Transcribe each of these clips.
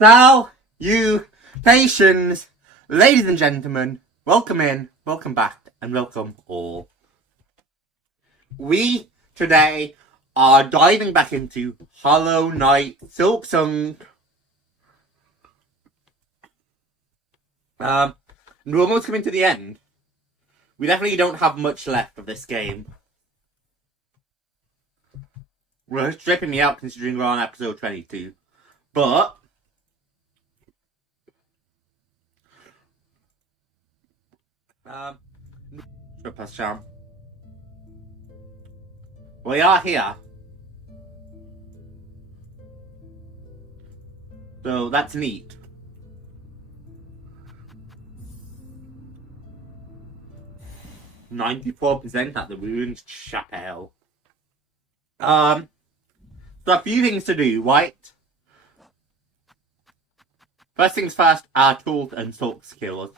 Salutations, ladies and gentlemen. Welcome in, welcome back, and welcome all. We today are diving back into Hollow Knight Silksong. We're almost coming to the end. We definitely don't have much left of this game. Well, it's tripping me out considering we're on episode 22. But we are here. So that's neat. %94% at the Ruined Chapel. So a few things to do, right? First things first, our tools and soak skills.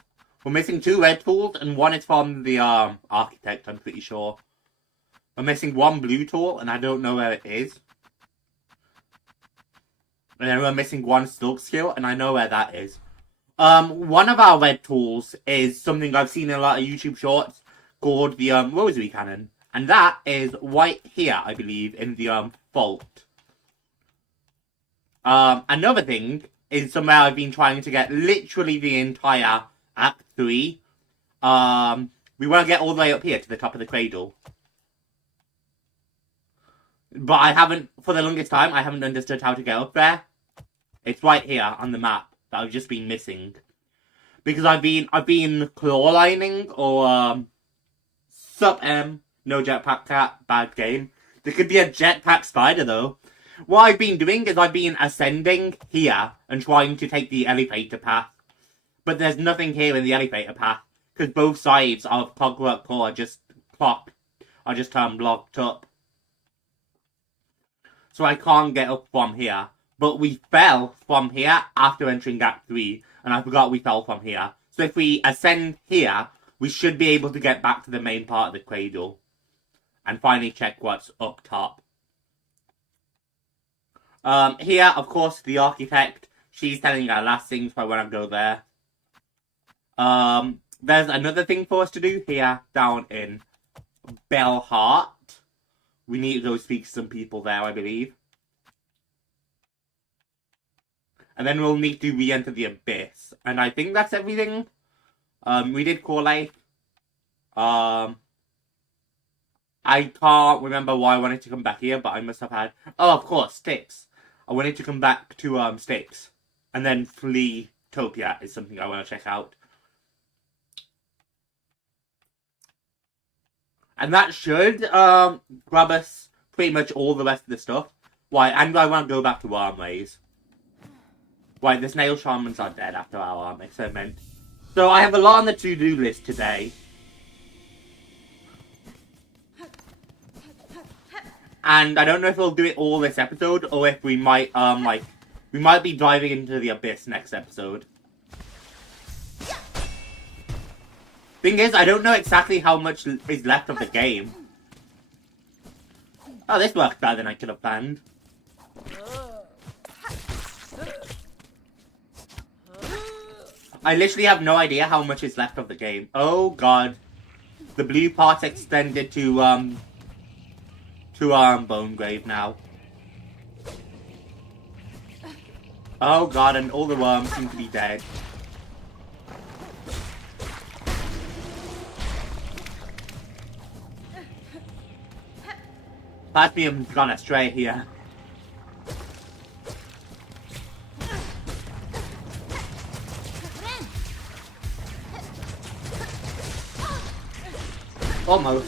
We're missing 2 red tools, and one is from the architect, I'm pretty sure. We're missing 1 blue tool, and I don't know where it is. And then we're missing 1 silk skill, and I know where that is. One of our red tools is something I've seen in a lot of YouTube shorts called the rosary cannon. And that is right here, I believe, in the vault. Another thing is somewhere I've been trying to get literally the entire Act 3. We want to get all the way up here to the top of the cradle. But I haven't, for the longest time, I haven't understood how to get up there. It's right here on the map that I've just been missing. Because I've been claw lining or, sup no jetpack cat, bad game. There could be a jetpack spider though. What I've been doing is I've been ascending here and trying to take the elevator path. But there's nothing here in the elevator path. Because both sides of Clockwork Core are just blocked up. So I can't get up from here. But we fell from here after entering Act 3. And I forgot we fell from here. So if we ascend here, we should be able to get back to the main part of the cradle. And finally check what's up top. Here, of course, the architect. She's telling our last things for when I go there. There's another thing for us to do here down in Bellheart. We need to go speak to some people there, I believe. And then we'll need to re-enter the Abyss. And I think that's everything. We did Core Life. I can't remember why I wanted to come back here, but I must have had... Oh, of course, Styx. I wanted to come back to Styx. And then Flea Topia is something I want to check out. And that should grab us pretty much all the rest of the stuff. Why, and I want to go back to Armways. Why, the snail shamans are dead after our arm experiment. So I have a lot on the to-do list today. And I don't know if we'll do it all this episode, or if we might, we might be diving into the Abyss next episode. Thing is, I don't know exactly how much is left of the game. Oh, this worked better than I could have planned. I literally have no idea how much is left of the game. Oh god. The blue part extended to Bone Grave now. Oh god, and all the worms seem to be dead. Platinum's gone astray here. Almost.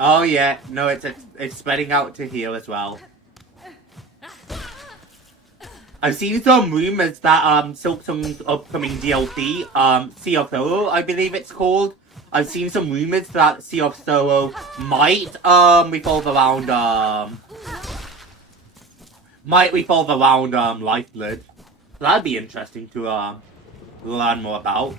Oh yeah, no, it's spreading out to here as well. I've seen some rumors that Silksong's upcoming DLC, Sea of Sorrow, I believe it's called. I've seen some rumors that Sea of Sorrow might revolve around Lifeblood. So that'd be interesting to learn more about.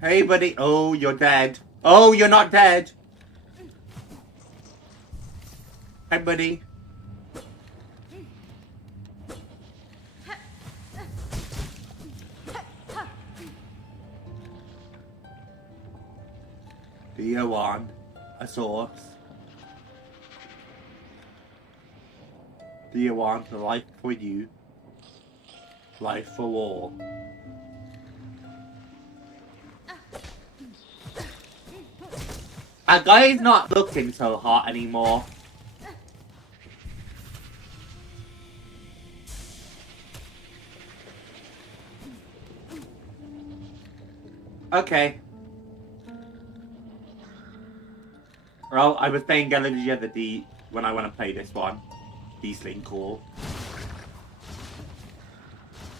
Hey, buddy. Oh, you're dead. Oh, you're not dead. Hi, buddy. Do you want a source? Do you want a life for you? Life for all? Our guy's not looking so hot anymore. Okay. Well, I was playing Energy of the Deep when I want to play this one. Decently cool.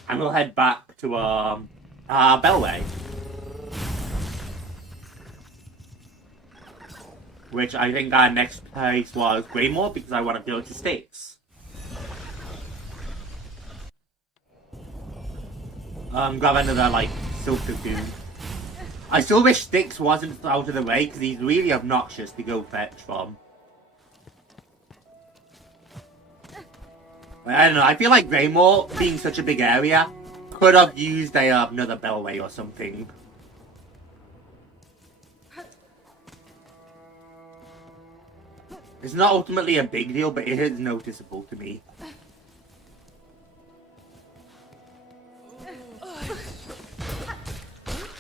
And we'll head back to Bellway. Which I think our next place was Greymore because I want to go to States. Grab another like silk cocoon. I still wish Styx wasn't out of the way because he's really obnoxious to go fetch from. I don't know, I feel like Greymore, being such a big area, could have used another Bellway or something. It's not ultimately a big deal, but it is noticeable to me.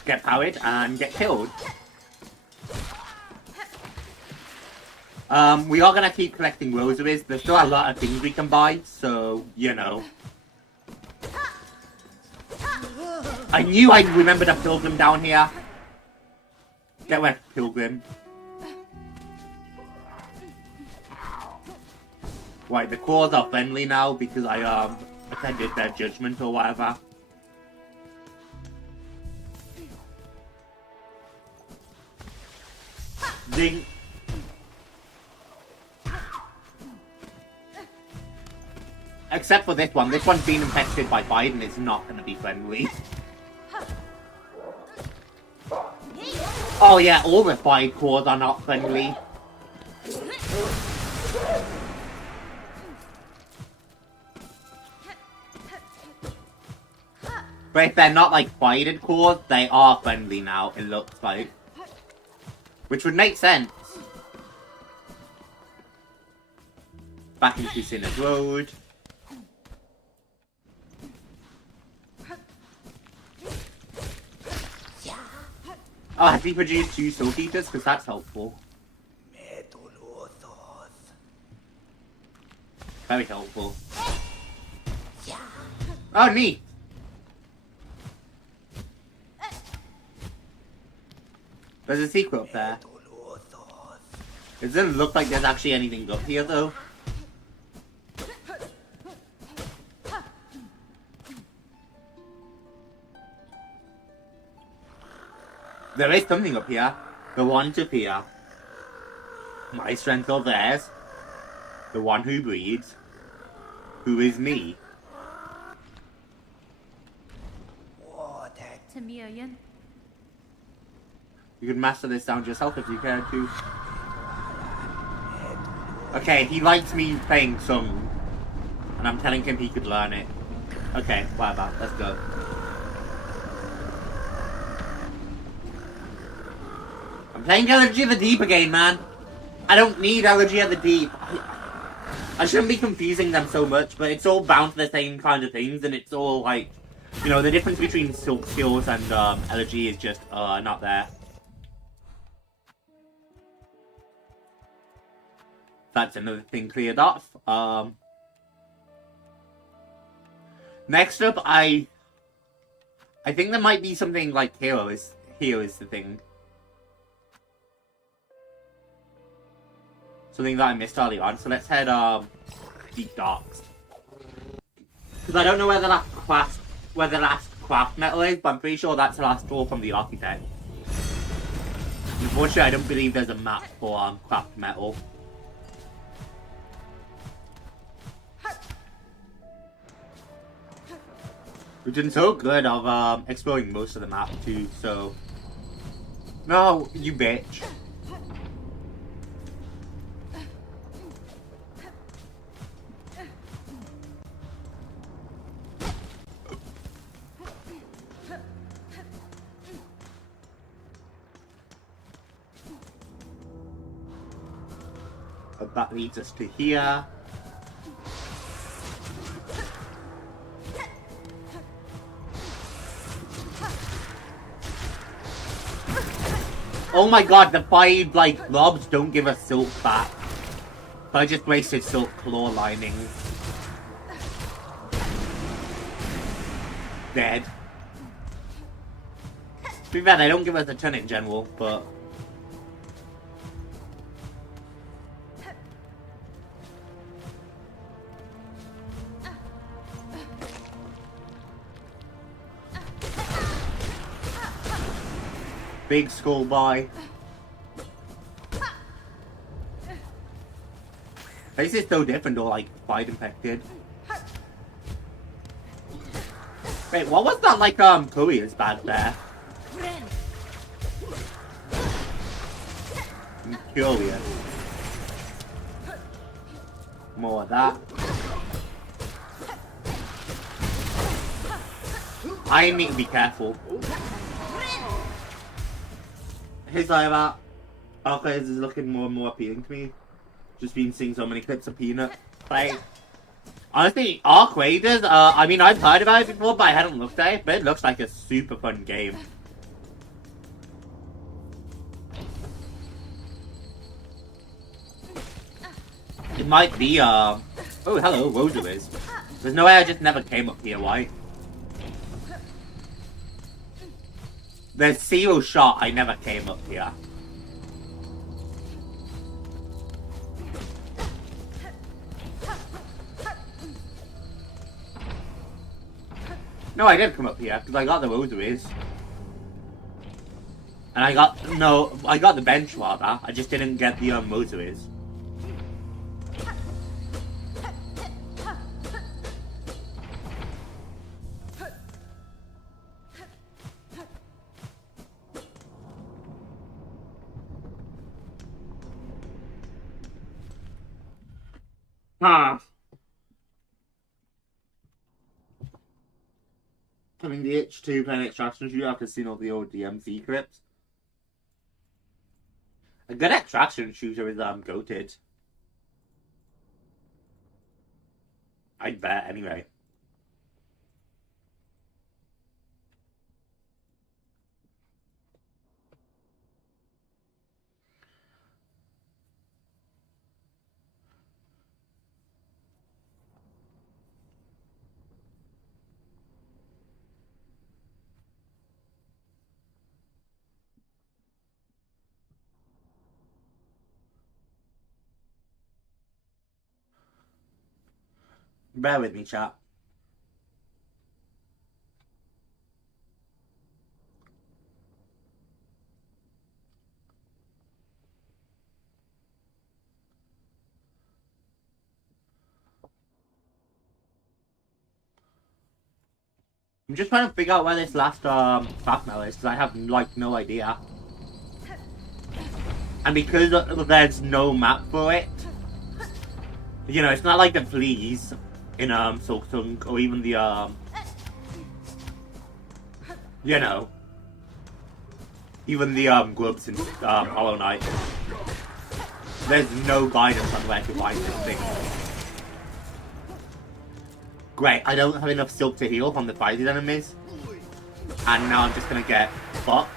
Get powered and get killed. We are gonna keep collecting rosaries. There's still a lot of things we can buy, so, you know. I knew I'd remembered a pilgrim down here. Get wrecked, pilgrim. Right, the claws are friendly now because I attended their judgment or whatever. Zing. Except for this one. This one's been infected by Biden. It's not going to be friendly. Oh yeah, all the Bide claws are not friendly. But if they're not like Bided claws, they are friendly now, it looks like. Which would make sense. Back into Sinner's Road. Oh, has he produced 2 Soul Eaters? Because that's helpful. Very helpful. Oh, neat! There's a secret up there. It doesn't look like there's actually anything up here, though. There is something up here. The one to fear. My strength or theirs. The one who breeds. Who is me. You can master this sound yourself if you care to. Okay, he likes me playing Sung. And I'm telling him he could learn it. Okay, whatever, let's go. I'm playing Elegy of the Deep again, man. I don't need Elegy of the Deep. I shouldn't be confusing them so much, but it's all bound to the same kind of things, and it's all like, you know, the difference between Silk Skills and Elegy is just not there. That's another thing cleared off. Next up, I think there might be something like here is the thing. Something that I missed early on. So let's head Deep Darks. Because I don't know where the last craft metal is, but I'm pretty sure that's the last draw from the architect. Unfortunately, I don't believe there's a map for craft metal. We've done so good of exploring most of the map too, so No, you bitch. But that leads us to here. Oh my god, the 5 like blobs don't give us silk back. But I just wasted silk claw lining. Dead. To be fair, they don't give us a ton in general, but... Big skull boy. This is so different or like fight infected. Wait, what was that like Korea's bad there? I'm curious. More of that. I need to be careful. He's like that. Okay, this is looking more and more appealing to me. Just been seeing so many clips of Peanut play. Honestly, Arc Raiders, I mean, I've heard about it before, but I hadn't looked at it, but it looks like a super fun game. It might be, oh, hello, Rosaries. There's no way I just never came up here, why? There's zero shot I never came up here. No, I did come up here, because I got the rosaries. And I got, no, I got the bench rather. I just didn't get the rosaries. Huh. Coming the itch to play an extraction shooter after seeing all the old JAMZY clips. A good extraction shooter is goated. I'd bet anyway. Bear with me, chat. I'm just trying to figure out where this last craft mail is, because I have like no idea. And because there's no map for it, you know, it's not like the fleas in Silksong or even the you know, even the grubs in Hollow Knight. There's no guidance on where to find this thing. Great, I don't have enough silk to heal from the fighting enemies. And now I'm just gonna get fucked.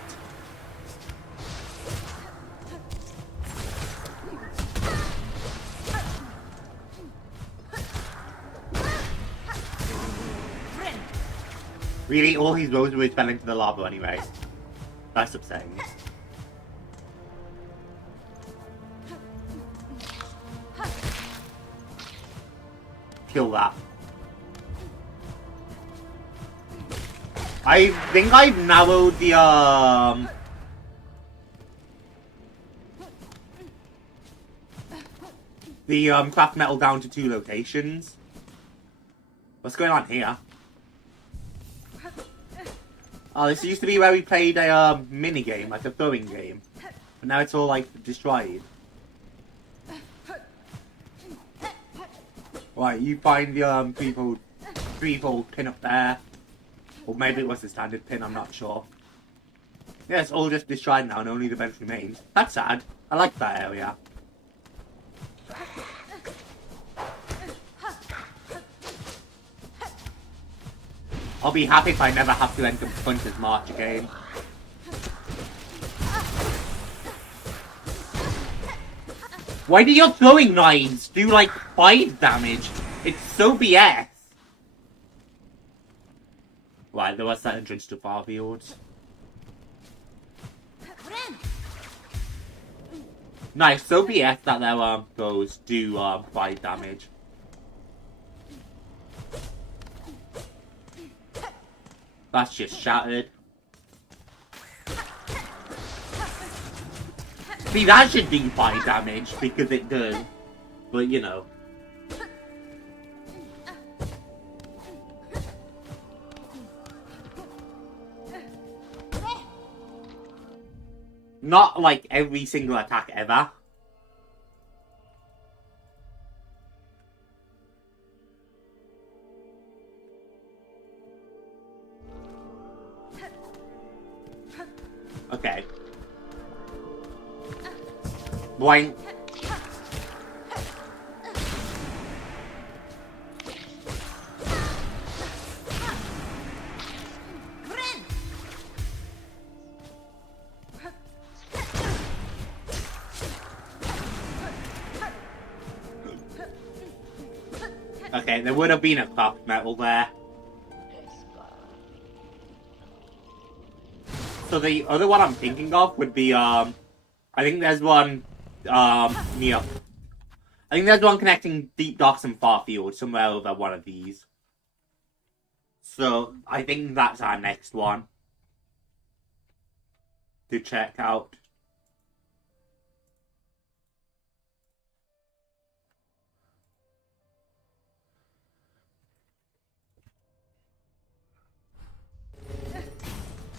Really, all his rosaries fell into the lava anyway. That's upsetting. Kill that. I think I've narrowed the craft metal down to 2 locations. What's going on here? Oh, this used to be where we played a mini game, like a throwing game. But now it's all like destroyed. Right, you find the people pin up there. Or maybe it was the standard pin, I'm not sure. Yeah, it's all just destroyed now and only the bench remains. That's sad. I like that area. I'll be happy if I never have to enter Hunter's March again. Why do your throwing knives do like 5 damage? It's so BS. Right, there was that entrance to Farfields. Nice, so BS that their throws do 5 damage. That's just shattered. See, that should do 5 damage because it does. But you know. Not like every single attack ever. Okay. Boing. Okay, there would have been a craft metal there. So the other one I'm thinking of would be, I think there's one, near. I think there's one connecting Deep Docks and Farfield, somewhere over one of these. So, I think that's our next one to check out.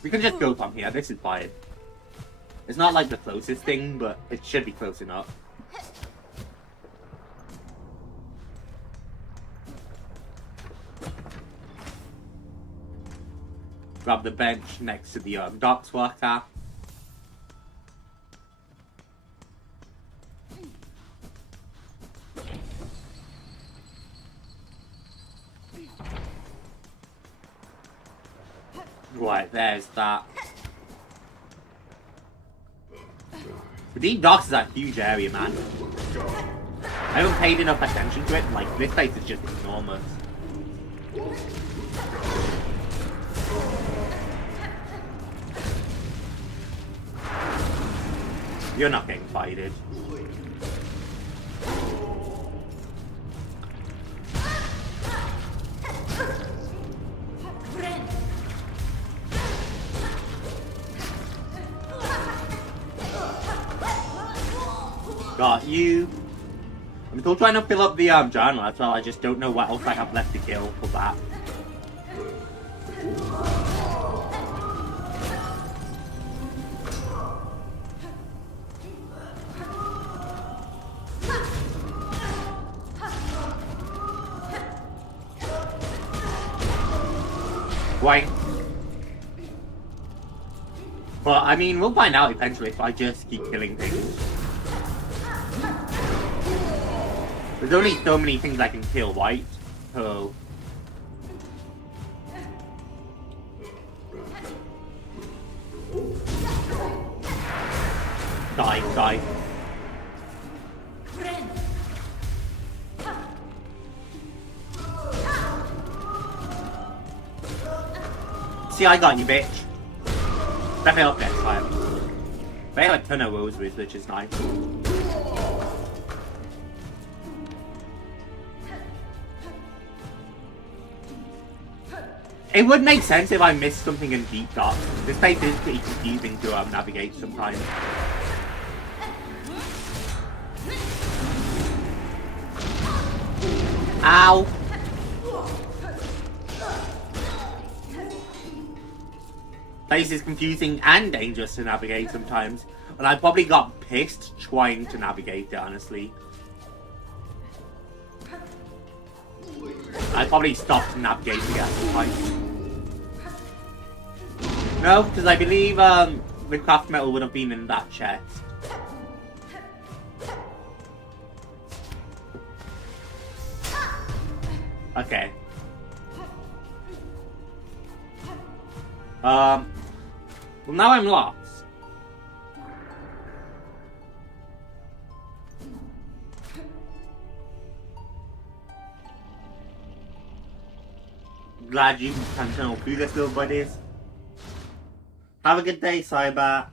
We can just go from here, this is fine. It's not like the closest thing, but it should be close enough. Grab the bench next to the docks worker. Right, there's that. But Deep Docks is a huge area, man. I haven't paid enough attention to it, and like, this place is just enormous. You're not getting fighted. Got you. I'm still trying to fill up the journal as well. I just don't know what else I have left to kill for that. Wait. But I mean, we'll find out eventually if I just keep killing things. There's only so many things I can kill, right? So... Die. See, I got you, bitch. Step it up next time. They have a ton of rosaries, which is nice. It would make sense if I missed something in Deep Dark. This place is pretty confusing to navigate sometimes. Ow! place is confusing and dangerous to navigate sometimes. And I probably got pissed trying to navigate it, honestly. I probably stopped navigating it at the time. No, because I believe the craft metal would have been in that chest. Okay. Well, now I'm lost. Glad you can tunnel through this, little buddies. Have a good day, Cyber.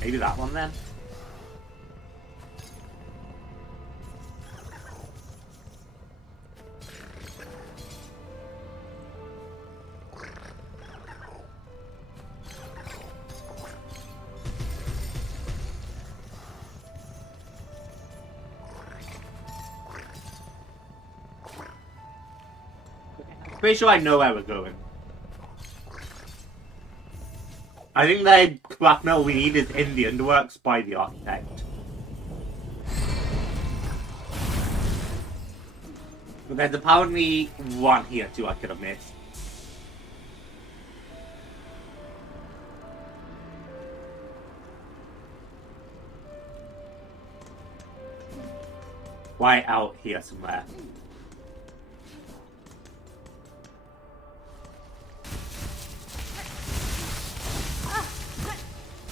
Maybe that one then. Pretty sure I know where we're going. I think the craft metal we need is in the underworks by the architect. But there's apparently one here too I could have missed. Right out here somewhere.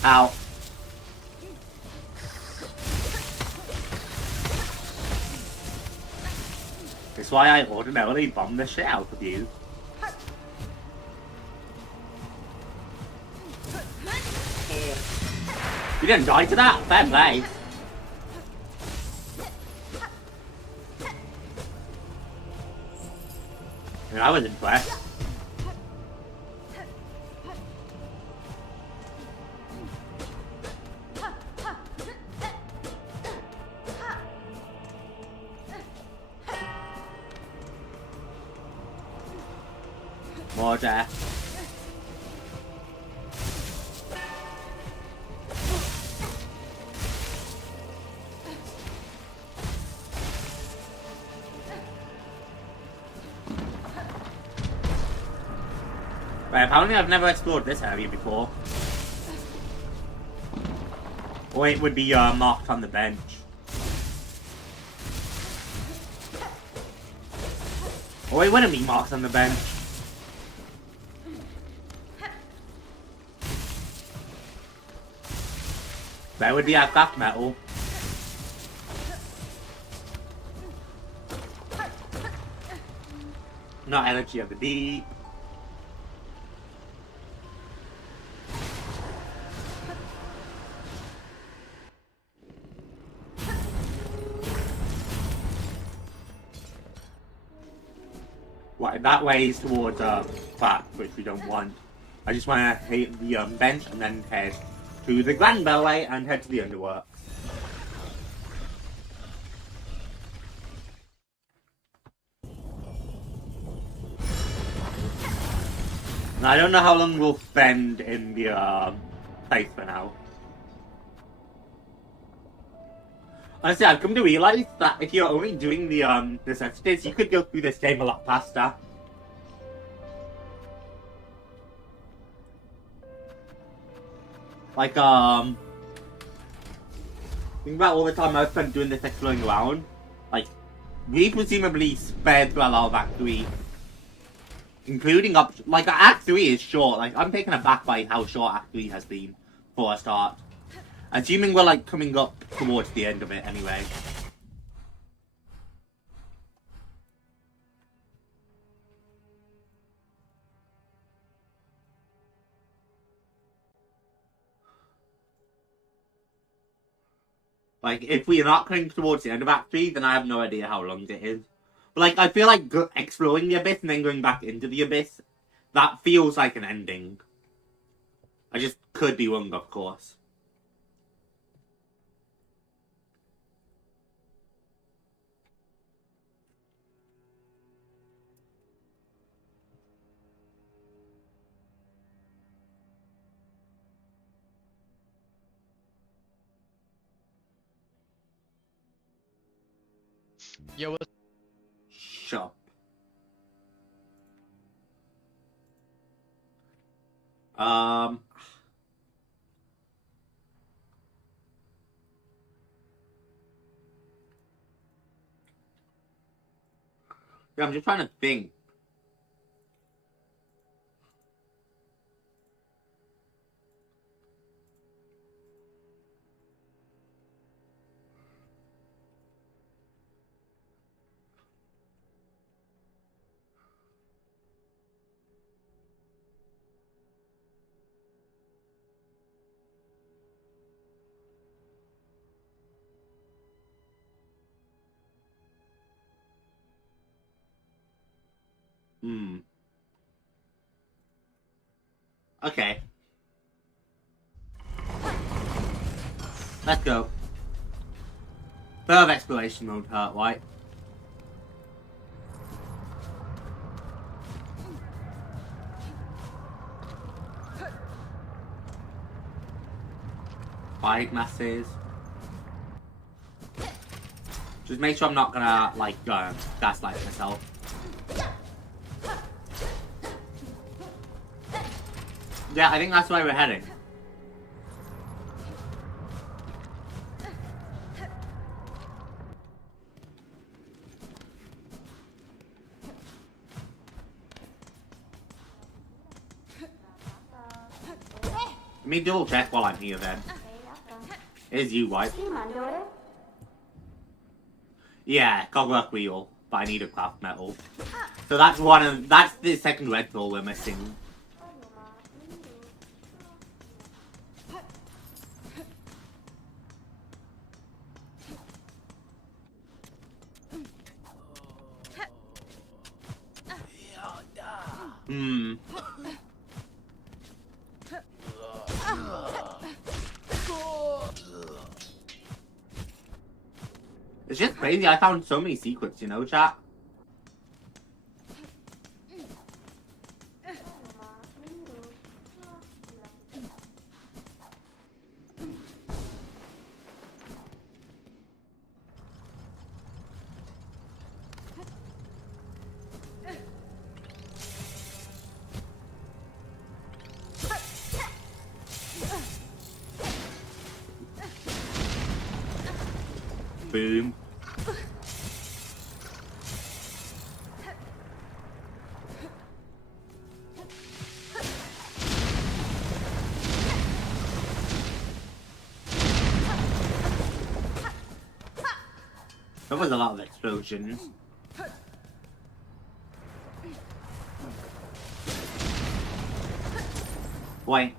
Ow. That's why I ordinarily bomb the shit out of you. You didn't die to that? Fair play. I mean, I was impressed. More death. Right, apparently I've never explored this area before. Or it would be marked on the bench. Or it wouldn't be marked on the bench. There would be our craft metal. Not energy of the deep. Right, that way is towards fat, which we don't want. I just want to hit the bench and then head to the Grand Bellway and head to the underworks. Now, I don't know how long we'll spend in the place for now. Honestly, I've come to realize that if you're only doing the necessities, you could go through this game a lot faster. Like, think about all the time I've spent doing this exploring around. Like, we presumably sped through a lot of Act 3. Including up, like, Act 3 is short. Like, I'm taken aback by how short Act 3 has been for a start. Assuming we're, like, coming up towards the end of it anyway. Like, if we're not coming towards the end of Act 3, then I have no idea how long it is. But, like, I feel like exploring the abyss and then going back into the abyss, that feels like an ending. I just could be wrong, of course. Yo, what's Shop. Yeah, I'm just trying to think. Okay. Let's go. Further exploration won't hurt, right? Bite masses. Just make sure I'm not gonna, like, gaslight myself. Yeah, I think that's where we're heading. Let me double check while I'm here then. Here's you, White. Yeah, cogwork wheel, but I need a craft metal. So that's that's the second red tool we're missing. It's just crazy, I found so many secrets, you know, chat? Boom. That was a lot of explosions. Wait.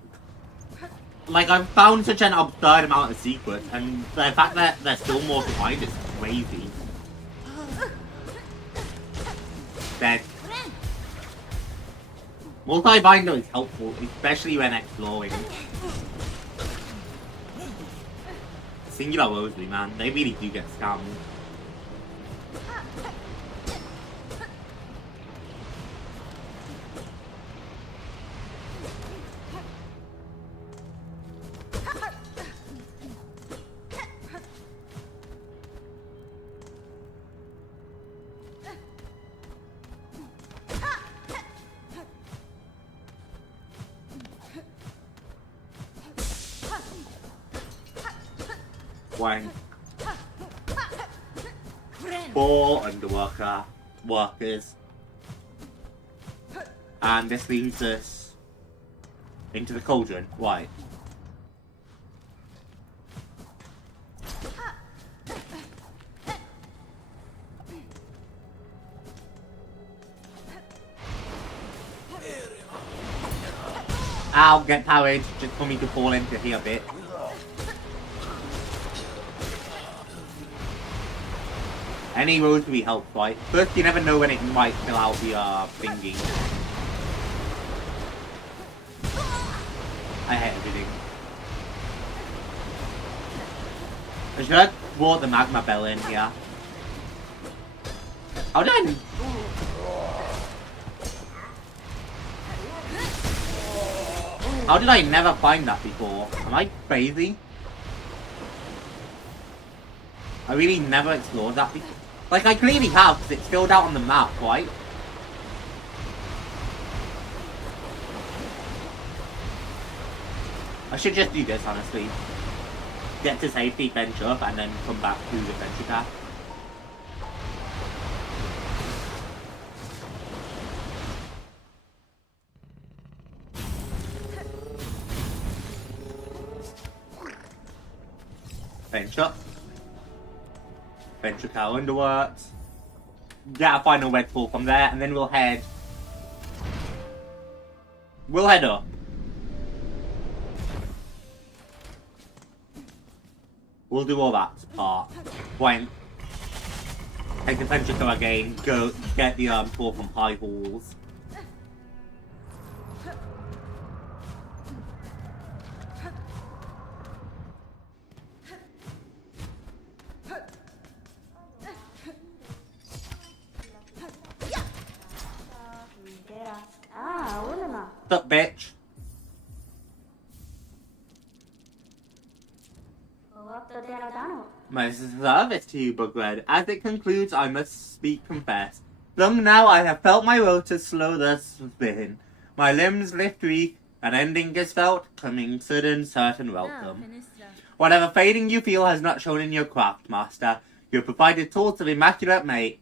Like, I've found such an absurd amount of secrets, and the fact that there's still more to find is crazy. Dead. Multi-binder is helpful, especially when exploring. Singular Rosary, man, they really do get scammed. Wang. 4 underworker workers. And this leads us into the cauldron. Why? I'll get powered just for me to fall into here a bit. Any rosary helps, right? First, you never know when it might fill out the thingy. I hate everything. I should have brought the magma bell in here. How did I... How did I never find that before? Am I crazy? I really never explored that before. Like, I clearly have, because it's filled out on the map, right? I should just do this, honestly. Get to safety, bench up, and then come back to the bench attack. Bench up. Venture Cow Underworks. Get a final red pull from there, and then we'll head up. We'll do all that part. When take the Venture Cow again, go get the pull from High Halls. What's up, bitch? My service to you, Bugred. As it concludes, I must speak confess. Long now I have felt my will to slow the spin. My limbs lift weak, an ending is felt, coming sudden, certain welcome. Whatever fading you feel has not shown in your craft, master. You have provided tools of immaculate make.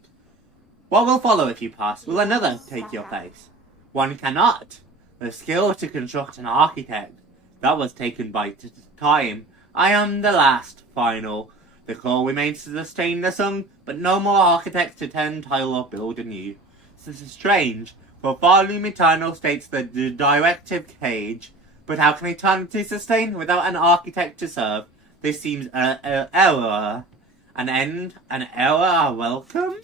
What will follow if you pass? Will another take your place? One cannot. The skill to construct an architect. That was taken by time. I am the last, final. The core remains to sustain the sung, but no more architects to tend, tile, or build anew. This is strange, for pharloom eternal states the directive cage. But how can eternity sustain without an architect to serve? This seems an error. An end, an error are welcome?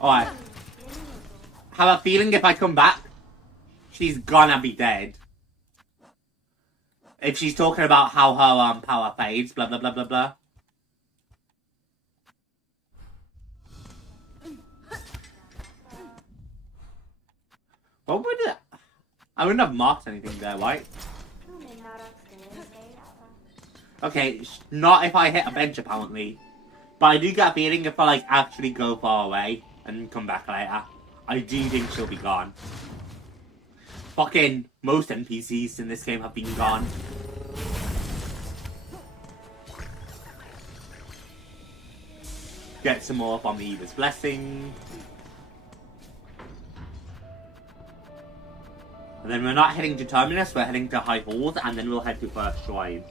Alright. Have a feeling if I come back, she's gonna be dead. If she's talking about how her power fades, blah blah blah blah blah. What would it? I wouldn't have marked anything there, right? Okay, not if I hit a bench apparently. But I do get a feeling if I like actually go far away and come back later, I do think she'll be gone. Fucking most NPCs in this game have been gone. Get some more from Eva's Blessing. And then we're not heading to Terminus, we're heading to High Halls, and then we'll head to First Shrine.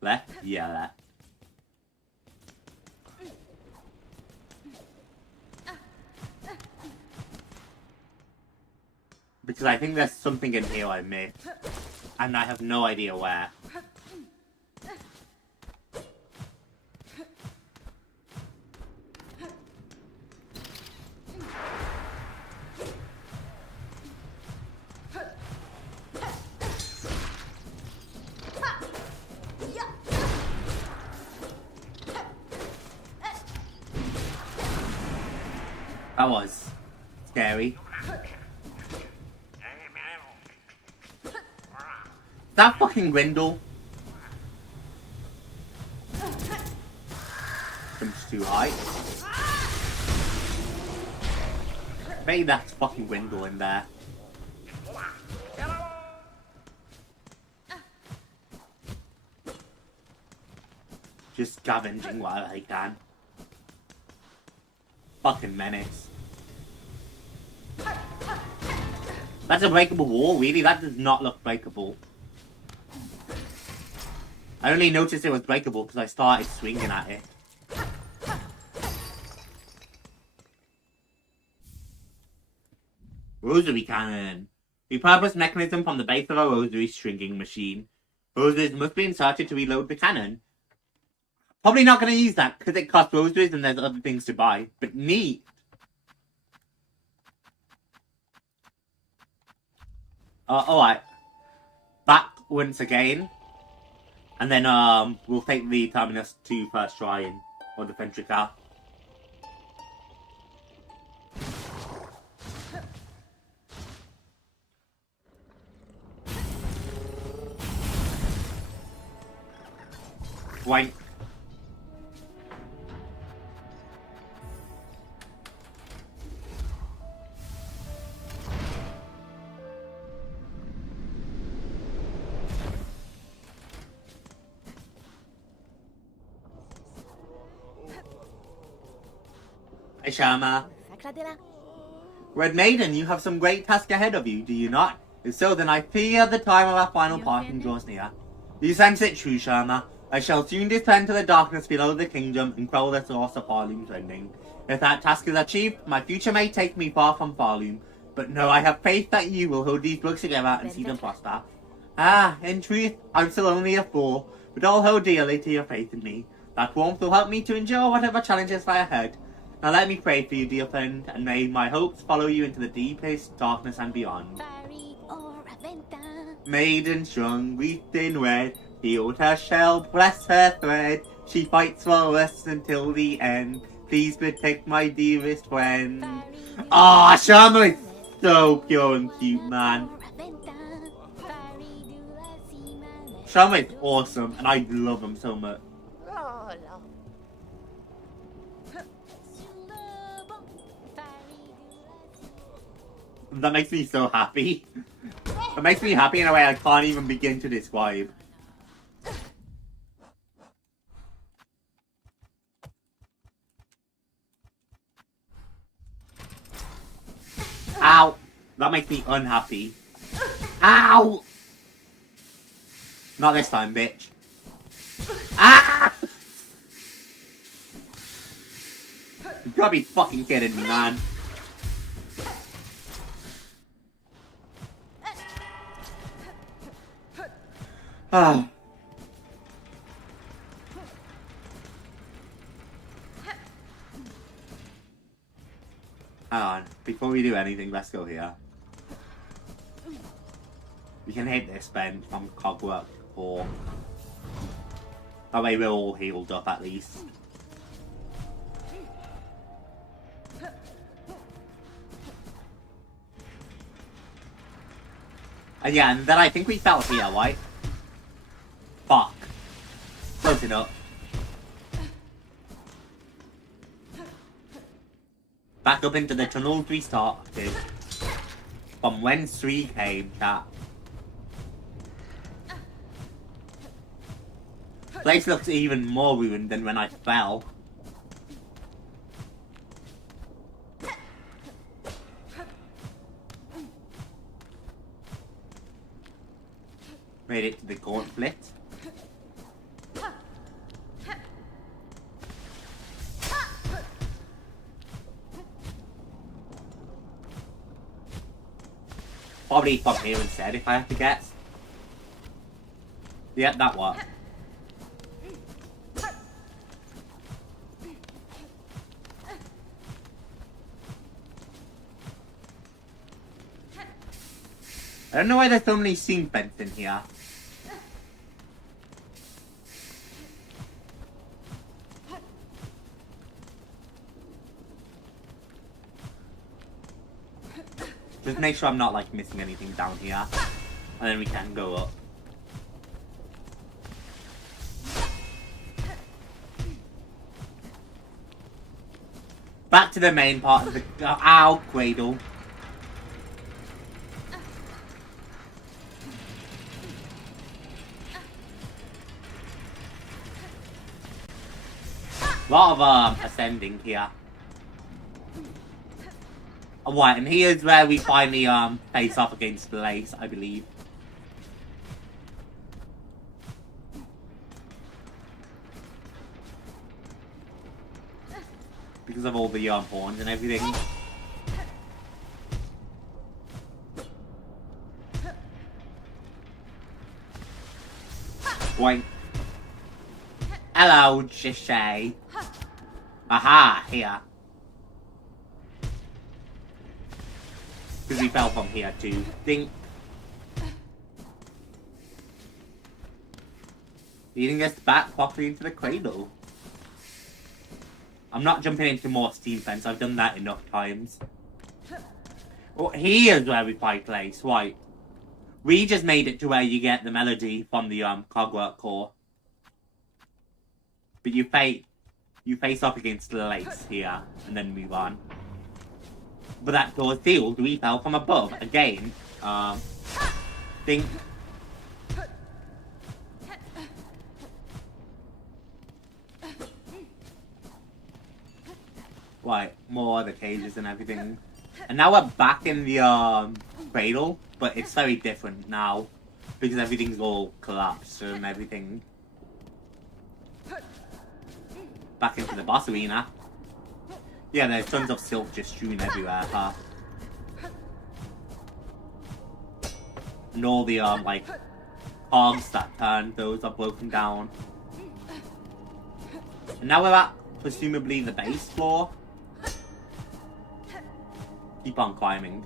Left? Yeah, left. Because I think there's something in here I missed. And I have no idea where. That was scary. That fucking Grindle. Jumps too high. Maybe that's fucking Grindle in there. Just scavenging while I can. Fucking menace. That's a breakable wall, really? That does not look breakable. I only noticed it was breakable because I started swinging at it. Rosary cannon. Repurposed mechanism from the base of a rosary stringing machine. Rosaries must be inserted to reload the cannon. Probably not going to use that because it costs rosaries and there's other things to buy. But neat. Alright. Back once again. And then we'll take the Terminus 2 first try in. Or the Ventrica. Wank. Hey, Shama. Red Maiden, you have some great task ahead of you, do you not? If so, then I fear the time of our final parting draws near. You sense it true, Shama. I shall soon descend to the darkness below the kingdom and quell the source of pharloom's ending. If that task is achieved, my future may take me far from pharloom. But no, I have faith that you will hold these books together and see them prosper. Ah, in truth, I'm still only a fool, but I'll hold dearly to your faith in me. That warmth will help me to endure whatever challenges lie ahead. Now let me pray for you, dear friend, and may my hopes follow you into the deepest darkness and beyond. Maiden strong, wreathed in red, healed her shell, bless her thread. She fights for us until the end. Please protect my dearest friend. Ah, Shama is so pure and cute, man. Shama is awesome, and I love him so much. That makes me so happy. It makes me happy in a way I can't even begin to describe. Ow! That makes me unhappy. Ow! Not this time, bitch. Ah! You gotta be fucking kidding me, man. Ah. Hang on, before we do anything, let's go here. We can hit this spend from Cogwork, or that way we're all healed up at least. And yeah, and then I think we fell here, right? Fuck. Close enough. Back up into the tunnels we started. From whence we came, chat. Place looks even more ruined than when I fell. Made it to the gauntlet. Probably from here instead if I have to guess. Yeah, that worked. I don't know why there's so many scene vents in here. Just make sure I'm not like missing anything down here. And then we can go up. Back to the main part of the ow cradle. A lot of ascending here. Right, and here's where we finally face off against Blaze, I believe. Because of all the horns and everything. Boink. Hello, Jishay. Aha, here. Because we fell from here too. Ding. Leading us back properly into the cradle. I'm not jumping into more steampunk. I've done that enough times. Oh, here's where we fight place. Right. We just made it to where you get the melody from the cogwork core. But you face off against the lace here and then move on. But that door's sealed. We fell from above again. Think. Right, more of the cages and everything. And now we're back in the cradle, but it's very different now because everything's all collapsed and everything. Back into the boss arena. Yeah, there's tons of silk just strewn everywhere, huh? And all the like hogs that turn, those are broken down. And now we're at presumably the base floor. Keep on climbing.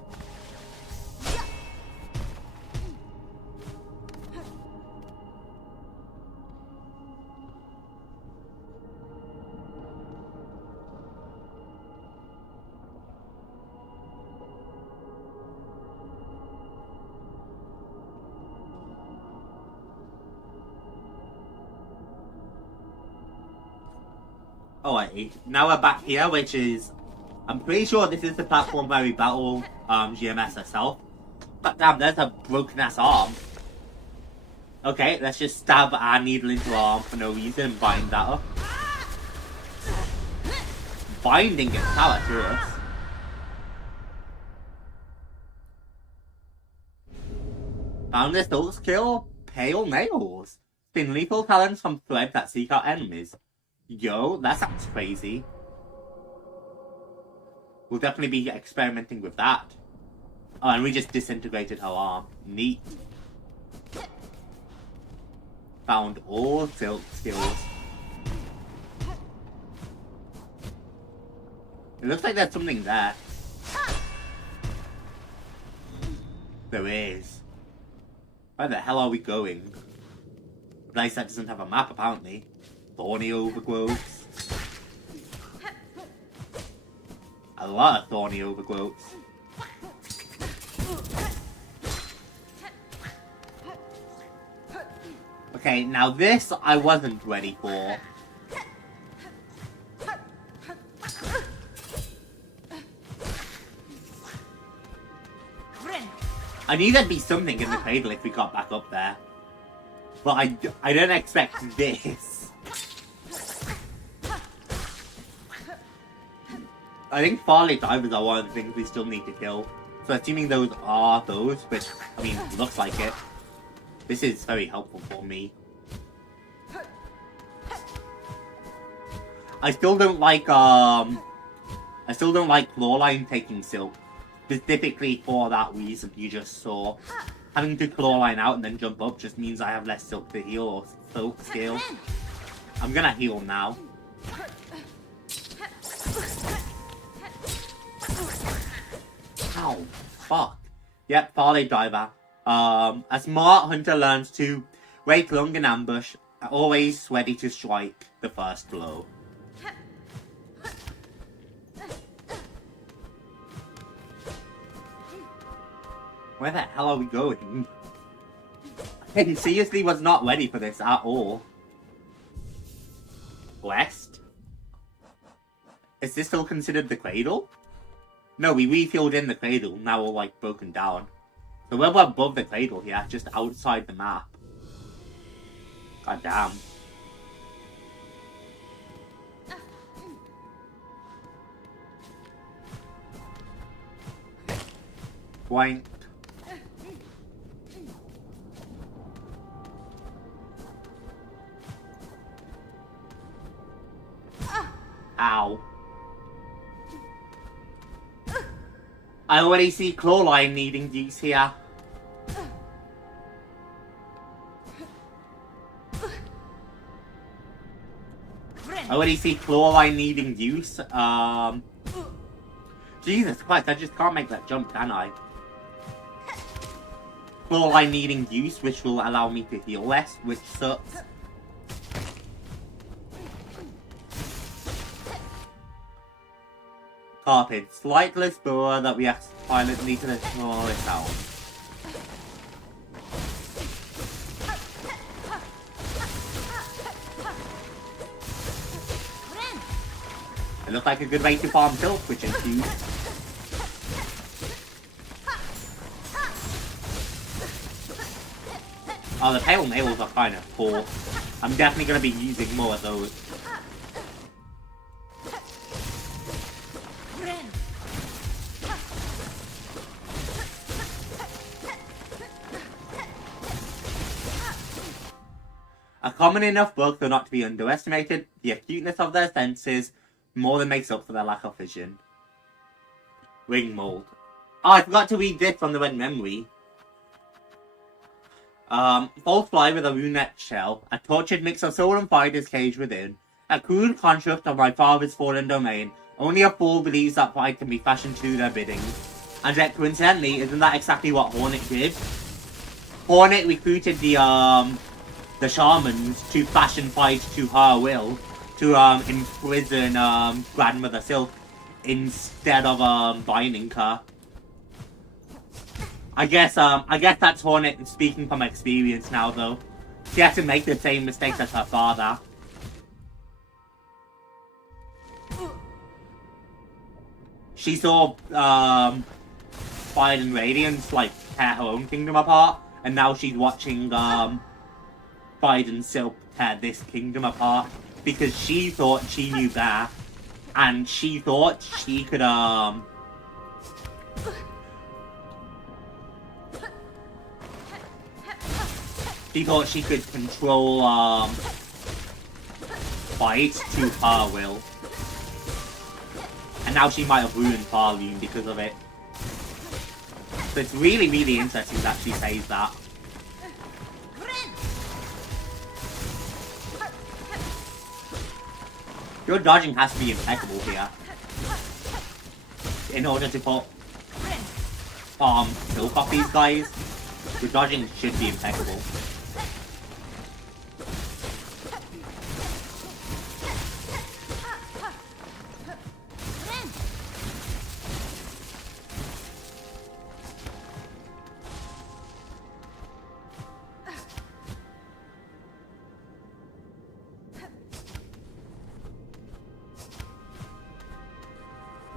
Alright, now we're back here, which is... I'm pretty sure this is the platform where we battle GMS herself. But damn, there's a broken ass arm. Okay, let's just stab our needle into her arm for no reason and bind that up. Binding gets power to us. Found this old skill, Pale Nails. Spin lethal talents from thread that seek out enemies. Yo, that sounds crazy. We'll definitely be experimenting with that. Oh, and we just disintegrated her arm. Neat. Found all silk skills. It looks like there's something there. There is. Where the hell are we going? A place that doesn't have a map, apparently. Thorny overgrowths. A lot of thorny overgrowths. Okay, now this I wasn't ready for. I knew there'd be something in the cradle if we got back up there. But I didn't expect this. I think Farley divers are one of the things we still need to kill. So assuming those are those, which, I mean, looks like it. This is very helpful for me. I still don't like clawline taking silk. Specifically for that reason you just saw. Having to clawline out and then jump up just means I have less silk to heal or silk scale. I'm gonna heal now. Ow, fuck. Yep, Farley diver. A smart hunter learns to wait long in ambush, always ready to strike the first blow. Where the hell are we going? I seriously was not ready for this at all. West? Is this still considered the cradle? No, we refilled in the cradle, now we're like broken down. So we're above the cradle here, just outside the map. God damn. Boink. Ow. I already see clawline needing these here. I already see chlorine needing use. Jesus Christ, I just can't make that jump, can I? Chlorine needing use, which will allow me to heal less, which sucks. Carpet, slightless door that we have silently to the smallest sound. It looks like a good way to farm silk, which is huge. Oh, the pale nails are kind of cool. I'm definitely going to be using more of those. A common enough bug though not to be underestimated, the acuteness of their senses more than makes up for their lack of vision. Ring mold. Oh, I forgot to read this from the red memory. False fly with a Hornet shell, a tortured mix of soul and fire is caged within, a crude construct of my father's fallen domain. Only a fool believes that fire can be fashioned to their bidding. And yet, coincidentally, isn't that exactly what Hornet did? Hornet recruited the shamans to fashion fight to her will, to imprison Grandmother Silk instead of binding her. I guess that's Hornet speaking from experience now, though. She has to make the same mistakes as her father. She saw Fire and Radiance like tear her own kingdom apart, and now she's watching Fire and Silk tear this kingdom apart because she thought she knew better, and she thought she could She thought she could control fight to her will. And now she might have ruined pharloom because of it. So it's really, really interesting that she says that. Your dodging has to be impeccable here. In order to put silk off these guys, your dodging should be impeccable.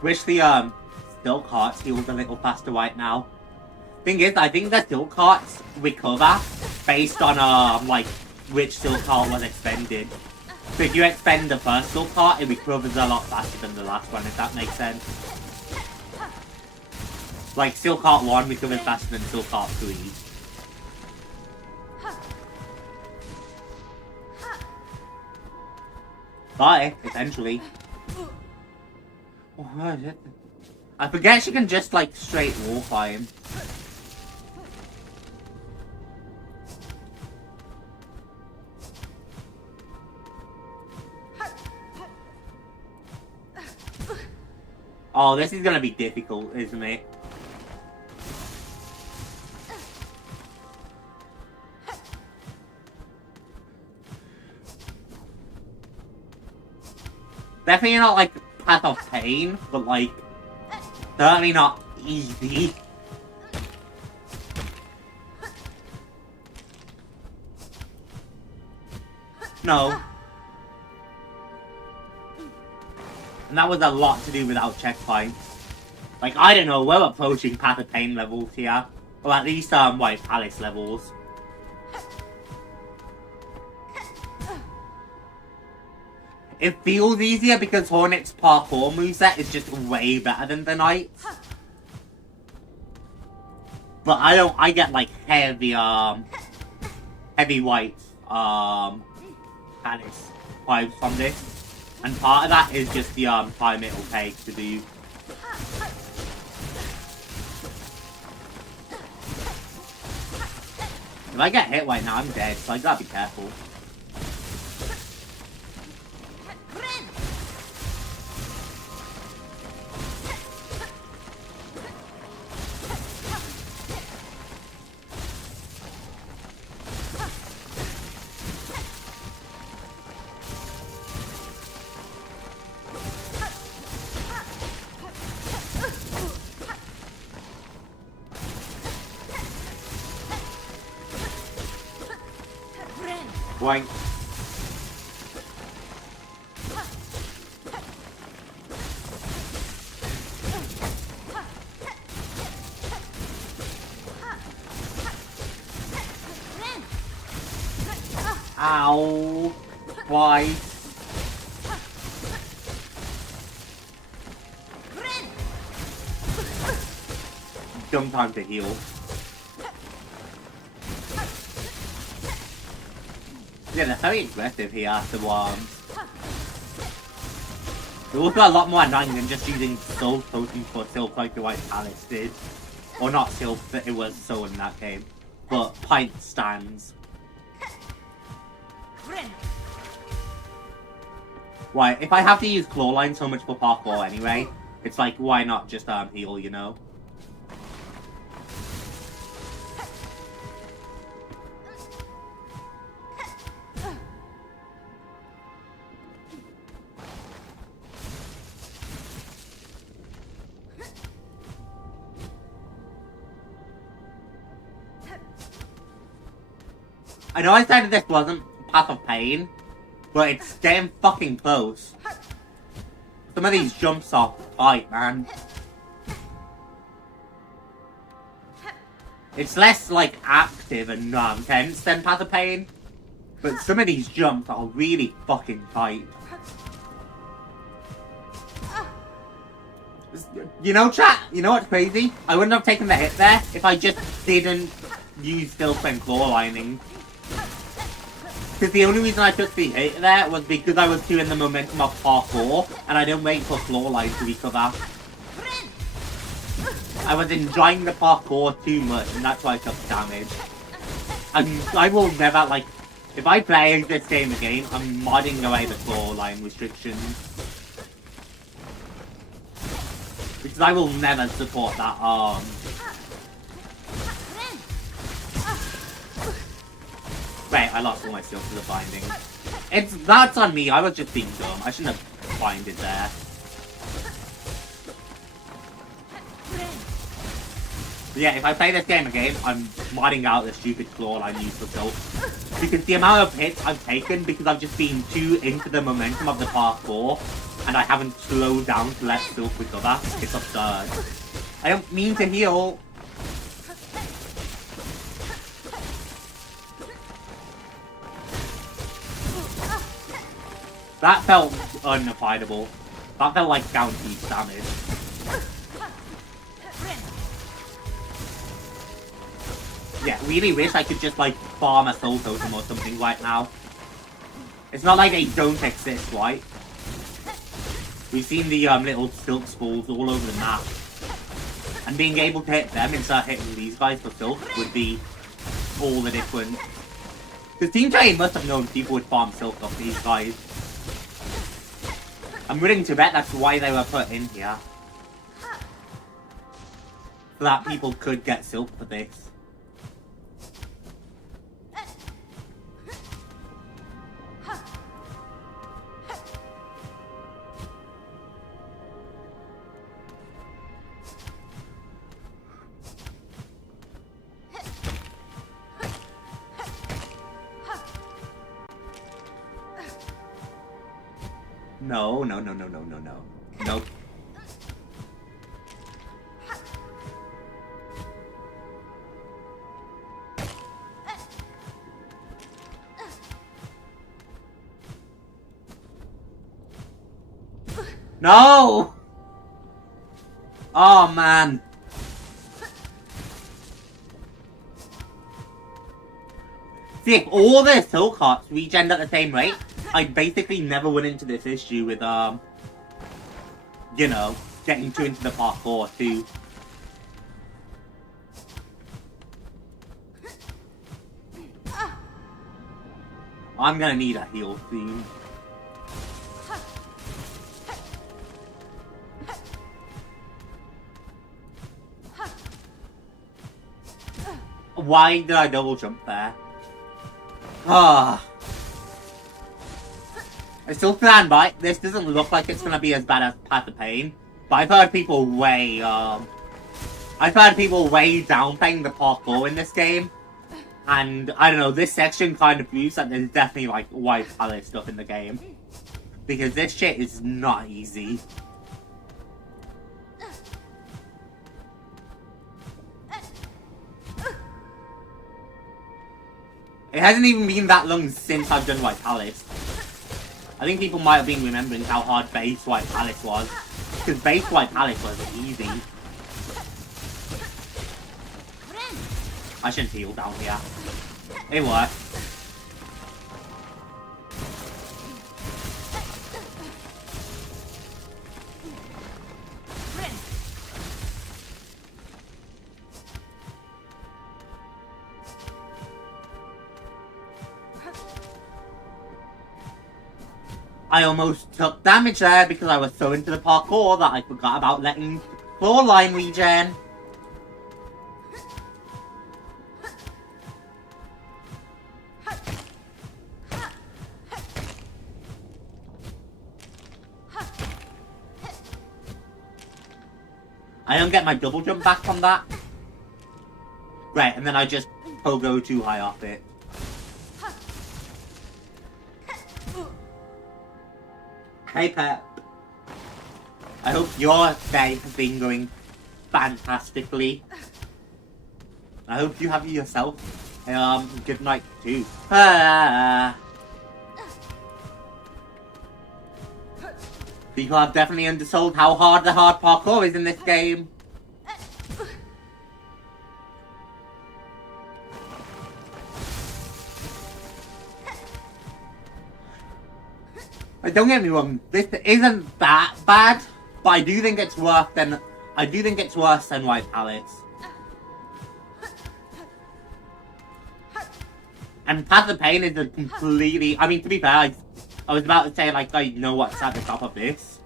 Wish the silk hearts healed a little faster right now. Thing is, I think the silk hearts recover based on like which silk heart was expended. So if you expend the first silk heart, it recovers a lot faster than the last one, if that makes sense. Like silk heart 1 recovers faster than silk heart 3. But essentially. Oh, I forget she can just like straight wall climb. Oh, this is gonna be difficult, isn't it? Definitely not like path of pain, but like certainly not easy. No. And that was a lot to do without checkpoints. Like, I don't know, we're approaching Path of Pain levels here. Or at least, White Palace levels. It feels easier because Hornet's parkour moveset is just way better than the Knight's. But I get like heavy white, Palace vibes from this. And part of that is just the time it'll take to do. If I get hit right now, I'm dead, so I gotta be careful. Boing. Ow. Why? Dumb time to heal. Yeah, they're very aggressive here, the worms. They're also a lot more annoying than just using soul potions for Silk like the White Palace did. Or not Silk, but it was Soul in that game. But Pint stands. Why, if I have to use Clawline so much for parkour anyway, it's like, why not just heal, you know? I know I said this wasn't Path of Pain, but it's getting fucking close. Some of these jumps are tight, man. It's less, like, active and tense than Path of Pain, but some of these jumps are really fucking tight. You know, chat, you know what's crazy? I wouldn't have taken the hit there if I just didn't use Silk and Claw lining. Because the only reason I took the hit there was because I was too in the momentum of parkour, and I didn't wait for Claw line to recover. I was enjoying the parkour too much, and that's why I took damage. And I will never, like, if I play this game again, I'm modding away the Claw line restrictions. Because I will never support that Wait, I lost all my skills to the binding. That's on me, I was just being dumb. I shouldn't have binded there. But yeah, if I play this game again, I'm modding out the stupid claw line used for Silk. Because the amount of hits I've taken because I've just been too into the momentum of the parkour, and I haven't slowed down to let Silk recover, it's absurd. I don't mean to heal. That felt unavoidable. That felt like guaranteed damage. Yeah, really wish I could just like farm a soul totem or something right now. It's not like they don't exist, right? We've seen the little silk spools all over the map. And being able to hit them instead of hitting these guys for silk would be all the difference. Because Team Giant must have known people would farm silk off these guys. I'm willing to bet that's why they were put in here. So that people could get silk for this. No, no, no, no, no, no, no. Nope. No! Oh, man. See, if all the silk hearts regen at the same rate, I basically never went into this issue with, you know, getting too into the parkour, too. I'm gonna need a heal soon. Why did I double jump there? Ah. I still stand by. This doesn't look like it's gonna be as bad as Path of Pain, but I've heard people way downplaying the parkour in this game, And, I don't know, this section kind of proves that there's definitely, like, white palette stuff in the game. Because this shit is not easy. It hasn't even been that long since I've done White Palace. I think people might have been remembering how hard base White Palace was. Because base White Palace was easy. I shouldn't heal down here. It worked. I almost took damage there because I was so into the parkour that I forgot about letting floor line regen. I don't get my double jump back from that. Right, and then I just pogo too high off it. Hey Pep. I hope your day has been going fantastically. I hope you have yourself a good night too. People have definitely undersold how hard the hard parkour is in this game. Don't get me wrong, this isn't that bad, but I do think it's worse than White Palace. And Path of Pain is a completely, I mean, to be fair, I was about to say, like, I know what's at the top of this,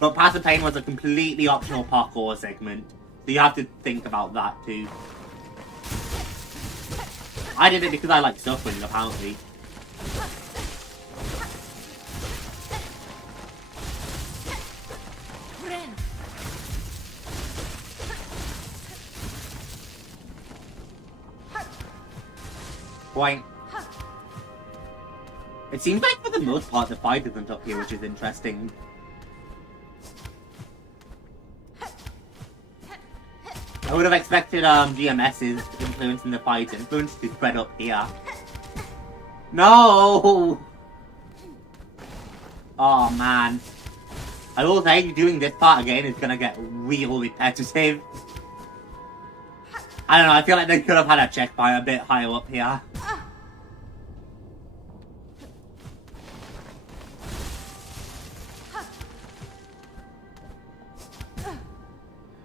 but Path of Pain was a completely optional parkour segment, so you have to think about that too. I did it because I like suffering, apparently. Point. It seems like for the most part the fight isn't up here, which is interesting. I would have expected GMS's influence in the fight influence to spread up here. No! Oh man. I will say doing this part again is gonna get real repetitive. I don't know, I feel like they could have had a checkpoint a bit higher up here.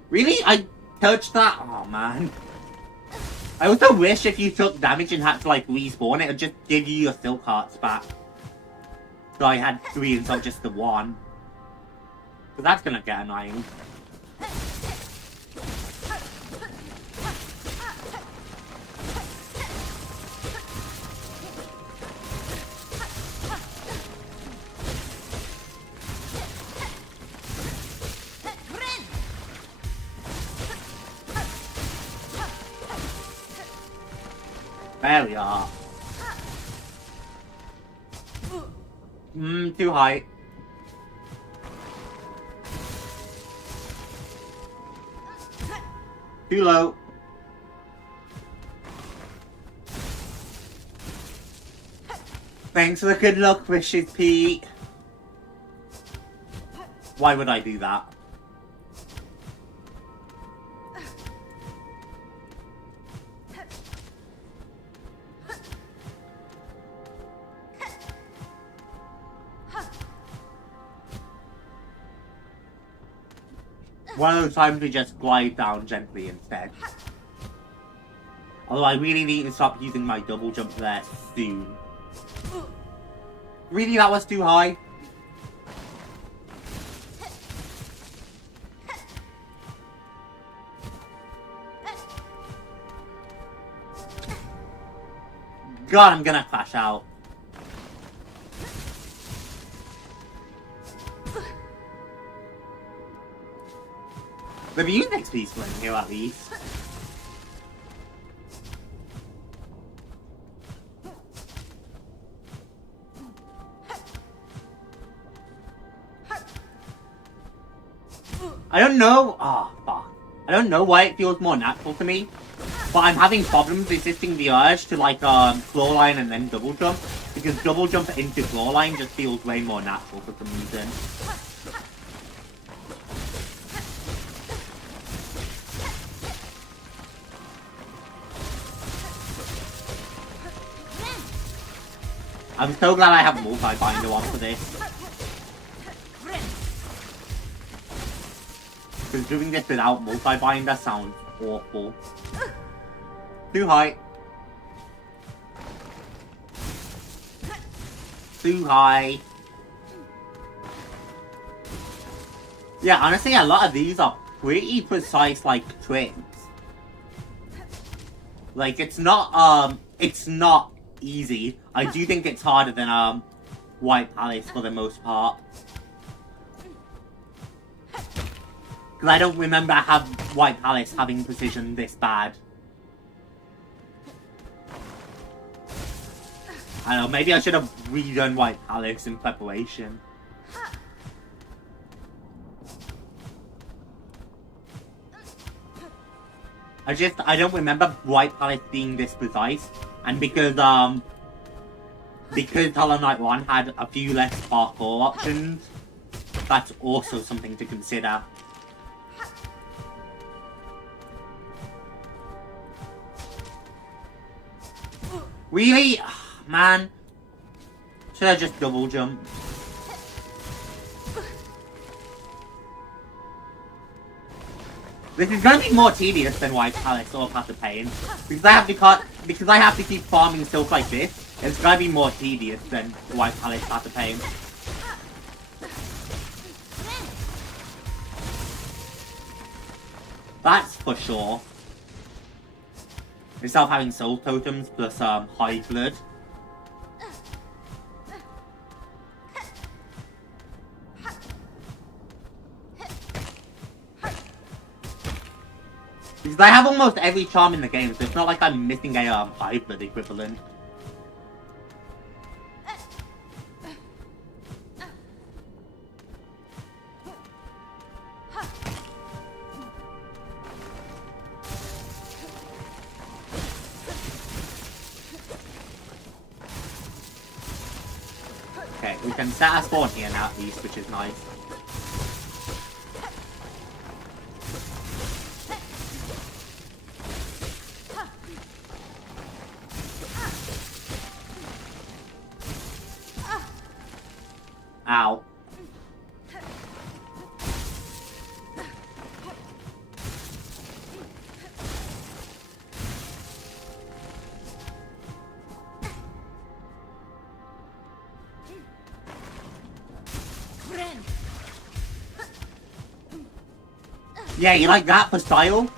Really? I touched that? Oh man. I also wish if you took damage and had to like respawn, it would just give you your silk hearts back. So I had 3 instead of just the 1. So that's gonna get annoying. There we are. Too high. Too low. Thanks for the good luck wishes, Pete. Why would I do that? One of those times we just glide down gently instead. Although I really need to stop using my double jump there soon. Really, that was too high? God, I'm gonna crash out. The music's peaceful in here at least. I don't know. Oh, fuck. I don't know why it feels more natural to me, but I'm having problems resisting the urge to like claw line and then double jump, because double jump into claw line just feels way more natural for some reason. I'm so glad I have multi-binder on for this. Because doing this without multi-binder sounds awful. Too high. Too high. Yeah, honestly, a lot of these are pretty precise, like, tricks. Like, it's not easy. I do think it's harder than, White Palace for the most part. Because I don't remember White Palace having precision this bad. I don't know, maybe I should have redone White Palace in preparation. I don't remember White Palace being this precise. And because Hollow Knight 1 had a few less parkour options, that's also something to consider. Really? Man. Should I just double jump? This is going to be more tedious than White Palace or Path of Pain. Because I have to keep farming silk like this, it's going to be more tedious than White Palace, Path of Pain. That's for sure. Instead of having soul totems plus high blood. Because I have almost every charm in the game, so it's not like I'm missing a high blood equivalent. Okay, we can set our spawn here now at least, which is nice. Ow. Yeah, you like that for style?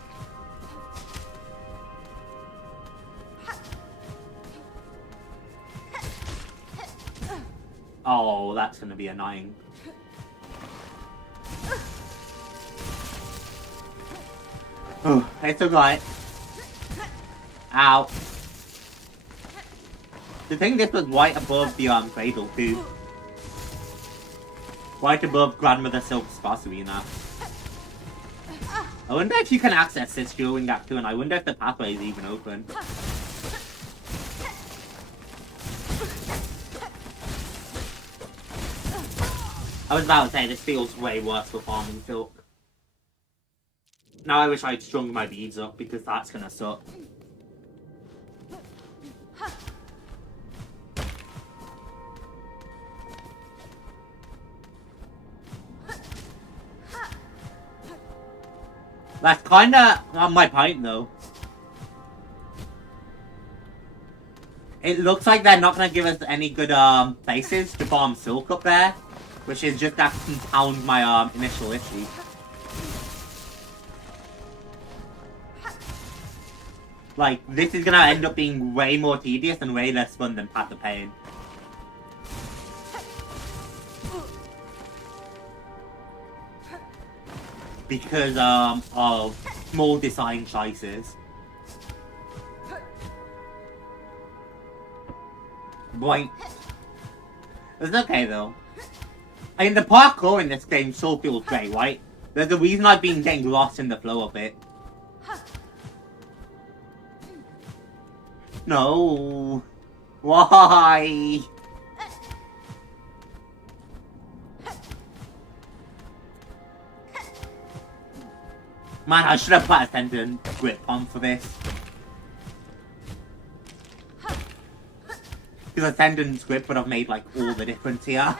Oh, that's gonna be annoying. Oh, it's alright. Ow. The thing this was right above the cradle too. Right above Grandmother Silk's boss arena. I wonder if you can access this during Act 2, and I wonder if the pathway is even open. I was about to say, this feels way worse for farming silk. Now I wish I'd strung my beads up, because that's gonna suck. That's kinda on my point though. It looks like they're not gonna give us any good places to farm silk up there, which is just that compound my initial issue. Like, this is gonna end up being way more tedious and way less fun than Path of Pain. Because of small design choices. Boing. It's okay though. I mean, the parkour in this game still feels great, right? There's a reason I've been getting lost in the flow of it. No. Why? Man, I should have put a tendon grip on for this. Because a tendon grip would have made like all the difference here.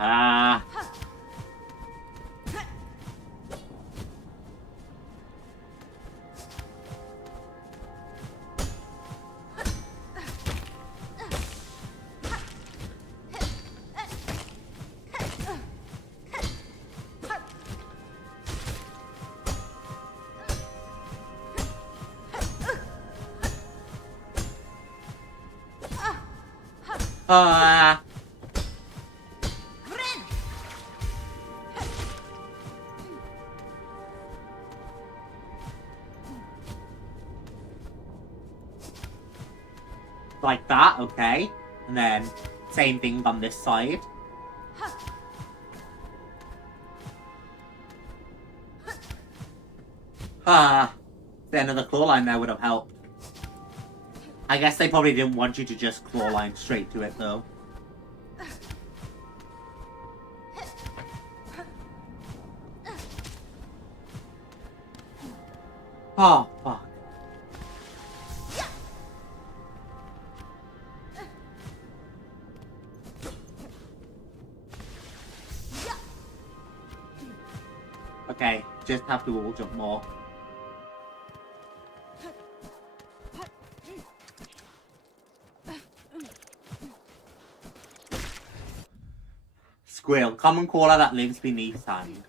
Ah. Ah. Like that, okay. And then, same thing on this side. Ah, then another claw line there would have helped. I guess they probably didn't want you to just claw line straight to it, though. Oh, fuck. Okay, just have to wall jump more. Squirrel, common caller that lives beneath sand.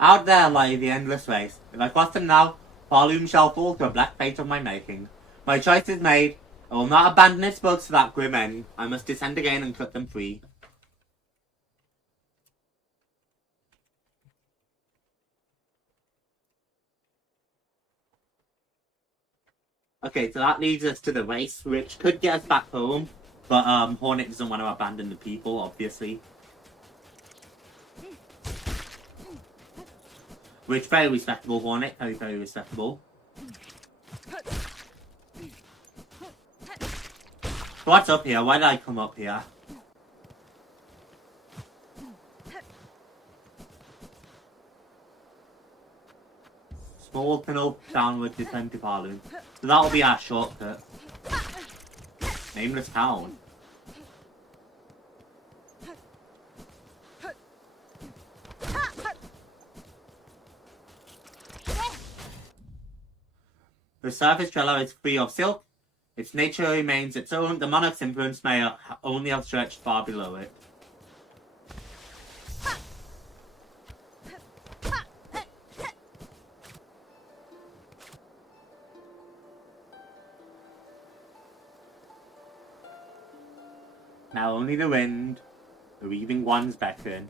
Out there lie the endless race. If I cross them now, pharloom shall fall to a black fate of my making. My choice is made. I will not abandon its bugs to that grim end. I must descend again and cut them free. Okay, so that leads us to the race, which could get us back home. But Hornet doesn't want to abandon the people, obviously. Which, very respectable, Hornet. Very, very respectable. What's up here? Why did I come up here? Small tunnel downward descent to pharloom. So that'll be our shortcut. Nameless town. The surface trailer is free of silk. Its nature remains its own. The monarch's influence may only have stretched far below it. Now only the wind, the weaving ones beckon.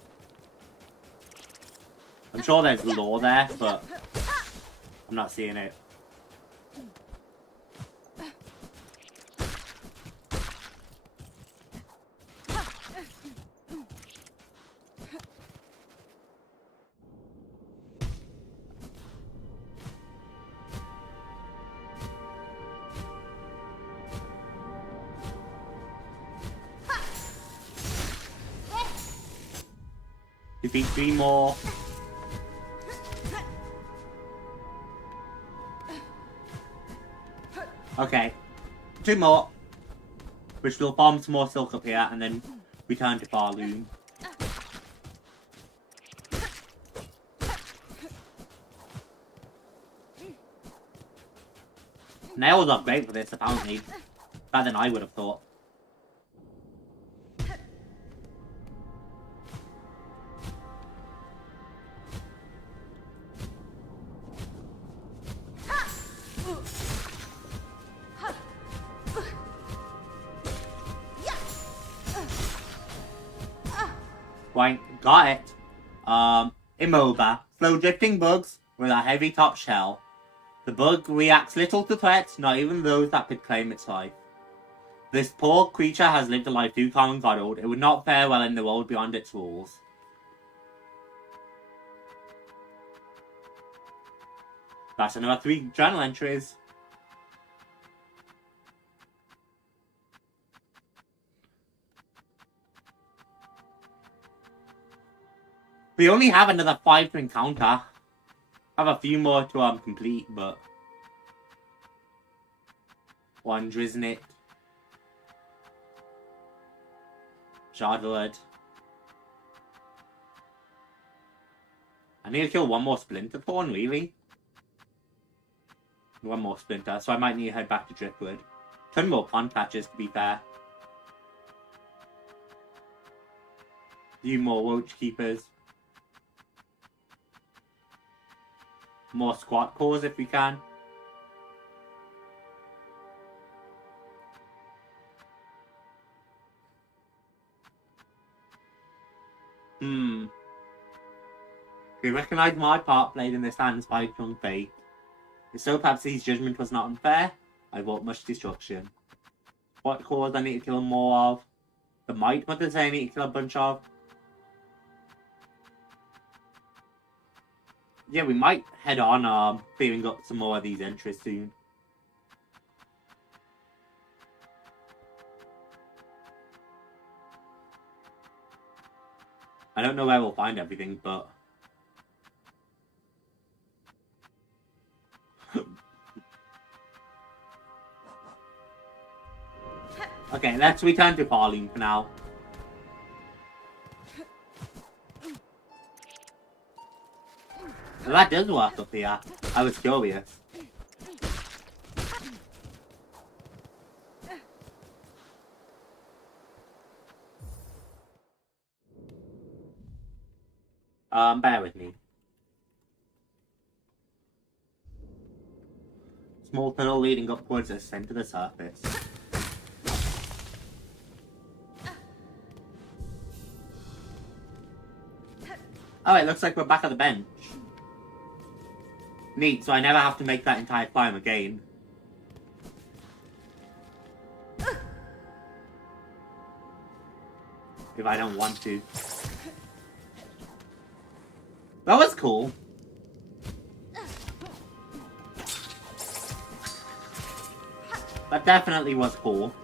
I'm sure there's lore there, but I'm not seeing it. Defeat 3 more. Okay. 2 more. Which will farm some more silk up here and then return to pharloom. Nails are great for this, apparently. Better than I would have thought. Right, got it. Immoba. Slow drifting bugs with a heavy top shell. The bug reacts little to threats, not even those that could claim its life. This poor creature has lived a life too calm and coddled. It would not fare well in the world beyond its walls. That's another 3 journal entries. We only have another 5 to encounter. I have a few more to complete, but wonder, isn't it? Shardlord. I need to kill one more splinter thorn, really. One more splinter, so I might need to head back to Driftwood. 10 more pond patches, to be fair. Few more roach keepers. More squat cores if we can. We recognise my part played in this hands by Chung Fate. If so, perhaps his judgment was not unfair. I wrought much destruction. What cores I need to kill more of? The might mothers I need to kill a bunch of. Yeah, we might head on clearing up some more of these entries soon. I don't know where we'll find everything, but okay, let's return to pharloom for now. Well, that does work up here. I was curious. Bear with me. Small tunnel leading upwards ascend to the surface. Oh, it looks like we're back at the bench. Neat, so I never have to make that entire climb again. If I don't want to. That was cool. That definitely was cool.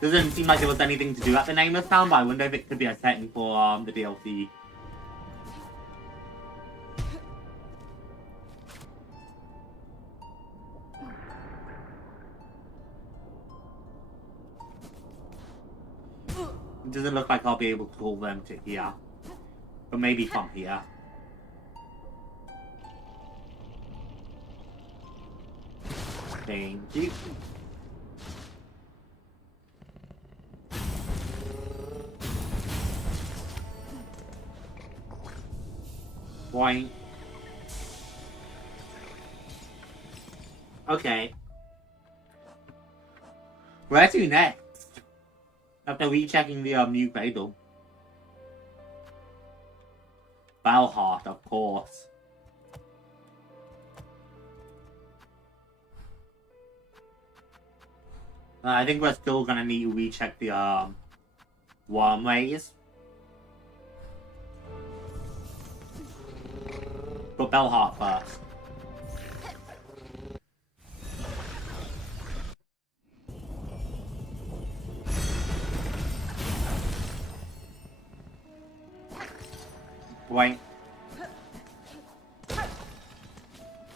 Doesn't seem like there was anything to do at the Nameless Town, but I wonder if it could be a setting for the DLC. It doesn't look like I'll be able to pull them to here. But maybe from here. Thank you. Boing. Okay. Where to next? After rechecking the new cradle. Valheart, of course. I think we're still gonna need to recheck the wormways. But Valheart first. Wait.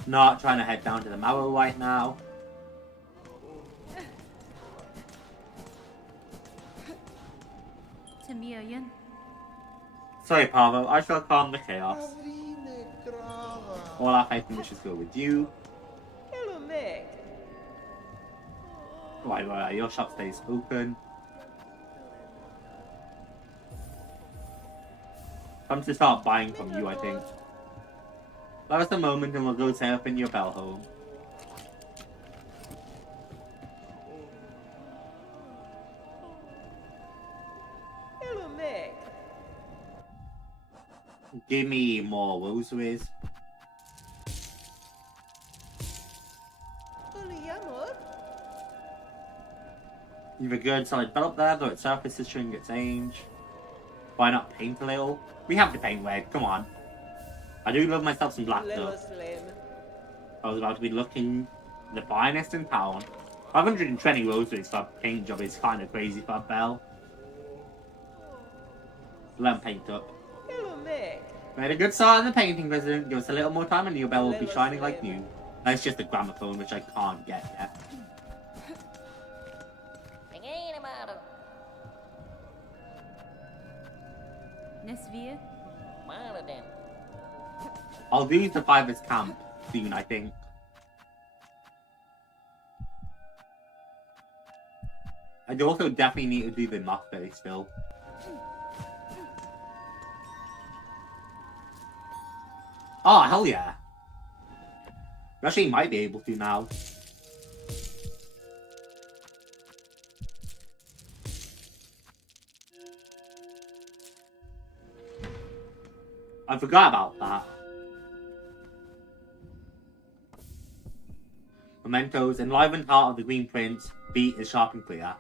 Not trying to head down to the Marrow right now. Sorry, Pavo, I shall calm the chaos. All our faith and wishes go with you. Right, your shop stays open. Time to start buying from you, I think. Give us a moment and we'll go set up in your bell home. Give me more rosaries. You have a good solid belt there, though its surface is showing its age. Why not paint a little? We have to paint red, come on. I do love myself some black though. I was about to be looking the finest in town. 520 rosaries for a paint job is kind of crazy for a bell. Let them paint up. Made a good start in the painting, President. Give us a little more time and your bell will be shining like new. That's just a gramophone, which I can't get yet. I'll do the Fiver's camp soon, I think. I also definitely need to do the mothberry still. Oh, hell yeah. We actually might be able to now. I forgot about that. Mementos, enlivened heart of the Green Prince, beat is sharp and clear.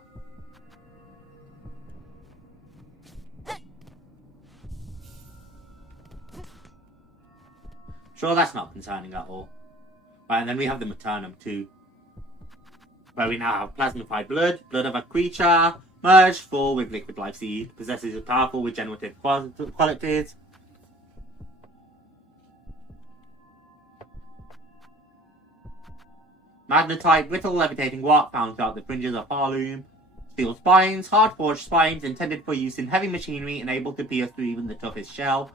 Sure, that's not concerning at all. Right, and then we have the Maternum too. Where we now have plasmified blood, blood of a creature, merged full with liquid life seed, possesses a powerful regenerative qualities. Magnetite, brittle levitating rock found throughout the fringes of pharloom. Steel spines, hard-forged spines intended for use in heavy machinery and able to pierce through even the toughest shell.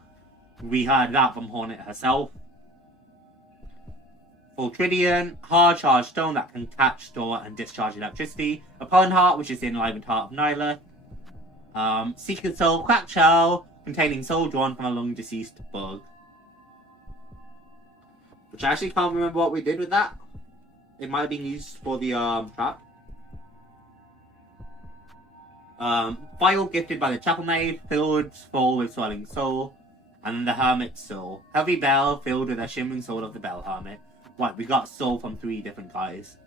We heard that from Hornet herself. Fultridian, hard-charged stone that can catch, store, and discharge electricity. A pollen heart, which is the enlivened heart of Nyla. Secret soul, cracked shell, containing soul drawn from a long-deceased bug. Which I actually can't remember what we did with that. It might have been used for the trap. Vial gifted by the chapel maid, filled full with swelling soul, and then the hermit's soul. Heavy bell filled with a shimmering soul of the bell hermit. Right, we got soul from 3 different guys.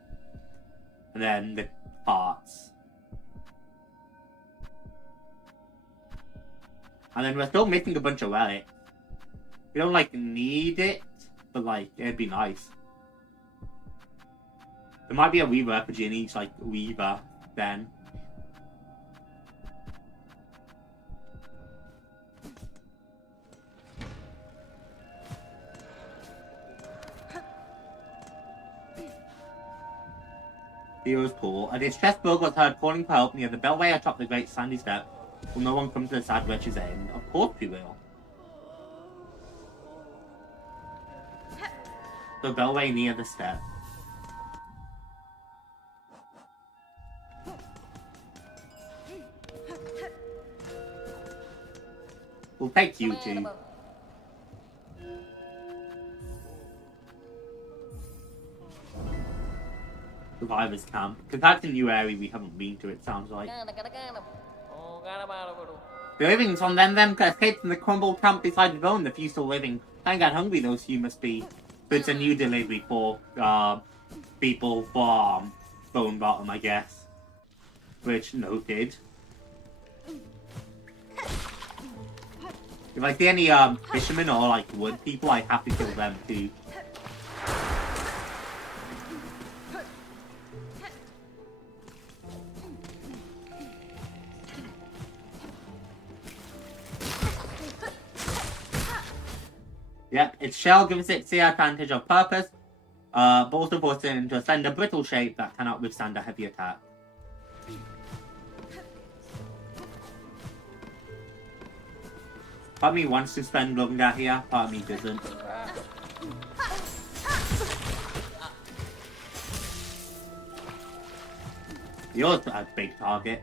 And then the parts. And then we're still missing a bunch of relics. We don't like need it, but like it'd be nice. There might be a Weaver effigy in each, like, Weaver, then. Theo's pool. A distressed bug was heard calling for help near the bellway atop the great sandy step. Will no one come to the sad wretch's aid? Of course we will. The bellway near the step. We'll take you two. Survivors camp. Because that's a new area we haven't been to, it sounds like. The living's on them escaped from the crumbled camp beside the bone, the few still living. Dang how hungry those few must be. But it's a new delivery for people from Bone Bottom, I guess. Which, noted. If I see any fishermen or like wood people, I have to kill them too. Yep, its shell gives it the advantage of purpose, but also forces it into a slender, brittle shape that cannot withstand a heavy attack. Part of me wants to spend longer here, part of me doesn't. You're a big target.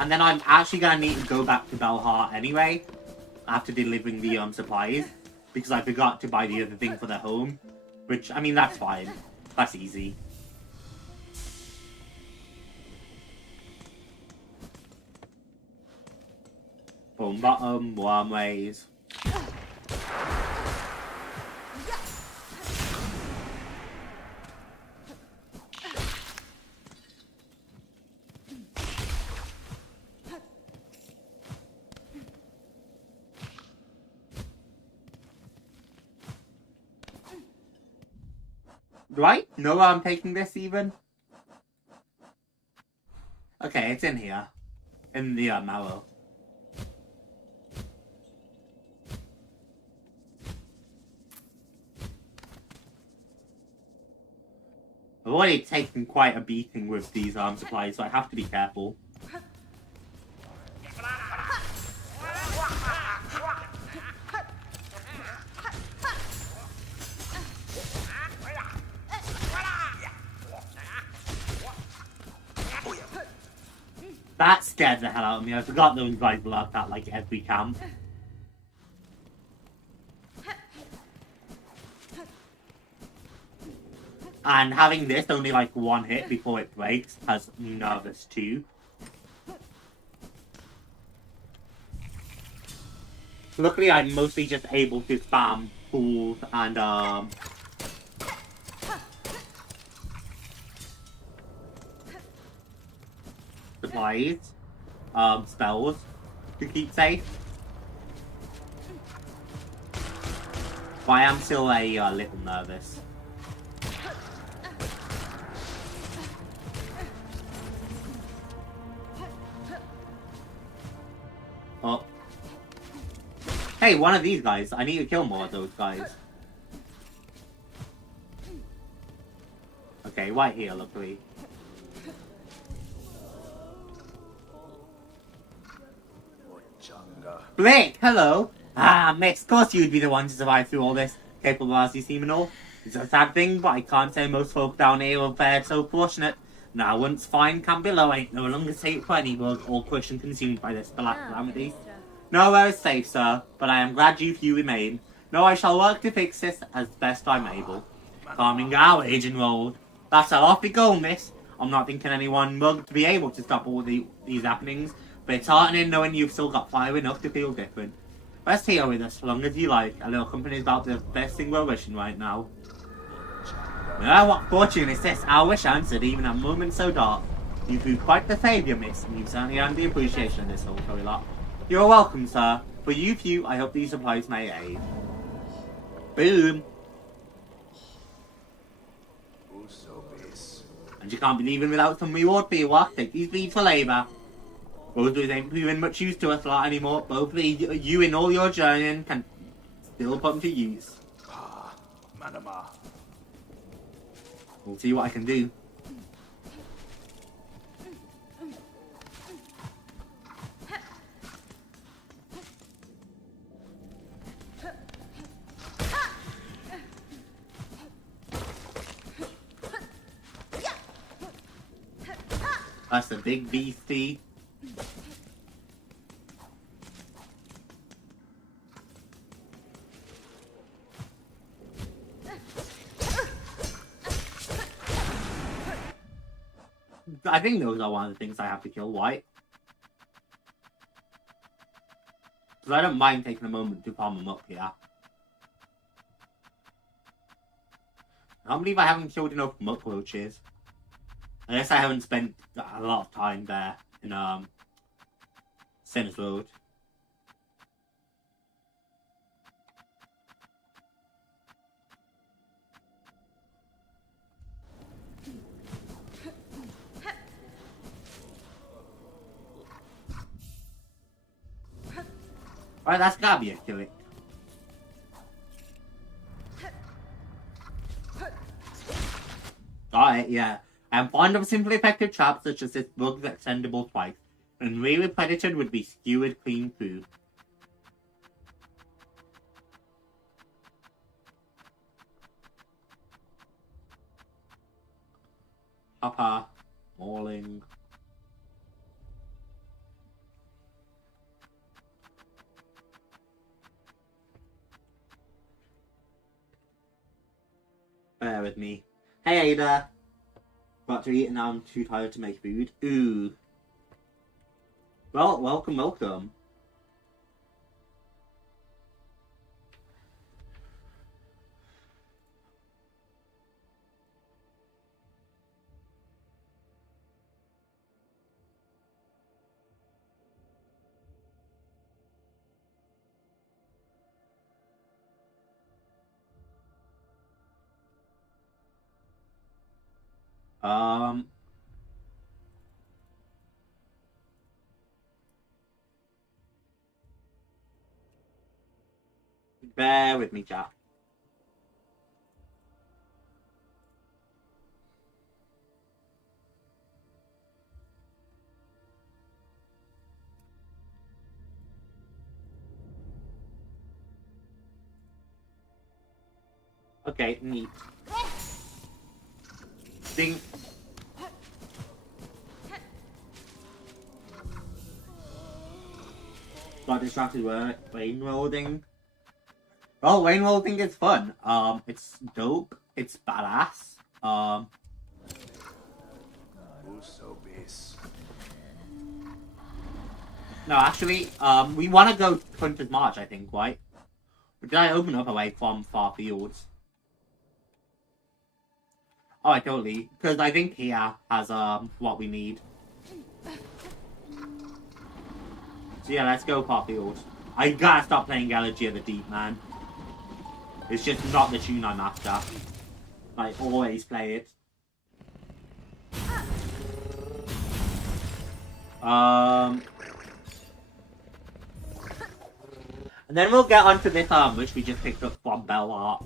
And then I'm actually gonna need to go back to Belhart anyway, after delivering the supplies, because I forgot to buy the other thing for the home, which, I mean, that's fine. That's easy. Boom bottom, warm ways. Do I know where I'm taking this even? Okay, it's in here. In the marrow. I've already taken quite a beating with these supplies, so I have to be careful. That scared the hell out of me. I forgot those guys were like that, like, every camp. And having this only like one hit before it breaks has me nervous too. Luckily, I'm mostly just able to spam pools and supplies, spells to keep safe. But I am still a little nervous. Oh. Hey, one of these guys. I need to kill more of those guys. Okay, right here, luckily. Blake, hello! Ah, Mix, of course you'd be the one to survive through all this, capable as you seem and all. It's a sad thing, but I can't say most folk down here are fared so fortunate. Now, once fine camp below ain't no longer safe for any bug or question consumed by this black calamity. Nowhere is safe, sir, but I am glad you few remain. No, I shall work to fix this as best I'm able. Calming our age enrolled. That's how off we go, miss. I'm not thinking anyone mug to be able to stop all these happenings, but it's heartening knowing you've still got fire enough to feel different. Rest here with us, as long as you like. A little company is about the best thing we're wishing right now. Well, what fortune is this? Our wish answered, even at moments so dark. You proved quite the saviour, miss, and you certainly earned the appreciation of this whole curry lot. You're welcome, sir. For you few, I hope these supplies may aid. Boom! And you can't be leaving without some reward for your work. Take these leaves for labour. Those who ain't proving much use to us lot anymore. Both you in all your journeying can still put them to use. We'll see what I can do. That's a big beastie. I think those are one of the things I have to kill, right? Because I don't mind taking a moment to farm them up here. I can't believe I haven't killed enough muck roaches. I guess I haven't spent a lot of time there in Sinners Road. Right, that's gotta be a kill it. yeah. I am fond of simple effective traps such as this bug's extendable twice, and really predator would be skewered clean food. Papa, mauling. Bear with me. Hey Ada! Got to eat and now I'm too tired to make food. Ooh. Well, welcome. Bear with me, chat. Okay, neat. Ding. Got distracted with rain rolling. Well, rain rolling is fun. It's dope. It's badass. No, actually, we want to go Hunter's March, I think, right? Or did I open up away from far fields? Oh, I totally. Because I think here has, what we need. So yeah, let's go far fields. I gotta stop playing Elegy of the Deep, man. It's just not the tune I'm after. I always play it. And then we'll get onto this which we just picked up from Bell Art.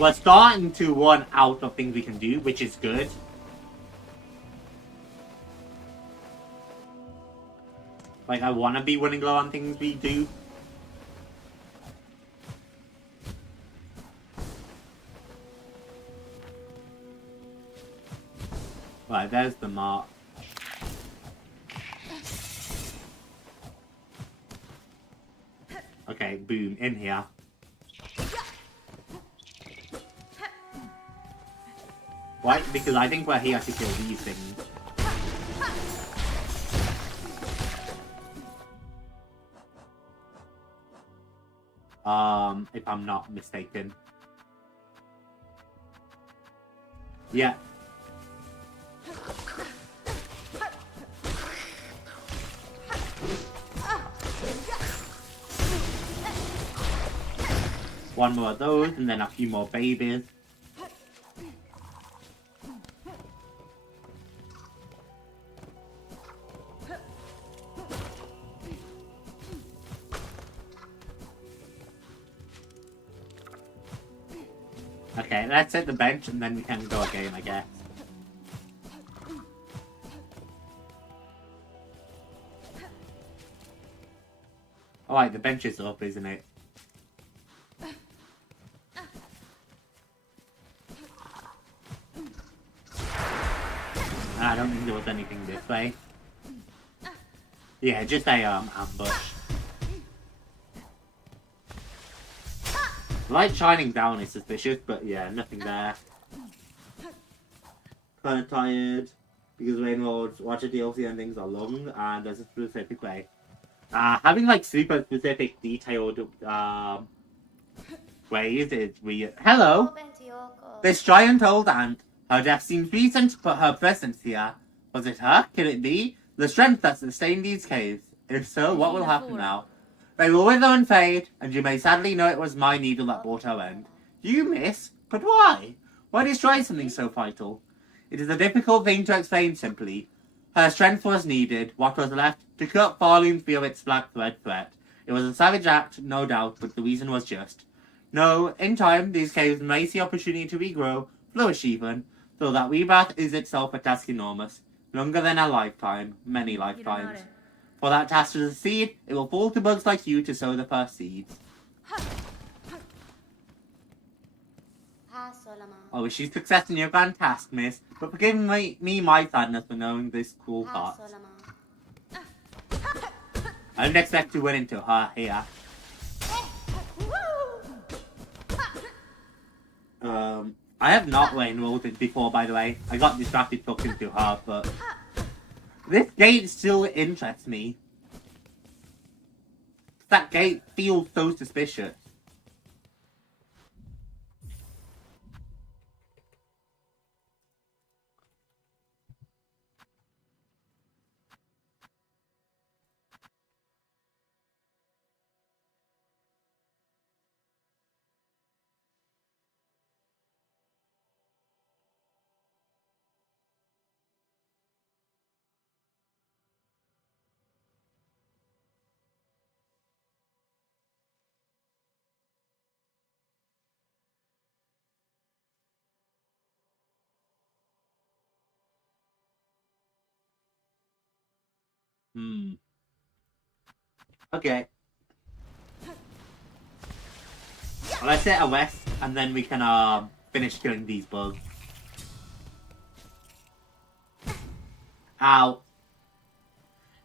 We're starting to run out of things we can do, which is good. Like, I want to be running low on things we do. Right, there's the mark. Okay, boom, in here. Right, because I think we're here to kill these things. If I'm not mistaken. Yeah. One more of those, and then a few more babies. Okay, let's hit the bench and then we can go again, I guess. Alright, the bench is up, isn't it? I don't think there was anything this way. Yeah, just a ambush. Light shining down is suspicious, but yeah, nothing there. Kind of tired because Rainbows Watcher DLC endings are long and there's a specific way. Having like super specific detailed ways is weird. Hello! This giant old ant. Her death seems recent, but her presence here. Was it her? Can it be? The strength that sustained these caves. If so, what will happen now? They will wither and fade, and you may sadly know it was my needle that brought her end. You miss? But why? Why destroy something so vital? It is a difficult thing to explain simply. Her strength was needed. What was left? To cut pharloom through its black threat. It was a savage act, no doubt, but the reason was just. No, in time, these caves may see opportunity to regrow, flourish even, so that rebirth is itself a task enormous, longer than a lifetime, many lifetimes. For that task to succeed, it will fall to bugs like you to sow the first seeds. I wish you success in your grand task, miss, but forgive me my sadness for knowing this cruel part. I didn't expect to win into her here. I have not enrolled it before, by the way. I got distracted talking to her, but this gate still interests me. That gate feels so suspicious. Okay. Let's hit a west, and then we can finish killing these bugs. Ow.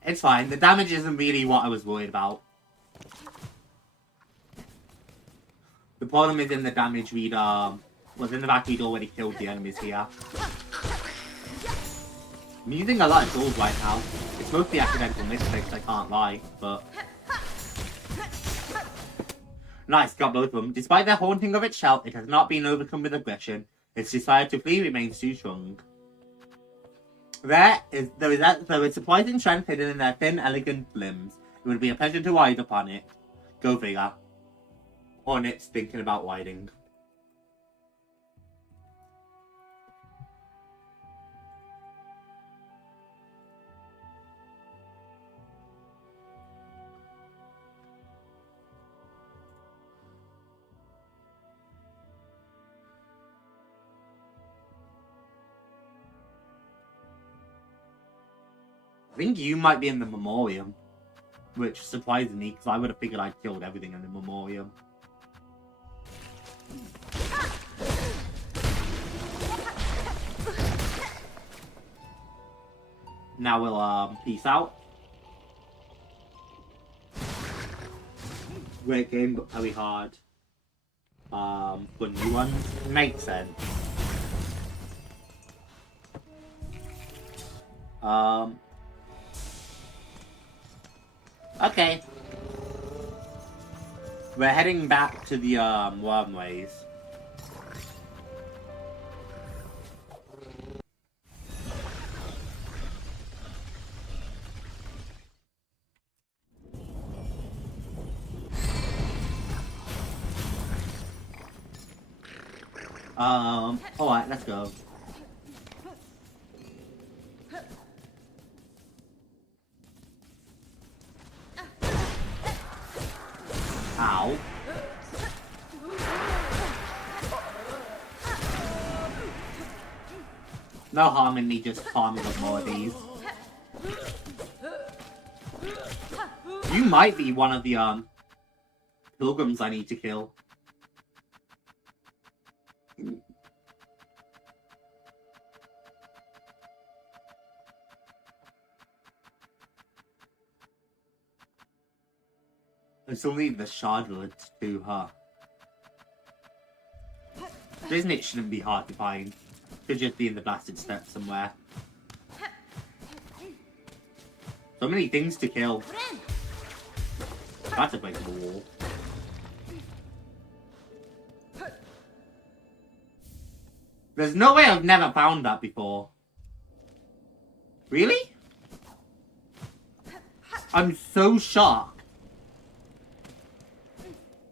It's fine. The damage isn't really what I was worried about. The problem is in the damage we'd was in the fact we'd already killed the enemies here. I'm using a lot of tools right now. It's mostly accidental mistakes, I can't lie, but... Nice, got both of them. Despite the haunting of its shell, it has not been overcome with aggression. Its desire to flee remains too strong. There is surprising strength hidden in their thin, elegant limbs. It would be a pleasure to ride upon it. Go figure. Hornet's thinking about riding. I think you might be in the memoriam, which surprises me because I would have figured I'd killed everything in the memoriam. Now we'll peace out. Great game, but very hard. For new ones, makes sense. Okay. We're heading back to the wormways. Alright, let's go. Ow. No harm in me just farming up more of these. You might be one of the pilgrims I need to kill. I still need the shardwood to her. Isn't it shouldn't be hard to find. Could just be in the blasted steppe somewhere. So many things to kill. That's a breakable wall. There's no way I've never found that before. Really? I'm so shocked.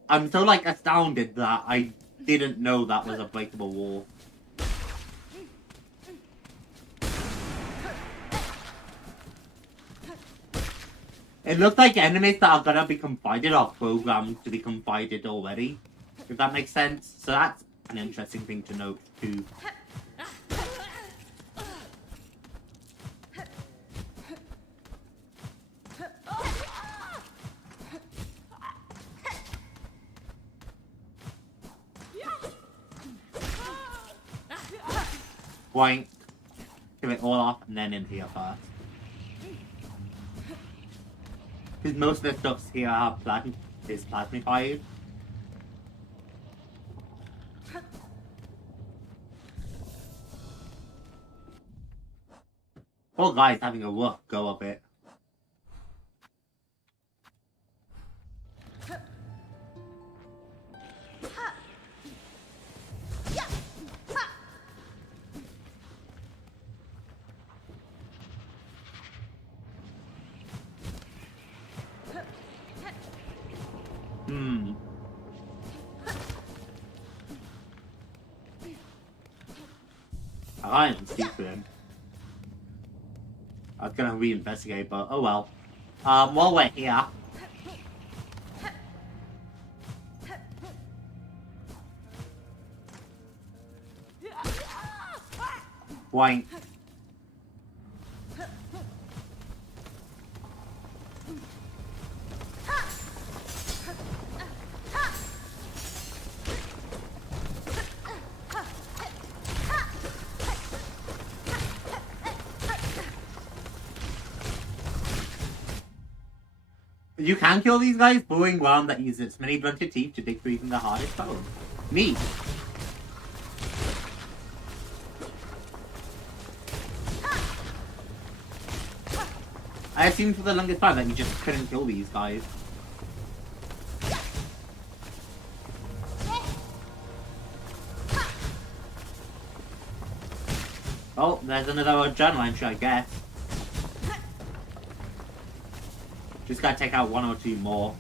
I'm so, like, astounded that I didn't know that was a breakable wall. It looks like enemies that are gonna be confided are programmed to be confided already. If that makes sense. So that's an interesting thing to note too. Point. Give it all off and then in here first. Because most of the stuffs here are plasmified. Poor guy's having a rough go of it. I can't speak for him. I was gonna reinvestigate, but oh well. While we're here. Wine. You can kill these guys, blowing ground that uses its many blunted teeth to dig through even the hardest bone. Me. I assumed for the longest time that you just couldn't kill these guys. Oh, there's another journal entry, I guess. Just gotta take out one or two more.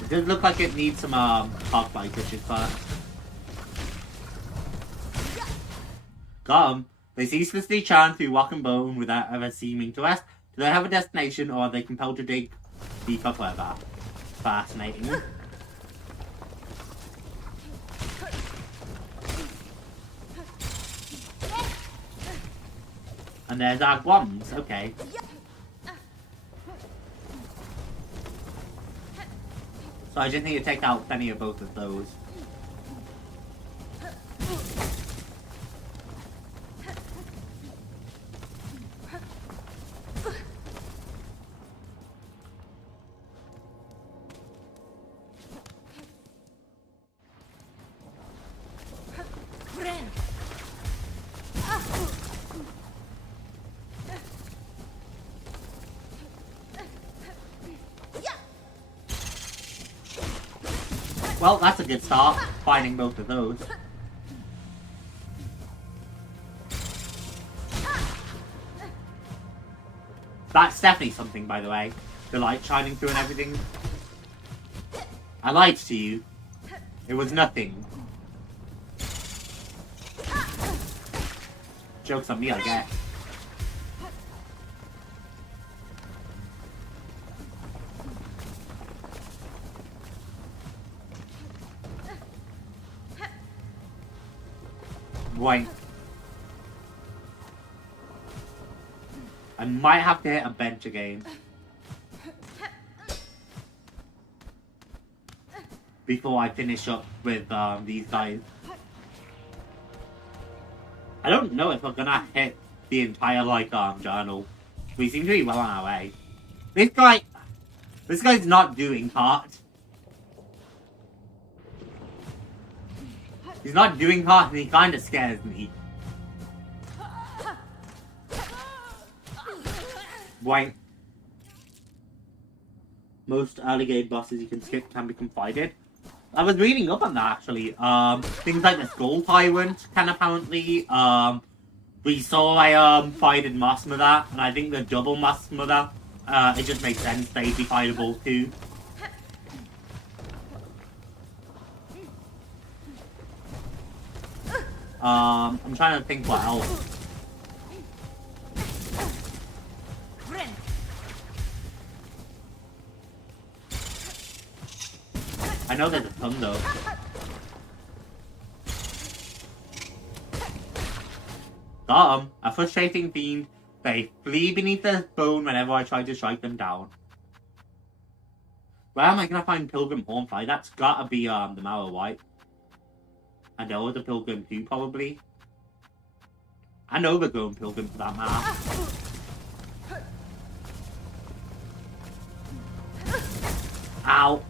It does look like it needs some half-bite glitches first. Got 'em. They ceaselessly churn through rock and bone without ever seeming to rest. Do they have a destination or are they compelled to dig deeper further? Fascinating. And there's our bombs, okay. So I just need to take out plenty of both of those. Well, that's a good start, finding both of those. That's definitely something, by the way. The light shining through and everything. I lied to you. It was nothing. Joke's on me, I guess. Wait. I might have to hit a bench again. Before I finish up with these guys. I don't know if we're gonna hit the entire journal. We seem to be well on our way. This guy's not doing part. He's not doing hard and he kinda scares me. Wank. Most early game bosses you can skip can be confided. I was reading up on that actually. Things like the Skull Tyrant can apparently, we saw a fighted Moss Mother, and I think the double Moss Mother, it just makes sense they'd be fightable too. I'm trying to think what else. I know there's a ton though. Got 'em. A frustrating fiend. They flee beneath the bone whenever I try to strike them down. Where am I gonna find Pilgrim Hornfly? That's gotta be the Marrow White. And the other Pilgrim too, probably. And Overgrown Pilgrim for that matter. Ow.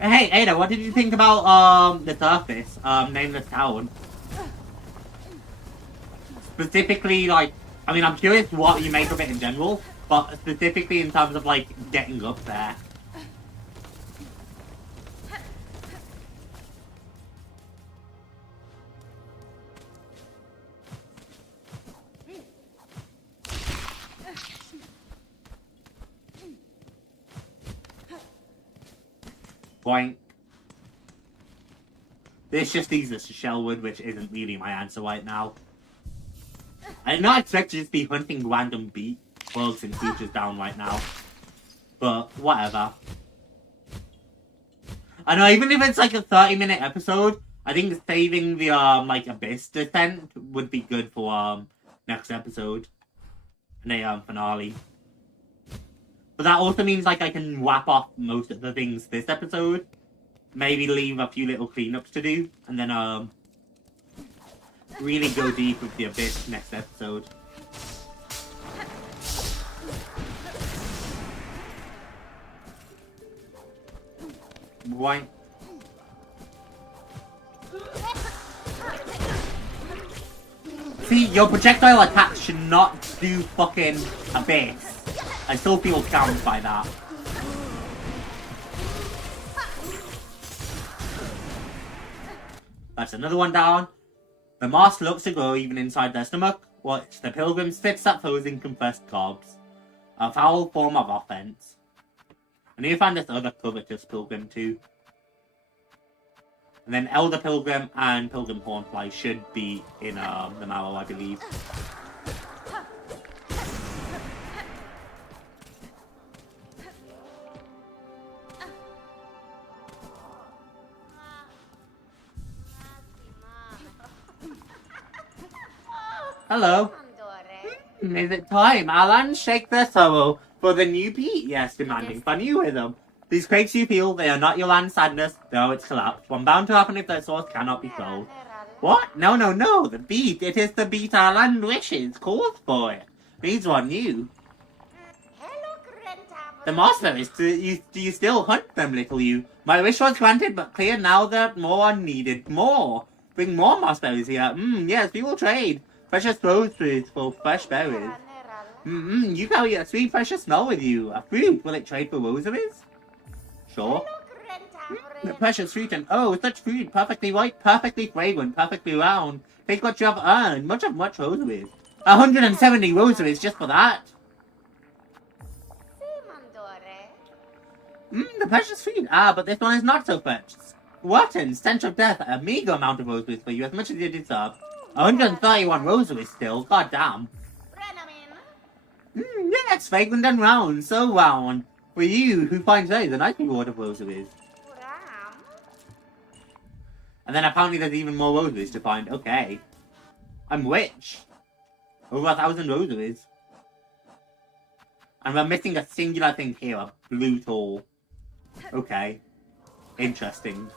Hey, Ada, what did you think about the surface, Nameless Town? Specifically, like, I mean, I'm curious what you make of it in general, but specifically in terms of, like, getting up there. Boink. This just leads us to Shellwood, which isn't really my answer right now. I did not expect to just be hunting random bugs and creatures down right now. But, whatever. I know, even if it's like a 30-minute episode, I think saving the, like, Abyss Descent would be good for, next episode. The, finale. But that also means, like, I can wrap off most of the things this episode. Maybe leave a few little cleanups to do. And then, really go deep with the Abyss next episode. Right. See, your projectile attacks should not do fucking Abyss. I still feel scammed by that. That's another one down. The mask looks to grow even inside their stomach. Watch the pilgrim spits at foes in compressed carbs. A foul form of offense. I need to find this other covetous pilgrim too. And then Elder Pilgrim and Pilgrim Hornfly should be in the Marrow, I believe. Hello. Is it time? Alan, shake the sorrow for the new beat. Yes, demanding funny rhythm. These quakes you feel, they are not your land's sadness, though it's collapsed. One bound to happen if their source cannot be solved. What? No, no, no. The beat. It is the beat our land wishes, calls for it. Needs one new. The marshmallows, do you still hunt them, little you? My wish was granted, but clear now that more are needed. More. Bring more marshmallows here. Yes, we will trade. Precious roseberries for fresh berries. You carry a sweet, precious smell with you. A fruit. Will it trade for rosaries? Sure. The precious fruit and oh, such fruit. Perfectly white, perfectly fragrant, perfectly round. Take what you have earned. Much rosaries. 170 rosaries just for that. The precious fruit. Ah, but this one is not so fresh. Rotten, stench of death. A meager amount of rosaries for you, as much as you deserve. 131 rosaries still. God damn. Yes, fragrant and round. So round. For you who finds those a nice reward of rosaries. And then apparently there's even more rosaries to find. Okay. I'm rich. Over 1,000 rosaries. And we're missing a singular thing here. A blue tool. Okay. Interesting.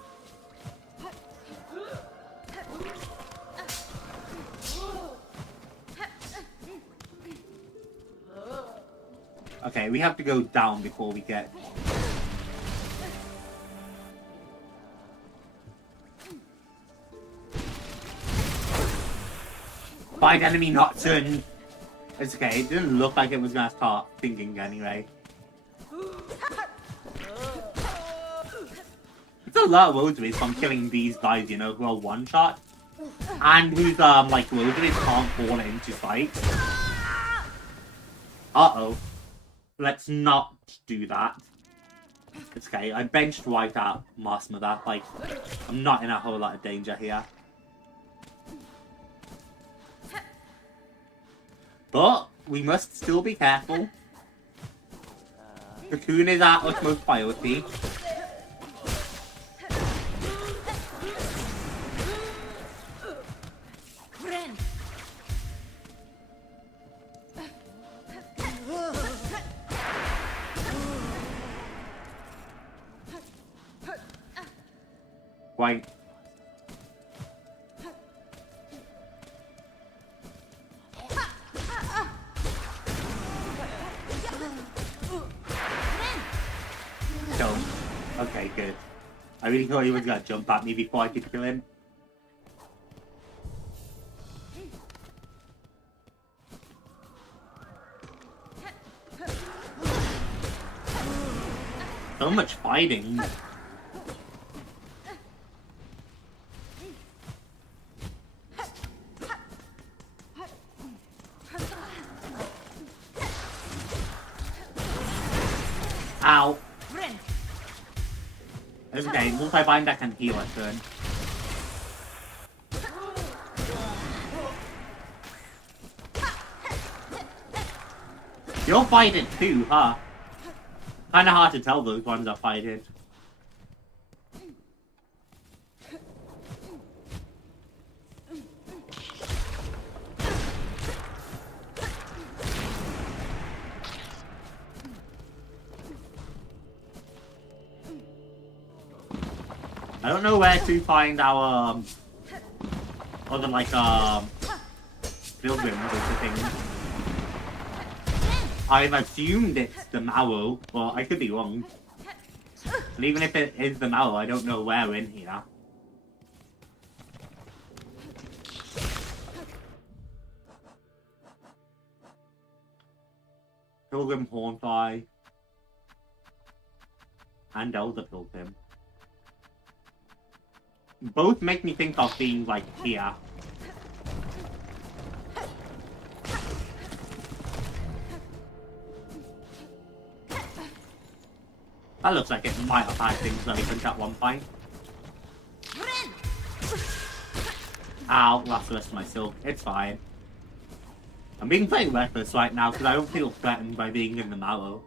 Okay, we have to go down before we get... Find enemy not soon. It's okay, it didn't look like it was gonna start thinking anyway. It's a lot of rosaries from killing these guys, you know, who are one-shot. And whose, like, rosaries can't fall into fights. Uh-oh. Let's not do that. It's okay, I benched right at Mask Mother. Like, I'm not in a whole lot of danger here. But, we must still be careful. Cocoon is our utmost priority. Right. Jump. Okay, good. I really thought he was gonna jump at me before I could kill him. So much fighting. Ow. Okay, multi-bind that can heal a turn. You're fighting too, huh? Kinda hard to tell those ones are fighting. I don't know where to find our other like pilgrims or something. I've assumed it's the Mallow, but I could be wrong. And even if it is the Mallow, I don't know where in here. Pilgrim Hornfly and Elder Pilgrim. Both make me think of being like here. That looks like it might have had things relevant at one point. Ow, that's the rest of my silk. It's fine. I'm being pretty reckless right now because I don't feel threatened by being in the Mallow.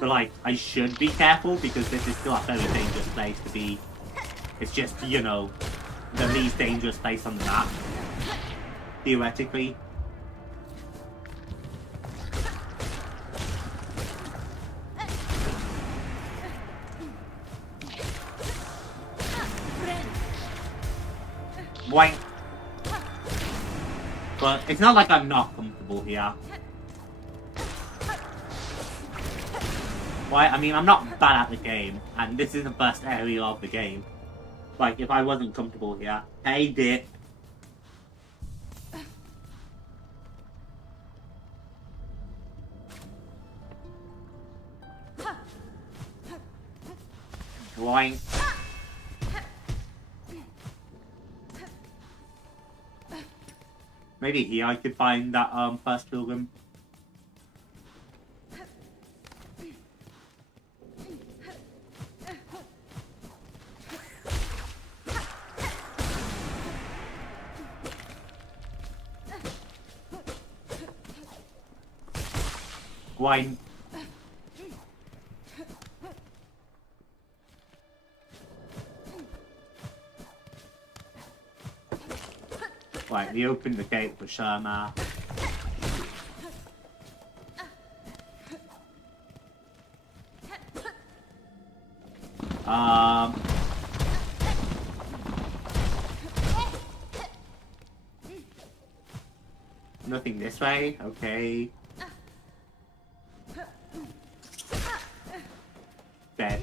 But like, I should be careful because this is still a very dangerous place to be. It's just, you know, the least dangerous place on the map. Theoretically. Boing. But it's not like I'm not comfortable here. Why? I mean, I'm not bad at the game, and this is the first area of the game. Like, if I wasn't comfortable here, hey, dip. Boing. Maybe here I could find that first pilgrim. Wine. Right, we opened the gate for Sharma. Nothing this way, okay. Dead.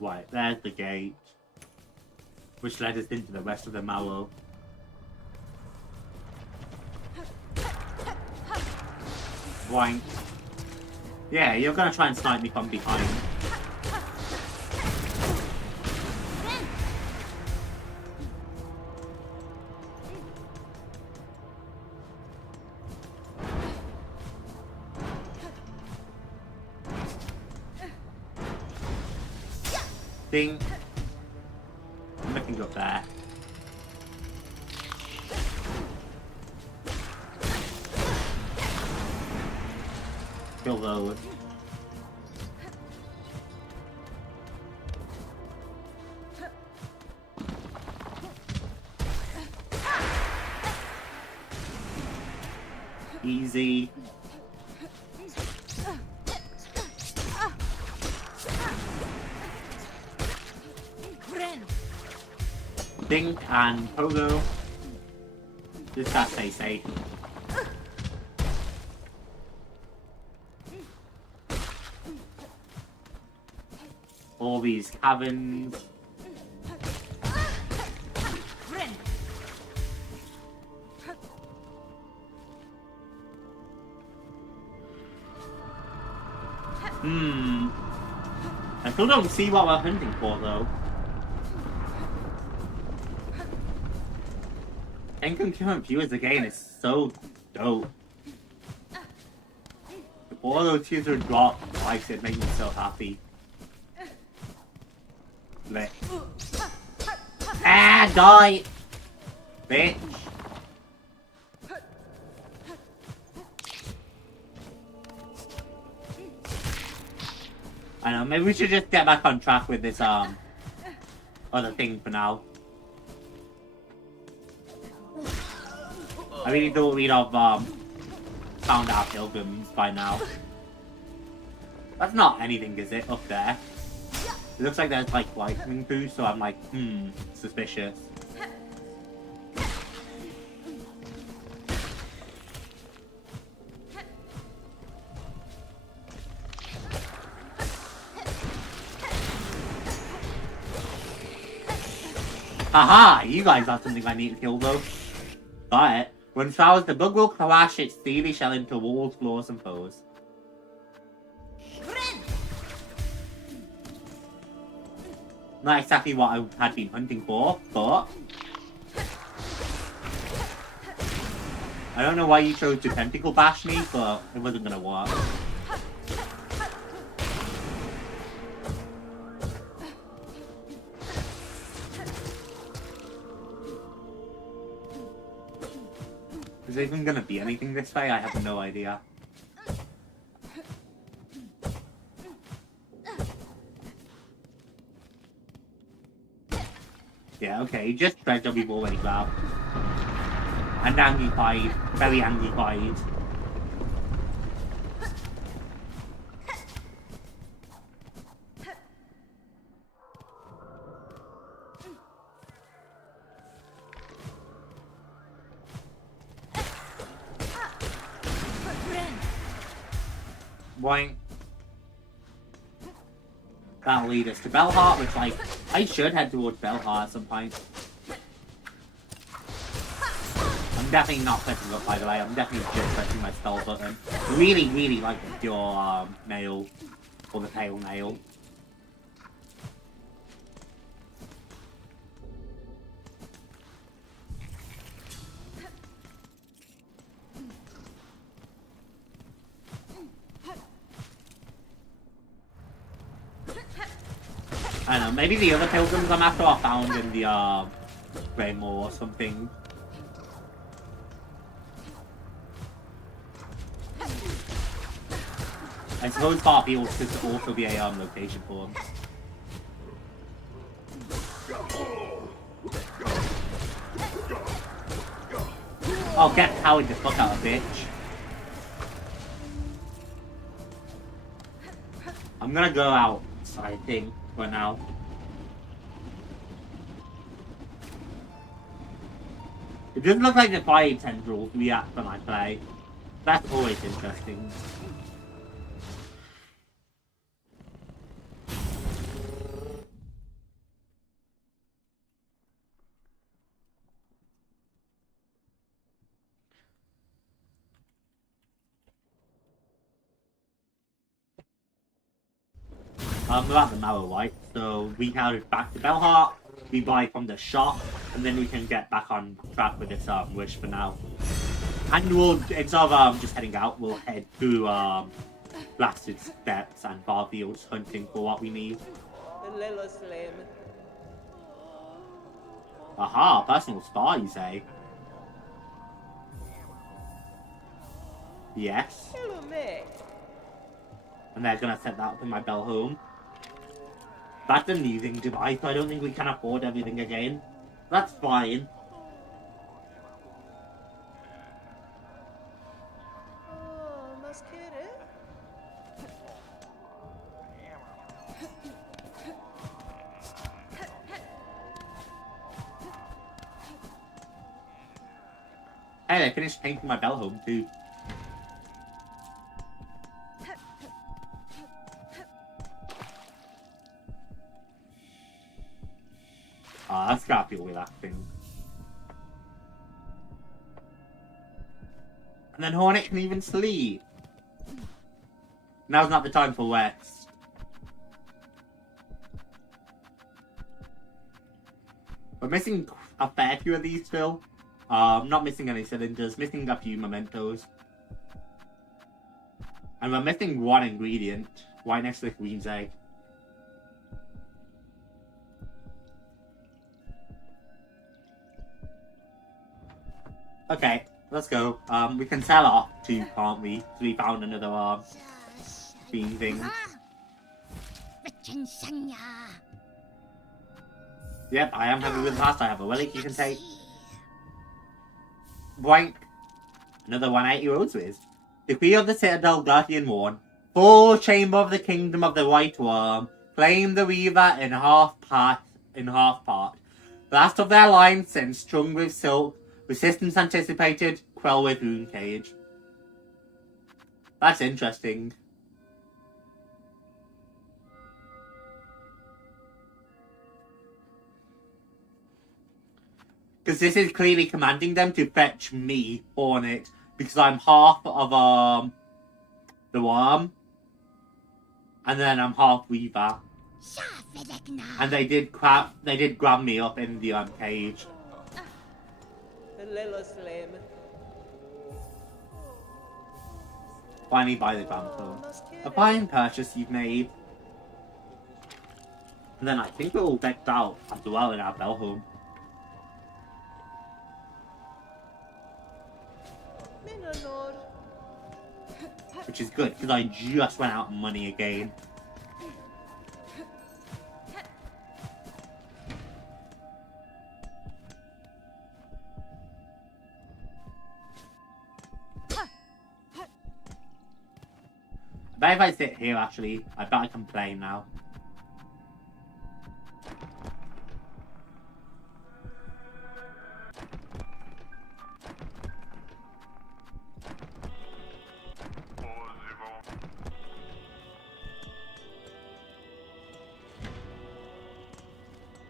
Right, there's the gate, which led us into the rest of the Mallow. Boing. Yeah, you're gonna try and snipe me from behind. Ding. nothing up there. Kill those. Easy. Dink and Pogo. Just gotta stay safe. All these caverns. I still don't see what we're hunting for though. Incongruent viewers again is so dope. If all those tears are dropped, likes it makes me so happy. Lit. Ah, die! Bitch. I know, maybe we should just get back on track with this other thing for now. I really thought we'd have found our pilgrims by now. That's not anything, is it, up there? It looks like there's like light coming through, so I'm like, suspicious. Haha! You guys have something I need to kill though. Got it. When showers, the bug will crash its steely shell into walls, floors, and foes. Not exactly what I had been hunting for, but I don't know why you chose to tentacle bash me, but it wasn't gonna work. Is there even gonna be anything this way? I have no idea. Yeah, okay, just treasure we've already grabbed. And angry-fied, very angry-fied. Boing. That'll lead us to Belheart, which, like, I should head towards Belheart at some point. I'm definitely not clicking up, by the way. I'm definitely just pressing my spell button. Really, really like the pure nail, or the pale nail. I don't know, maybe the other pilgrims I'm after are found in the Greymoor or something. I suppose Farfield could also be a location for them. Oh, get Howard the fuck out of bitch. I'm gonna go out, I think, for now. It doesn't look like the fire tendrils react when I play. That's always interesting. We're at the Mallow Light, so we head back to Belheart, we buy from the shop, and then we can get back on track with this wish for now. And we'll, instead of just heading out, we'll head through Blasted Steppes and Farfields hunting for what we need. Aha, personal spa, you say? Yes. Hello, mate. And they're gonna set that up in my bell home. That's a leasing device, so I don't think we can afford everything again. That's fine. Oh, mascara. Hey, I finished painting my bell home too. Ah, that's gotta feel relaxing. And then Hornet can even sleep. Now's not the time for rest. We're missing a fair few of these still. Not missing any cylinders, missing a few mementos. And we're missing one ingredient, right next to the queen's egg. Okay, let's go. We can sell off too, can't we? So we found another bean thing. Yep, I am happy with the past. I have a relic you can take. Blank. Another 180 roses. Decree of the Citadel, Guardian Worn. Full chamber of the kingdom of the white worm. Flame the weaver in half part. Last of their line sent strung with silk. Resistance anticipated. Quell with rune cage. That's interesting. Because this is clearly commanding them to fetch me, Hornet, because I'm half of the worm, and then I'm half weaver. And they did grab me up in the cage. Finally buy the Grampo. A fine purchase you've made. And then I think we're all decked out as well in our bell home. Which is good, because I just went out of money again. I bet if I sit here, actually, I bet I can play now.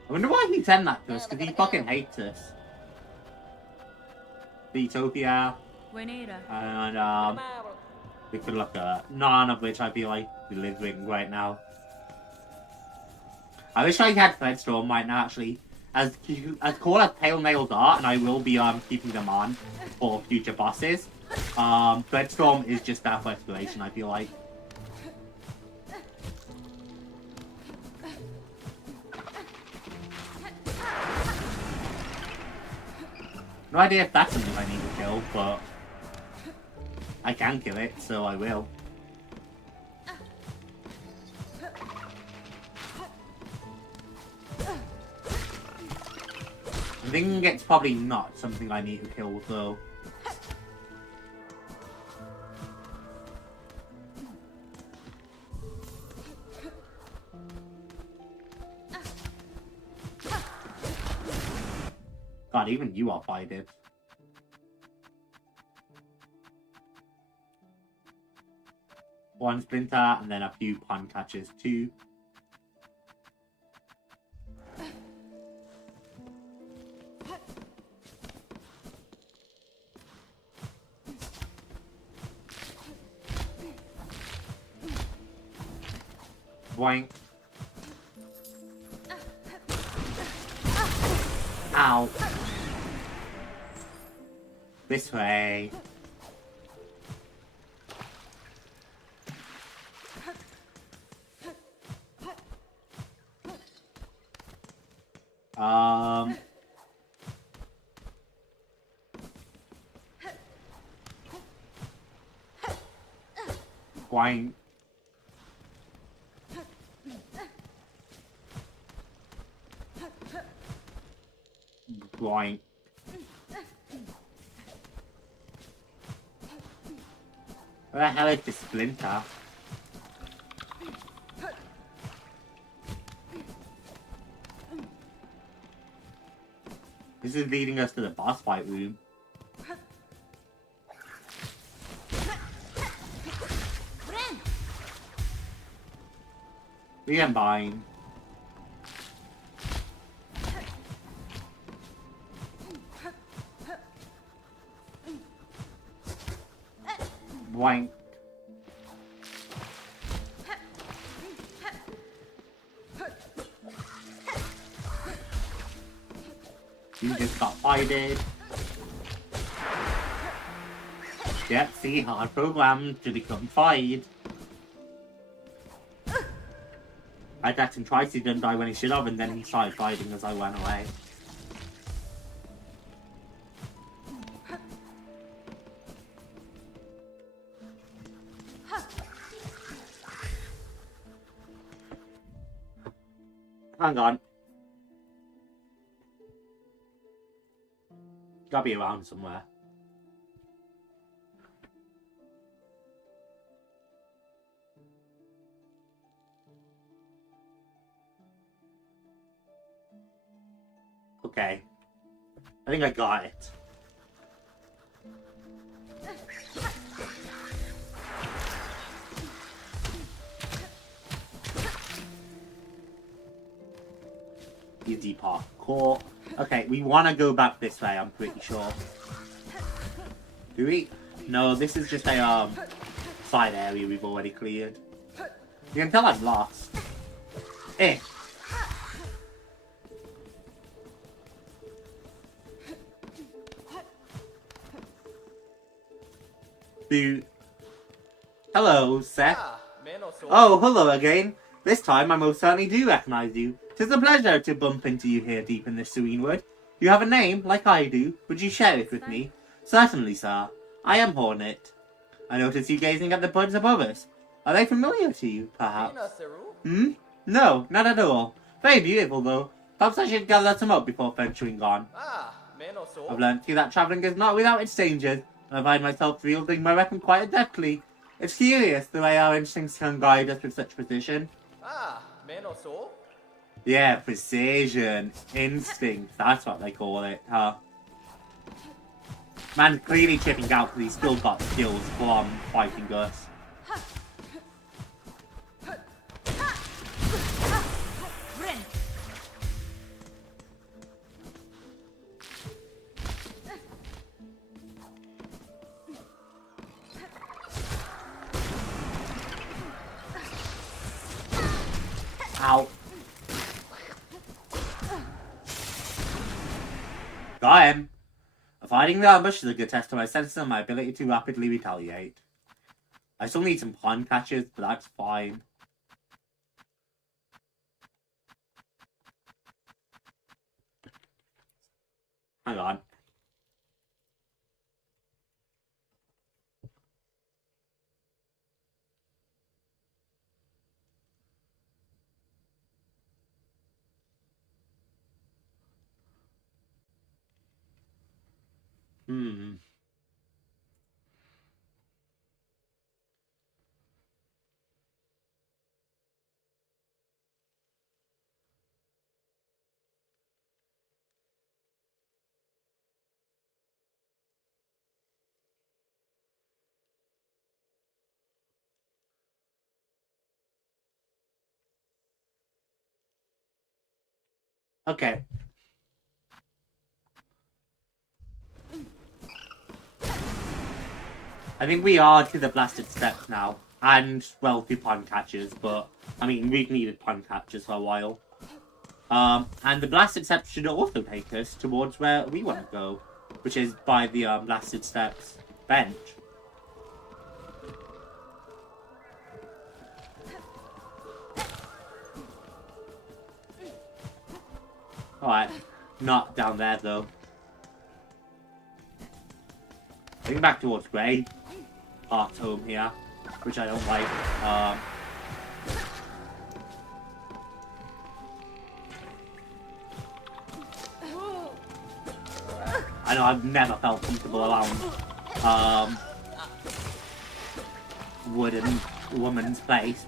I wonder why he sent that to us, because he fucking hates us. Utopia. And, we could look at none of which I feel like we live in right now. I wish I had Threadstorm right now, actually. As cool as Pale Nails are, and I will be keeping them on for future bosses, Threadstorm is just that for exploration, I feel like. No idea if that's something I need to kill, but I can kill it, so I will. I'm thinking it's probably not something I need to kill, though. God, even you are fighting. One splinter, and then a few pun catches too. Boink. Ow. This way. Boing. Boing. Where the hell is this splinter? This is leading us to the boss fight room. We combine. Boink. You just got fighted. Yep, see, hard programmed to become fired. I attacked him twice, he didn't die when he should have, and then he started fighting as I went away. Hang on. Gotta be around somewhere. Okay. I think I got it. Easy parkour. Okay, we want to go back this way, I'm pretty sure. Do we? No, this is just a side area we've already cleared. You can tell I'm lost. Eh. Hello, Seth. Oh, hello again. This time I most certainly do recognize you. 'Tis a pleasure to bump into you here deep in the serene wood. You have a name, like I do. Would you share it with me? Certainly, sir. I am Hornet. I notice you gazing at the buds above us. Are they familiar to you, perhaps? No, not at all. Very beautiful, though. Perhaps I should gather some up before venturing on. I've learned too that travelling is not without its dangers. I find myself wielding my weapon quite adeptly. It's curious the way our instincts can guide us with such precision. Yeah, precision. Instinct. That's what they call it, huh? Man's clearly chipping out because he's still got skills from fighting us. Ow. Got him. Avoiding the ambush is a good test of my senses and my ability to rapidly retaliate. I still need some pawn catches, but that's fine. Hang on. Okay. I think we are to the blasted steps now. And, well, to pawn catchers, but, I mean, we've needed pawn catchers for a while. And the blasted steps should also take us towards where we want to go, which is by the blasted steps bench. Alright, not down there though. Heading back towards Grey. Park's home here. which I don't like. I know I've never felt comfortable around wooden woman's place.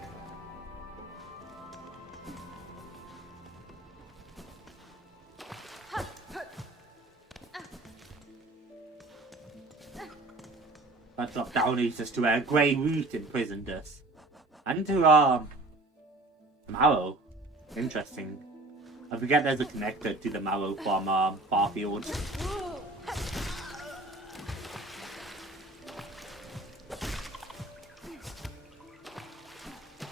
That drop down leads us to a grey root imprisoned us. And to marrow. Interesting. I forget there's a connector to the marrow from Farfield.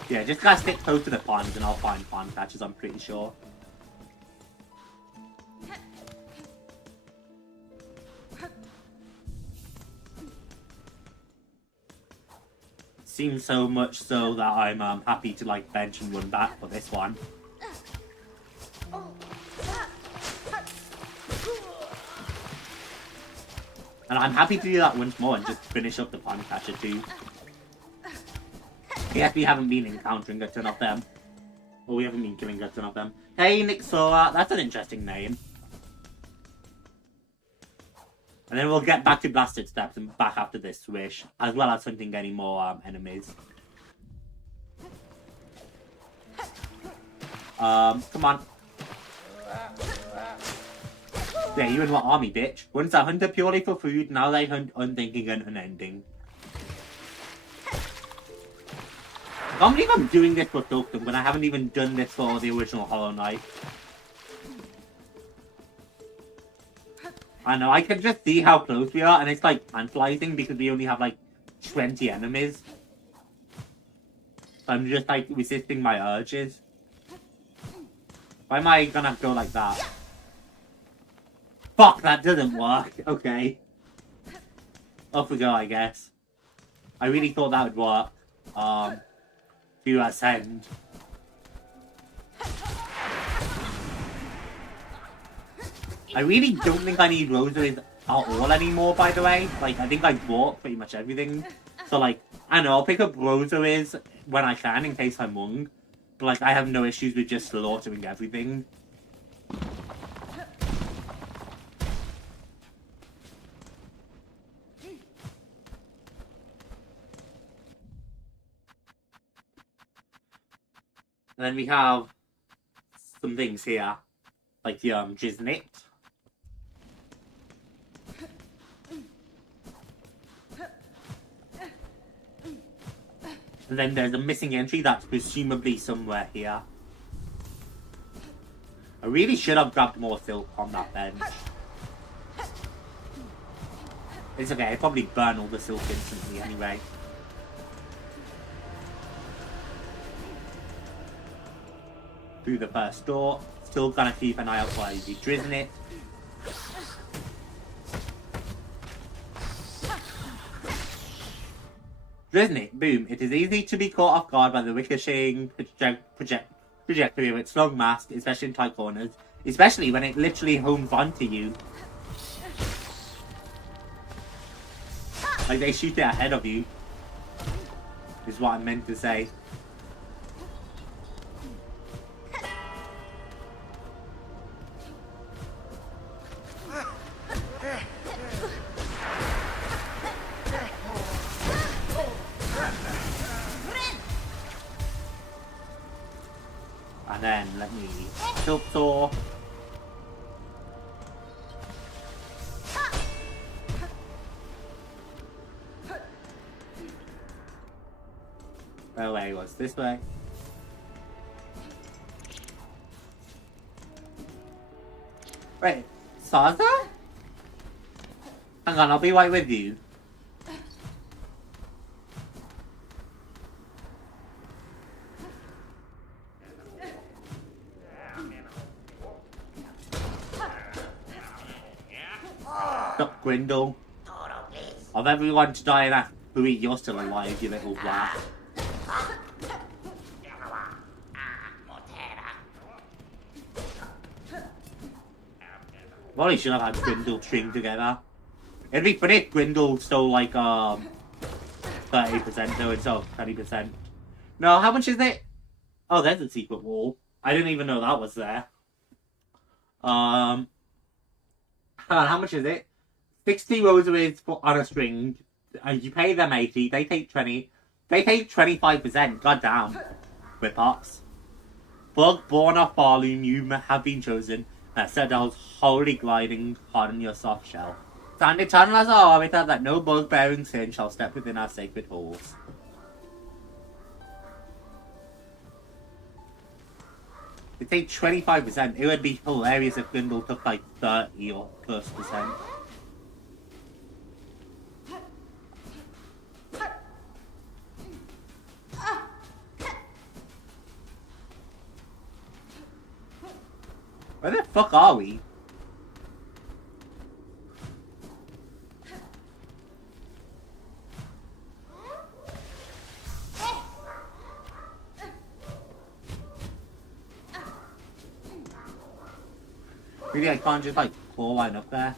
Yeah, just gotta stick close to the ponds and I'll find pond catches, I'm pretty sure. Seems so much so that I'm happy to like bench and run back for this one. And I'm happy to do that once more and just finish up the pond catcher too. Yes, we haven't been encountering a ton of them. Or we haven't been killing a ton of them. Hey, Nixora, that's an interesting name. And then we'll get back to Blasted Steps and back after this swish, as well as hunting any more enemies. Come on. Yeah, you in what army, bitch? Once I hunted purely for food, now they hunt unthinking and unending. I can't believe I'm doing this for Silksong when I haven't even done this for the original Hollow Knight. I know, I can just see how close we are, and it's like tantalizing because we only have like 20 enemies. So I'm just like resisting my urges. Why am I gonna go like that? Fuck, that doesn't work. Okay. Off we go, I guess. I really thought that would work. Do ascend. I really don't think I need rosaries at all anymore, by the way. Like, I think I bought pretty much everything. So, like, I know, I'll pick up rosaries when I can in case I'm wrong. But, like, I have no issues with just slaughtering everything. And then we have some things here, like the Jiznit. And then there's a missing entry that's presumably somewhere here. I really should have grabbed more silk on that bench. It's okay, I probably burn all the silk instantly anyway. Through the first door. Still gonna keep an eye out for the Jiznit. Jiznit, boom. It is easy to be caught off guard by the ricocheting trajectory of its long mast, especially in tight corners. Especially when it literally homes onto you. Like they shoot it ahead of you. Is what I meant to say. And then let me Silksong. Where way was this way? Wait, Saza? Hang on, I'll be right with you. Stop, Grindle. Of everyone to die in that buoy, you're still alive, you little rat. Probably should have had Grindle string together. It'd be funny if Grindle stole like 30% though, instead of 20%. No, how much is it? Oh, there's a secret wall. I didn't even know that was there. How much is it? 60 rosaries on a string. And you pay them 80, they take 20. They take 25%. God damn. Rip-offs. Bug born of pharloom, you have been chosen. Citadel's holy gliding harden your soft shell. Stand eternal as our arbiter that no bug-bearing sin shall step within our sacred halls. They take 25%. It would be hilarious if Grindel took like 30 or plus %. Where the fuck are we? Really, I can't just like claw line up there.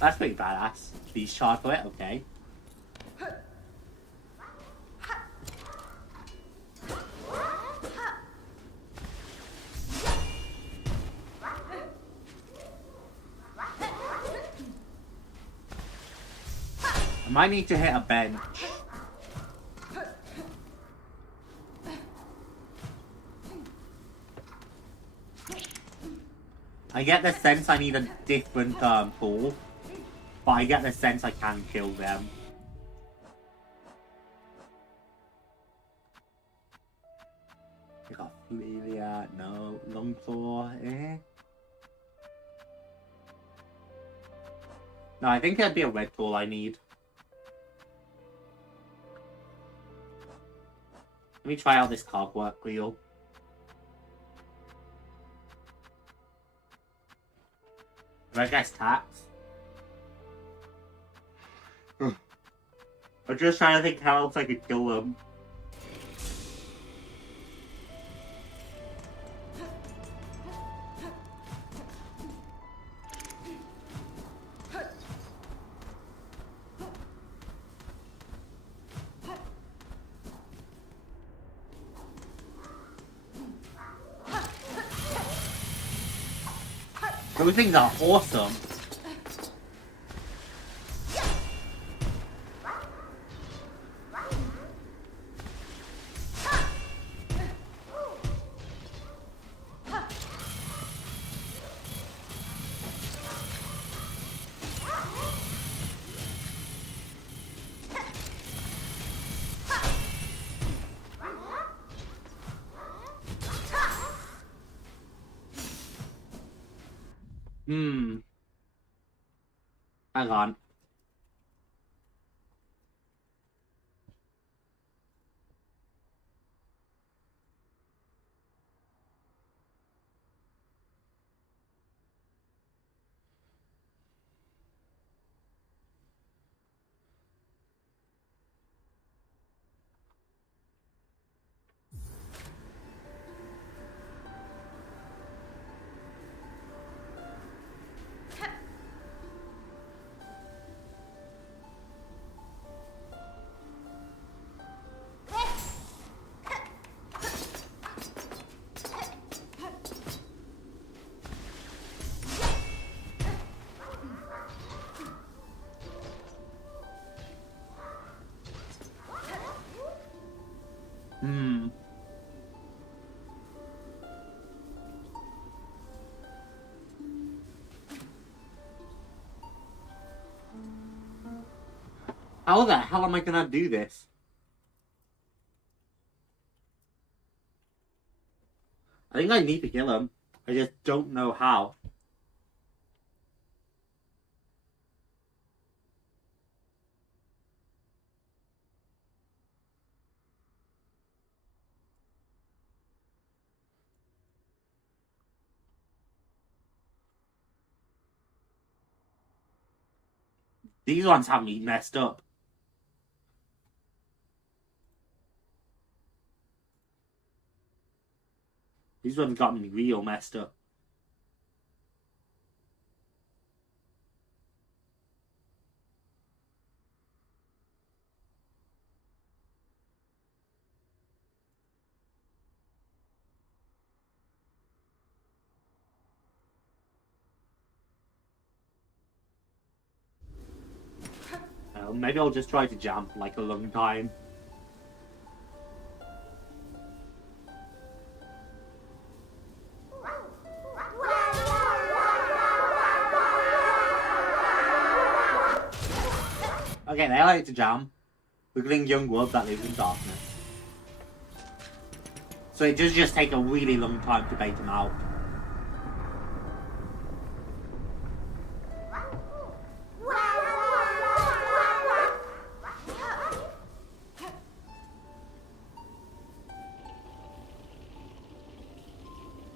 That's pretty badass. These chocolate, okay. I might need to hit a bench. I get the sense I need a different pool. But I get the sense I can kill them. I got Flelia, no, Longclaw, eh? No, I think that'd be a red tool I need. Let me try out this cogwork wheel. Red guy's tax. I'm just trying to think how else I could kill them. Those things are awesome. Hang on. How the hell am I gonna do this? I think I need to kill him. I just don't know how. These ones have me messed up. These ones got me real messed up. Maybe I'll just try to jam for like a long time. Okay, they like to jam. Wiggling young wolf that lives in darkness. So it does just take a really long time to bait them out.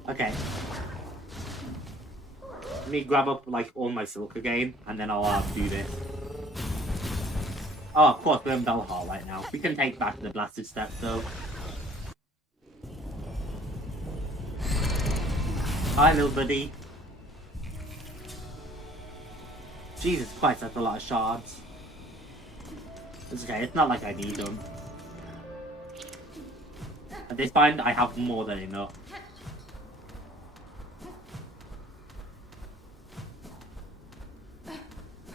Okay. Let me grab up like all my silk again, and then I'll do this. Oh, of course, we're in Belhar right now. We can take back the blasted steps though. Hi, little buddy. Jesus Christ, that's a lot of shards. It's okay, it's not like I need them. At this point, I have more than enough.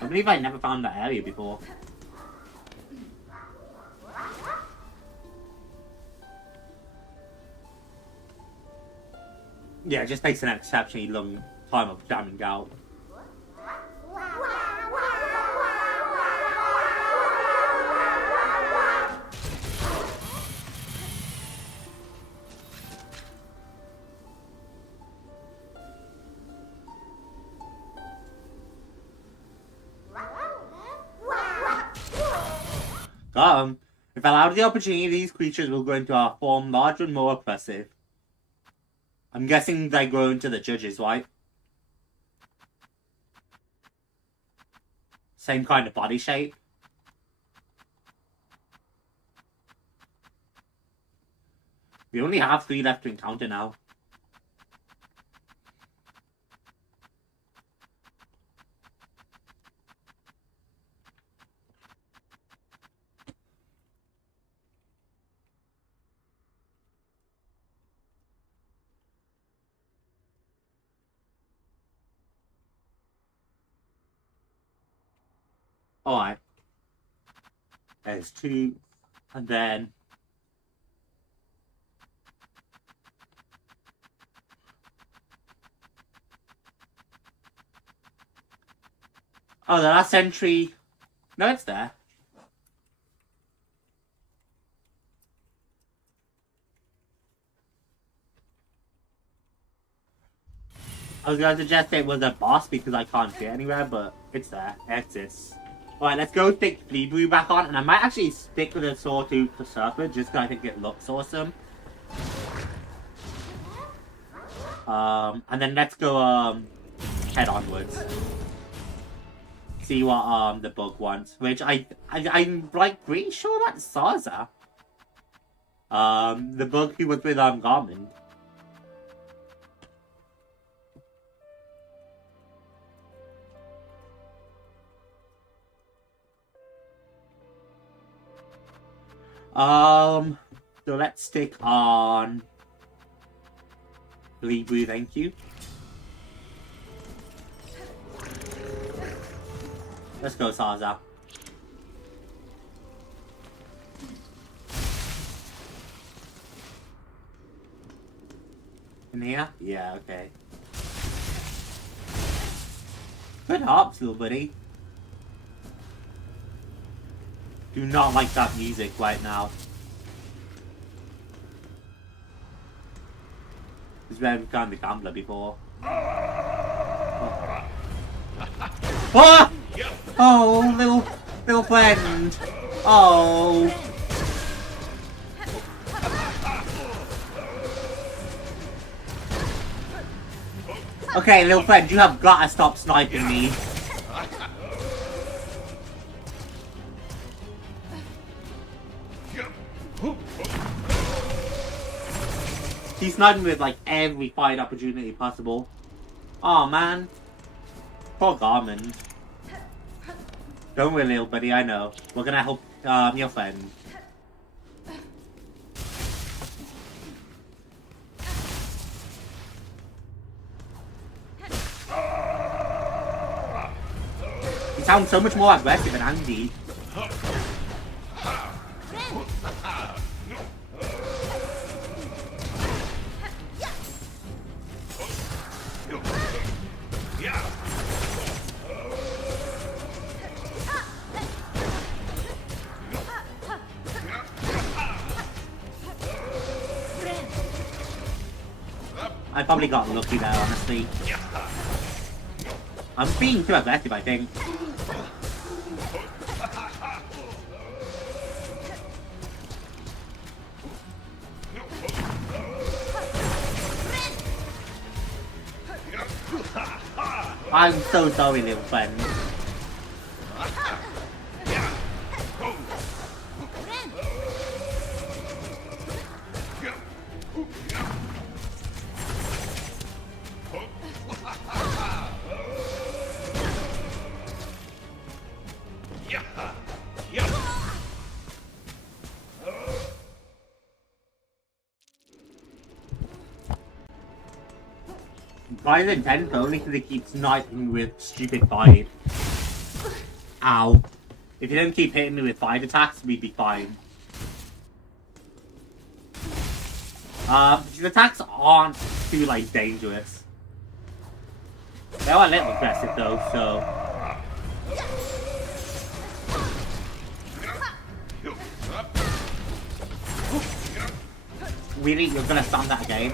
I believe I never found that area before. Yeah, it just takes an exceptionally long time of jamming out. If allowed the opportunity, these creatures will grow into a form larger and more oppressive. I'm guessing they grow into the judges, right? Same kind of body shape. We only have 3 left to encounter now. Alright. There's 2. And then... oh, the last entry... no, it's there. I was going to suggest it was a boss because I can't see it anywhere, but it's there. It exists. Alright, let's go stick Flea Brew back on, and I might actually stick with a Sawtooth for Surfer just because I think it looks awesome. And then let's go head onwards. See what the bug wants, which I'm like pretty sure that's Saza. The bug who was with Garmin. So let's stick on Flea Brew, thank you. Let's go, Saza. In here? Yeah, okay. Good hops, little buddy. Do not like that music right now. This is where we've gone the gambler before. Oh. Ah! Oh, little friend. Oh. Okay, little friend, you have got to stop sniping me. He's sniping with like every fight opportunity possible. Oh man. Poor Garmin. Don't worry, little buddy, I know. We're gonna help your friend. He sounds so much more aggressive and angry. I probably got lucky there, honestly. I'm being too aggressive, I think. I'm so sorry, little friend. Brian's intense only because he keeps sniping with stupid fire. Ow. If you didn't keep hitting me with fire attacks, we'd be fine. His attacks aren't too, like, dangerous. They are a little aggressive though, so... Really? You're gonna stand that again?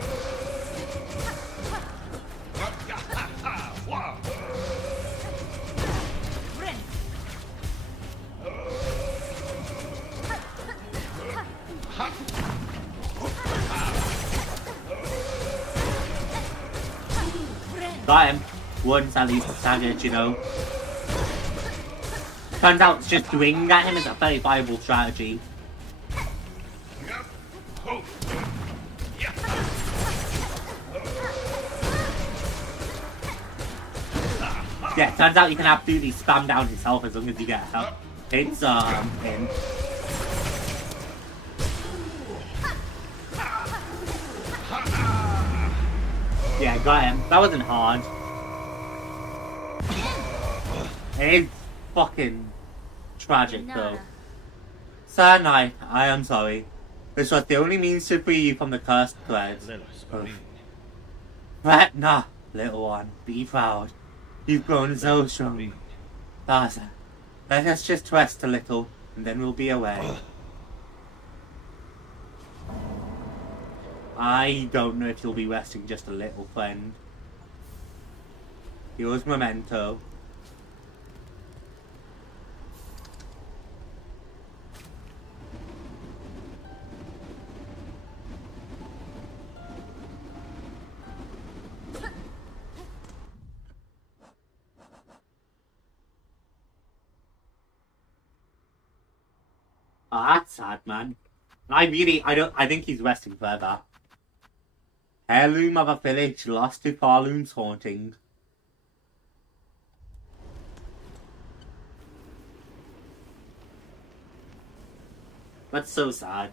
Got him. Once at least staggered, you know. Turns out just swinging at him is a very viable strategy. Yeah, turns out you can absolutely spam down himself as long as you get help. It's in. Yeah, got him. That wasn't hard. It's fucking tragic though. Sad night, I am sorry. This was the only means to free you from the cursed thread. Right, nah, little one, be proud. You've grown so strong. Father, let us just rest a little, and then we'll be away. I don't know if you'll be resting just a little, friend. Here's memento. Oh, that's sad, man. I think he's resting further. Heirloom of a village lost to pharloom's haunting. That's so sad.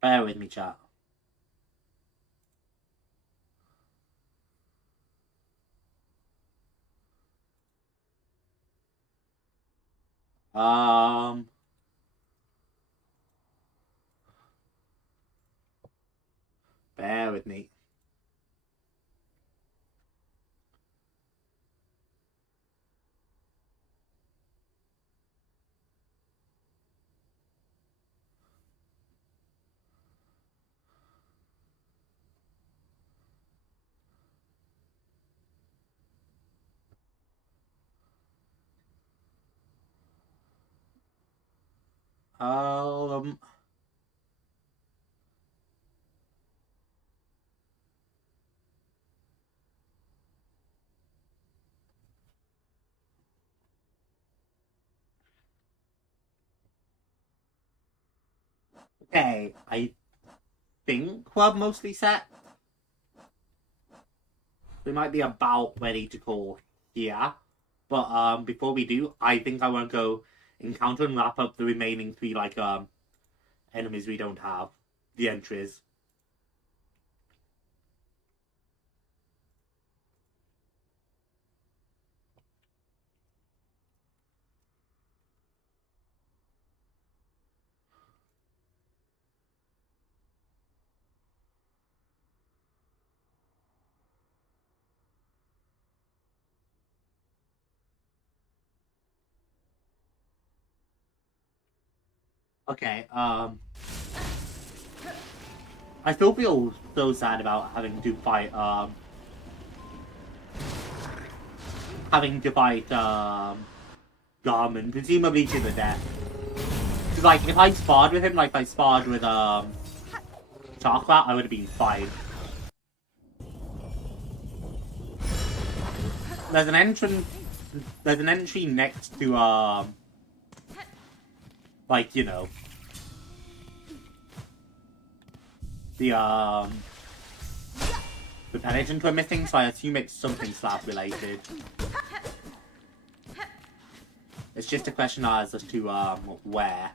Bear with me, chat. Um... Bear with me. Um, okay, I think we're mostly set. We might be about ready to call here. But before we do, I think I want to go encounter and wrap up the remaining 3 like enemies we don't have. The entries. Okay, I still feel so sad about having to fight Garmin, presumably to the death. Cause like if I sparred with him, like if I sparred with Chocolate, I would have been fine. There's an entry next to like, you know, the penitent we're missing, so I assume it's something slap related. It's just a question as to where.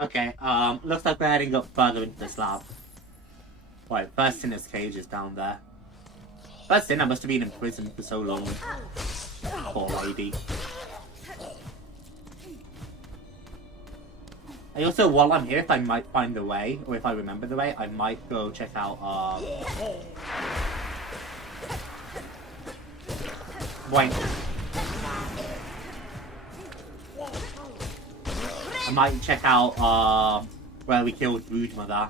Okay, looks like we're heading up further into the slab. Right, first Sinner's cage is down there. First Sinner must have been in prison for so long. Poor lady. I also, while I'm here, if I might find the way, or if I remember the way, I might go check out, Wait. I might check out, where we killed Brood Mother.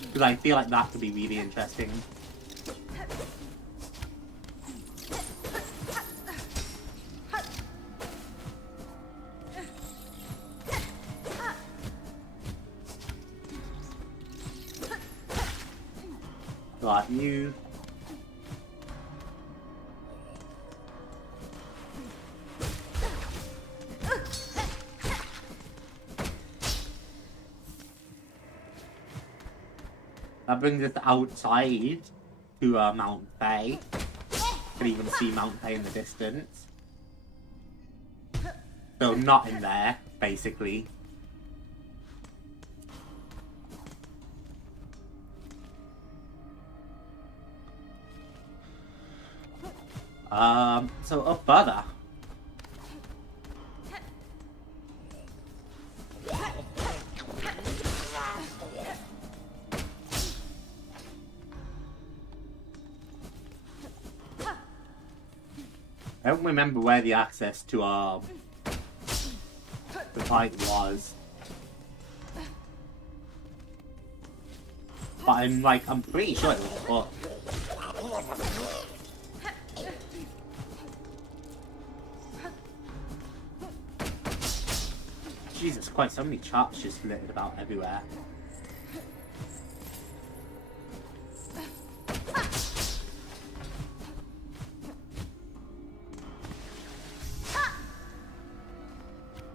Because I feel like that could be really interesting. Got you. That brings us outside to Mount Bay. Can even see Mount Bay in the distance. So not in there, basically. So up further. I don't remember where the access to the fight was. But I'm pretty sure it was up. Jesus Christ, so many charts just littered about everywhere.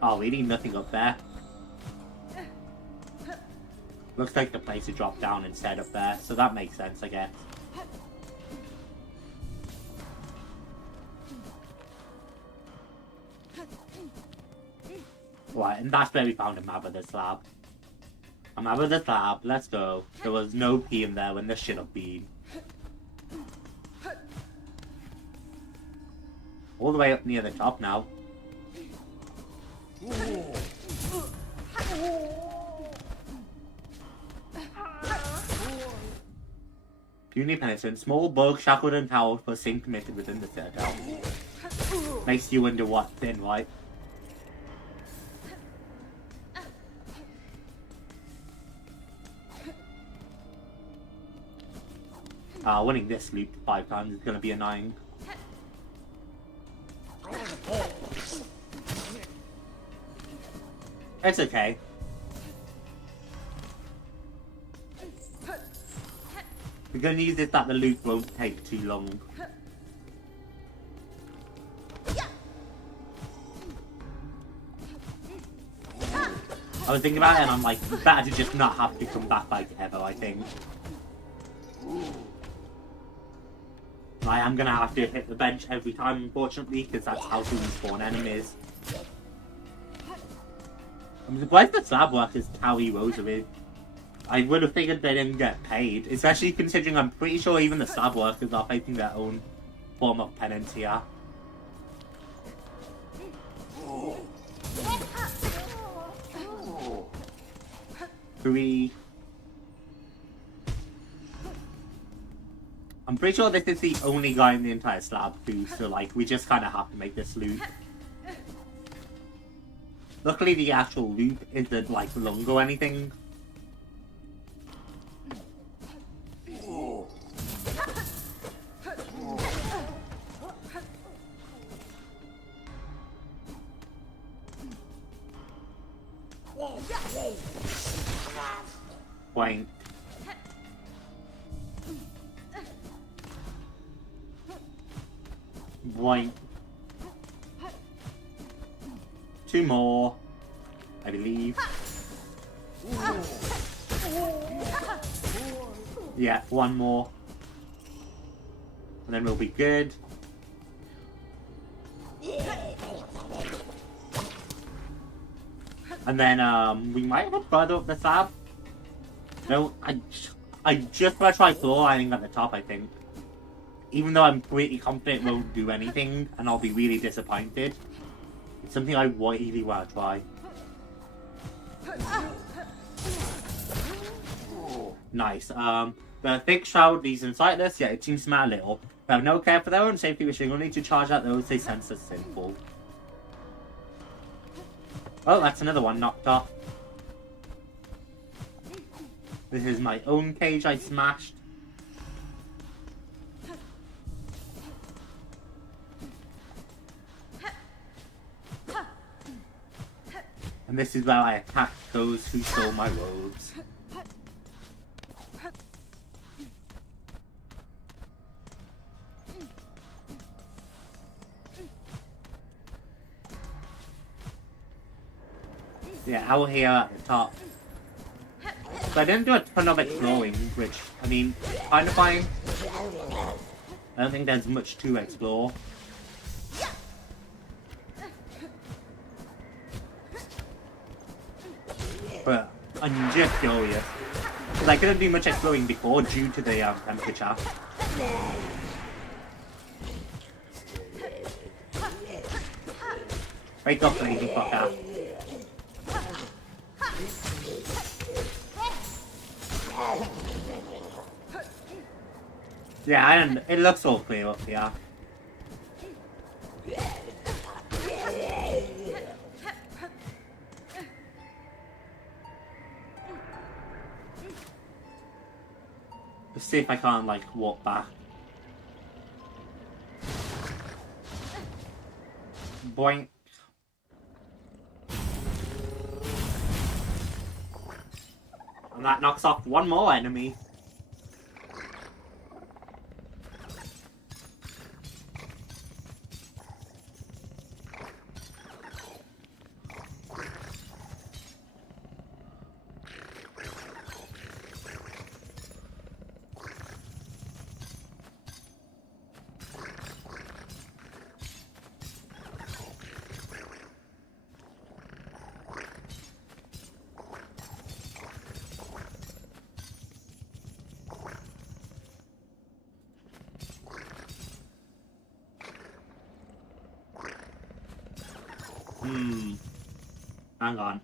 Oh, we need nothing up there. Looks like the place to drop down instead up there, so that makes sense, I guess. Right, and that's where we found a map of the slab. A map of the slab, let's go. There was no P in there when there should have been. All the way up near the top now. Puny Penitent, small bug shackled and held for sin committed within the citadel. Makes you wonder what's in, right? Winning this loop 5 times is gonna be annoying. It's okay. The good news is that the loop won't take too long. I was thinking about it and I'm like, better to just not have to come back like ever, I think. I am gonna have to hit the bench every time, unfortunately, because that's how we spawn enemies. I'm surprised the slab workers carry rosary. I would have figured they didn't get paid, especially considering I'm pretty sure even the slab workers are facing their own form of penance here. I'm pretty sure this is the only guy in the entire slab too, so like we just kind of have to make this loop. Luckily the actual loop isn't like long or anything. Boink. Boink. 2 more, I believe. Yeah, 1 more. And then we'll be good. And then we might have further up the slab. No, I just want to try floor lining at the top, I think. Even though I'm pretty confident it won't do anything, and I'll be really disappointed. It's something I really want to try. Nice. The thick shroud leads inside this, yeah, it seems to matter little. They have no care for their own safety, wishing only to charge out those they sense as sinful. Oh, that's another one knocked off. This is my own cage I smashed. And this is where I attacked those who stole my robes. Yeah, out here at the top. So I didn't do a ton of exploring, which, I mean, kind of fine. I don't think there's much to explore. But I'm just curious. Because I couldn't do much exploring before due to the temperature. Wake up, lazy fucker. Yeah, and it looks all clear up here. Let's see if I can't, like, walk back. Boink. And that knocks off 1 more enemy. Hang on.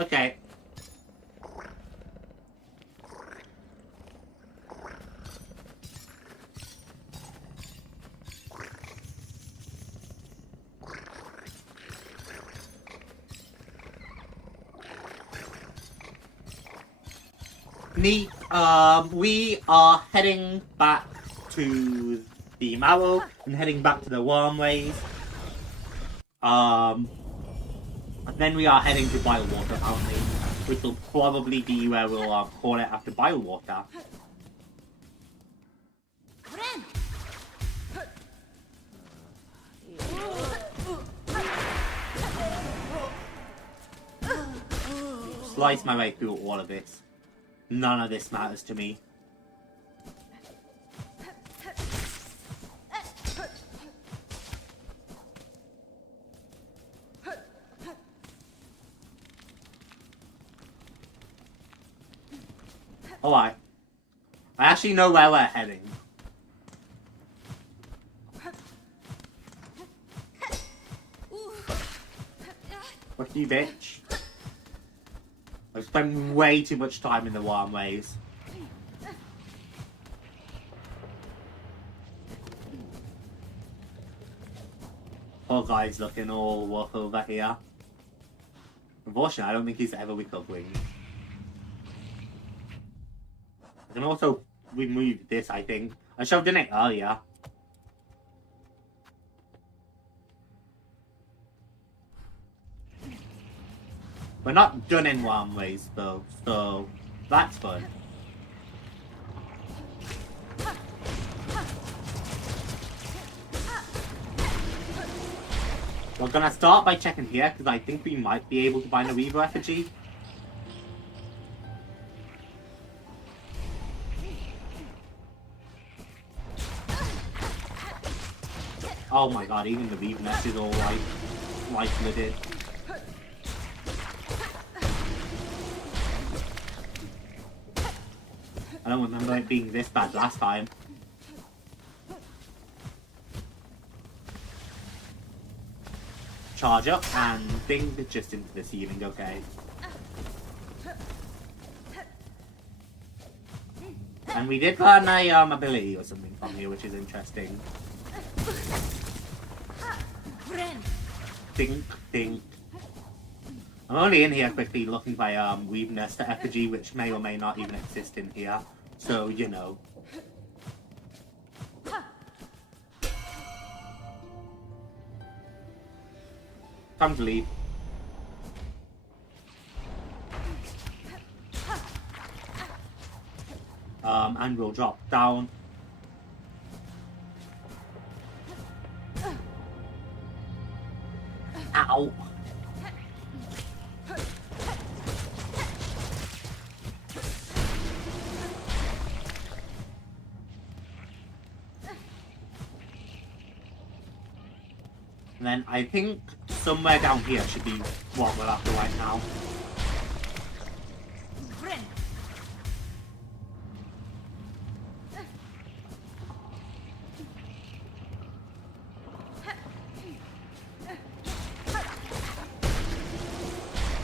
Okay. Neat. We are heading back to the marrow and heading back to the wormways. And then we are heading to Biowater, apparently, which will probably be where we'll call it after Biowater. Slice my way through all of this. None of this matters to me. Alright. I actually know where we're heading. Fuck you, bitch. I've spent way too much time in the wormways. Poor guy's looking all rough over here. Unfortunately, I don't think he's ever recovering. I can also remove this, I think. I shoved in it earlier. We're not done in wormways though, so that's fun. We're gonna start by checking here, because I think we might be able to find a Weaver effigy. Oh my god, even the Weaver nest is all light-lidded. I don't remember it being this bad last time. Charge up and ding just into the ceiling, okay. And we did learn a ability or something from here, which is interesting. Dink, dink. I'm only in here quickly looking by Weave Nest effigy, which may or may not even exist in here. So, you know. Time to leave. And we'll drop down. Ow! And then I think somewhere down here should be what we're after right now.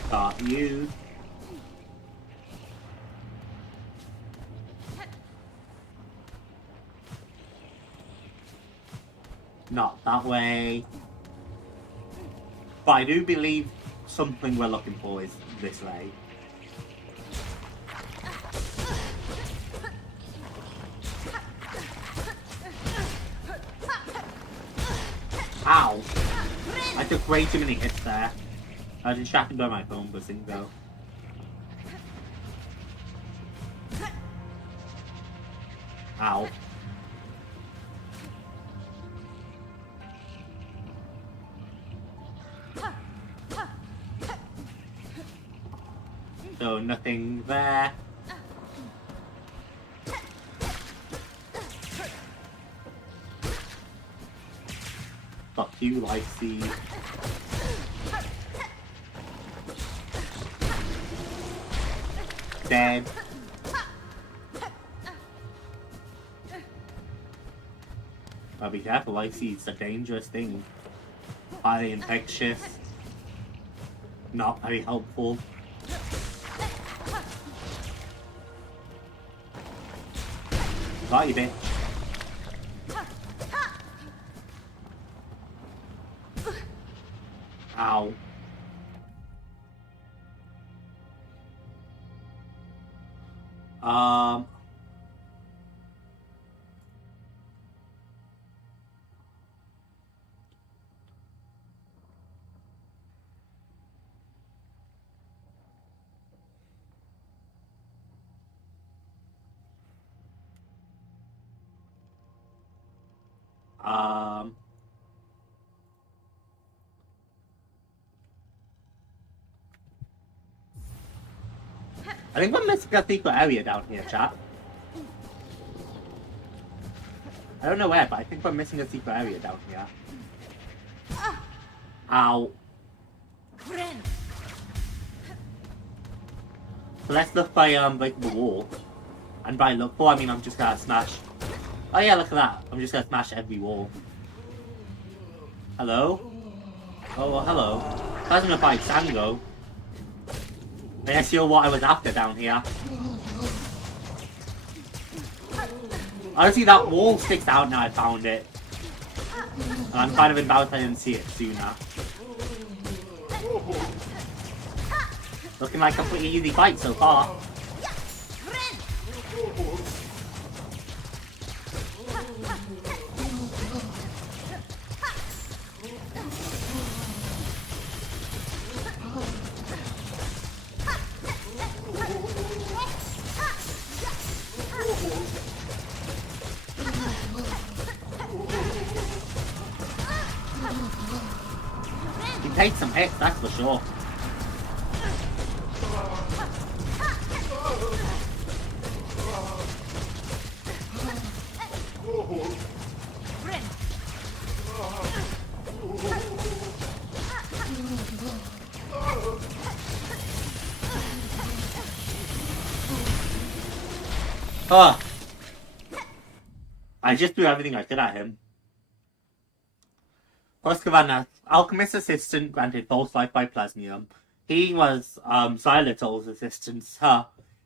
Got you. Not that way. But I do believe something we're looking for is this way. Ow! I took way too many hits there. I was distracted by my phone buzzing though. Ow. So nothing there. Fuck you, Life Seed. Dead. But be careful, Life Seed's a dangerous thing. Highly infectious. Not very helpful. Got you, bitch. Ow. I think we're missing a secret area down here, chat. I don't know where, but I think we're missing a secret area down here. Ow. So let's look by, like, the wall. And by look for, I mean I'm just gonna smash... Oh yeah, look at that. I'm just gonna smash every wall. Hello? Oh, well, hello. I was gonna fight Sango. I guess you're what I was after down here. Honestly, that wall sticks out now I found it. And I'm kind of embarrassed I didn't see it sooner. Looking like a pretty easy fight so far. He takes some hits, that's for sure. Oh. I just threw everything I could at him. Husqvarna, Alchemist's assistant granted false life by plasmium. He was, Xylitol's assistant.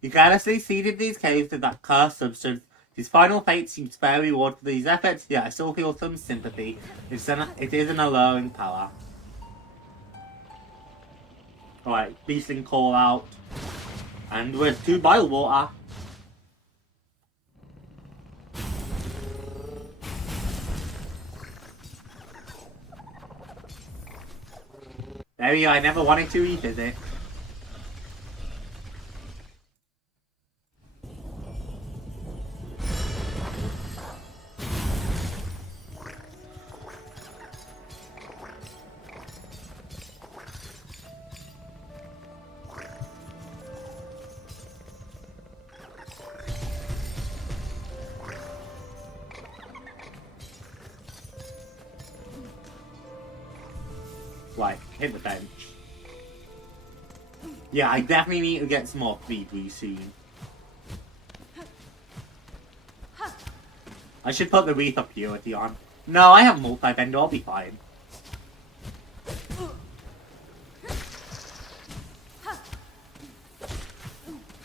He carelessly seeded these caves with that cursed substance. His final fate seems fair reward for these efforts, yet I still feel some sympathy. It is an alluring power. Alright, Beastling call out. And with 2 bile water. Area I never wanted to revisit. Like, hit the bench. Yeah, I definitely need to get some more feed really soon. I should put the Wreath of Purity on. No, I have multi-bend, I'll be fine.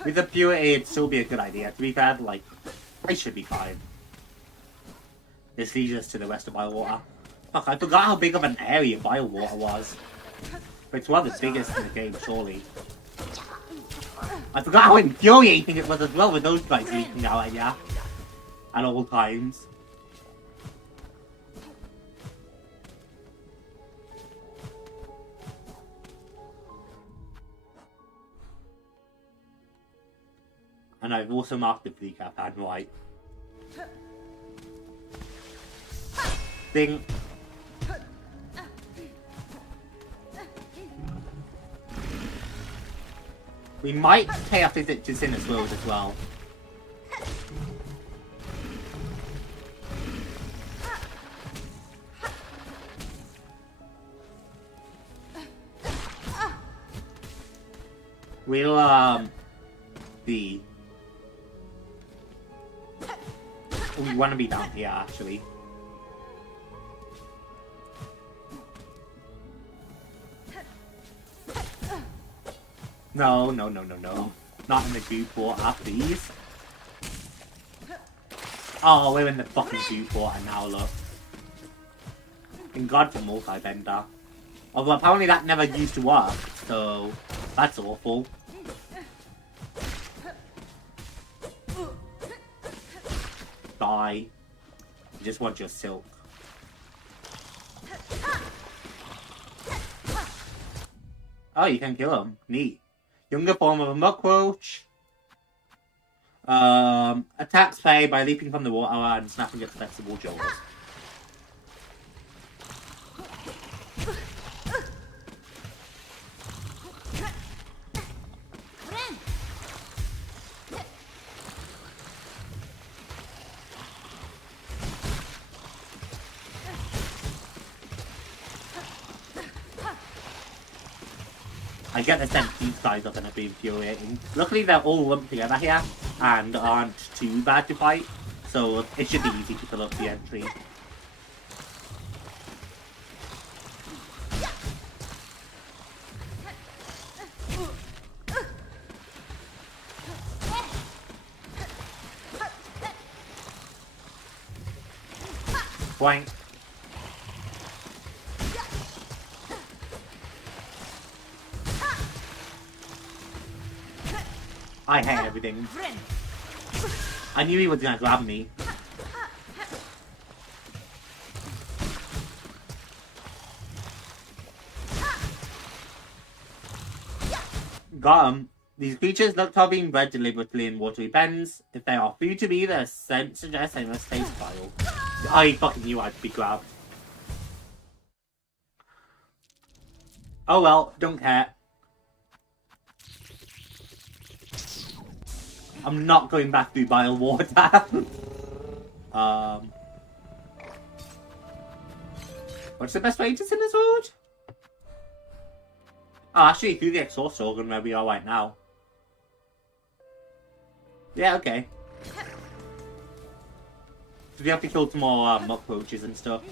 With the Purity, it'd still be a good idea. To be fair, like, I should be fine. This leads us to the rest of Bilewater. Fuck, I forgot how big of an area Bilewater was. But it's one of the biggest in the game, surely. I forgot how infuriating it was as well with those guys leaking out at ya. At all times. And I've also marked the pre-cap and right. Ding. We might pay a visit to Sinner's Road as well. We'll, see. We want to be down here, actually. No. Not in the goop water, please. Oh, we're in the fucking goop water now, look. Thank God for multi-bender. Although apparently that never used to work, so that's awful. Die. You just want your silk. Oh, you can kill him. Neat. Younger form of a muckroach. Attacks prey by leaping from the water and snapping its flexible jaws. I get the sense these guys are going to be infuriating. Luckily they're all lumped together here and aren't too bad to fight, so it should be easy to fill up the entry. Boink. I hate everything. I knew he was gonna grab me. Got him. These creatures look to have been bred deliberately in watery pens. If they are food to be, their scent suggests they must taste vile. I fucking knew I'd be grabbed. Oh well, don't care. I'm not going back through bile water. What's the best way to Sinner's Road? Oh, actually, through the exhaust organ where we are right now. Yeah, okay. Do we have to kill some more muckroaches and stuff?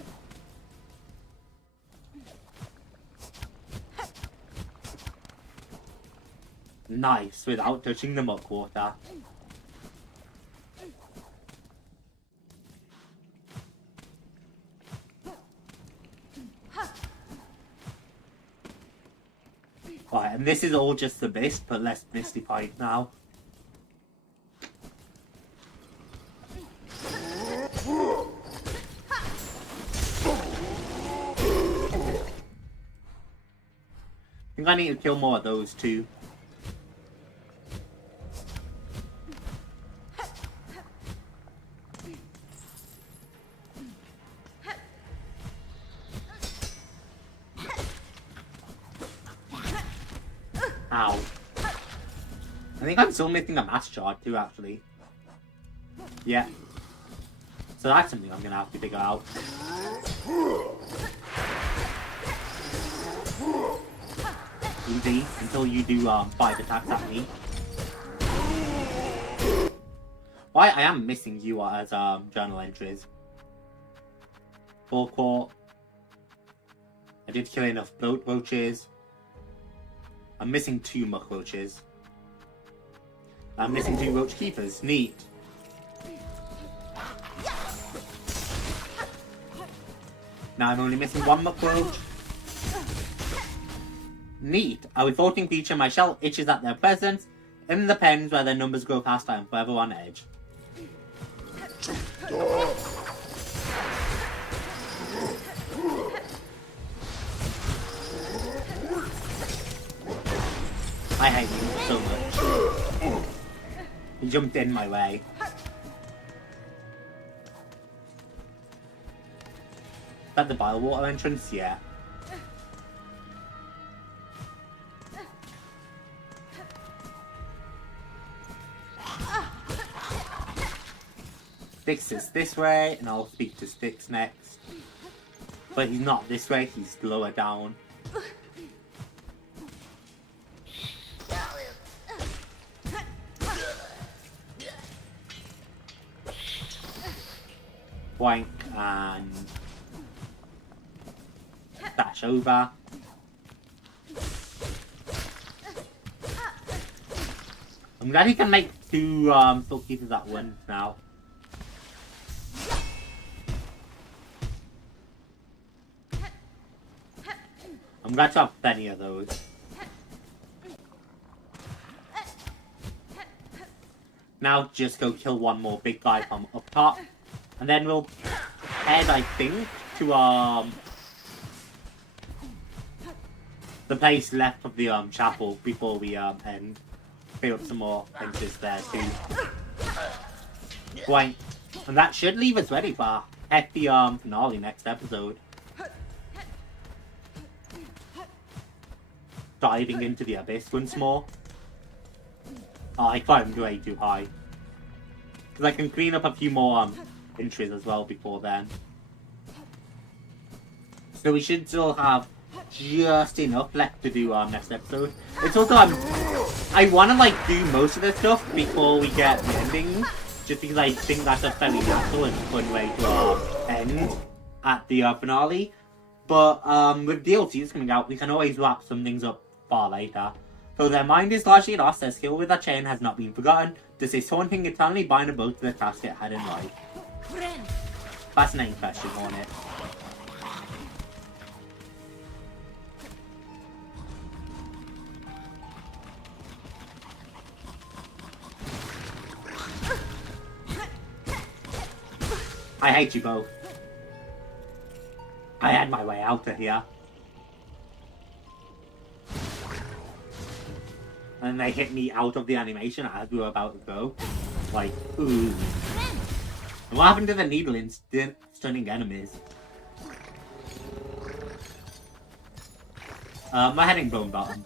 Nice, without touching the muck water. Right, and this is all just the mist, but less mystified now. I think I need to kill more of those too. Ow. I think I'm still missing a mass shard too, actually. Yeah. So that's something I'm gonna have to figure out. Easy, until you do 5 attacks at me. Why I am missing you as journal entries. Forecourt. I did kill enough bloat roaches. I'm missing 2 muck roaches. I'm missing 2 roach keepers. Neat. Now I'm only missing 1 muck roach. Neat. A revolting creature, my shell itches at their presence. In the pens where their numbers grow past, I am forever on edge. I hate you so much. He jumped in my way. Is that the bile water entrance? Yeah. Sticks is this way, and I'll speak to Sticks next. But he's not this way, he's lower down. Boink, and dash over. I'm glad he can make two Silk Keepers at once now. I'm glad to have plenty of those. Now just go kill one more big guy from up top. And then we'll head, I think, to the place left of the chapel before we end. Pick up some more benches there too. Boing. And that should leave us ready for our hefty finale next episode. Diving into the abyss once more. Oh, I climbed way too high. Because I can clean up a few more entries as well before then. So we should still have just enough left to do next episode. It's also I want to like do most of this stuff before we get the ending, just because I think that's a fairly natural and fun way to end at the finale. But with DLCs coming out, we can always wrap some things up far later. So their mind is largely lost, their skill with that chain has not been forgotten. Does this haunting eternally bind them both to the task it had in life? Fascinating question, Hornet. I hate you both. I had my way out of here. And they hit me out of the animation as we were about to go. Like, ooh. And what happened to the needle in stunning enemies? My heading bone bottom.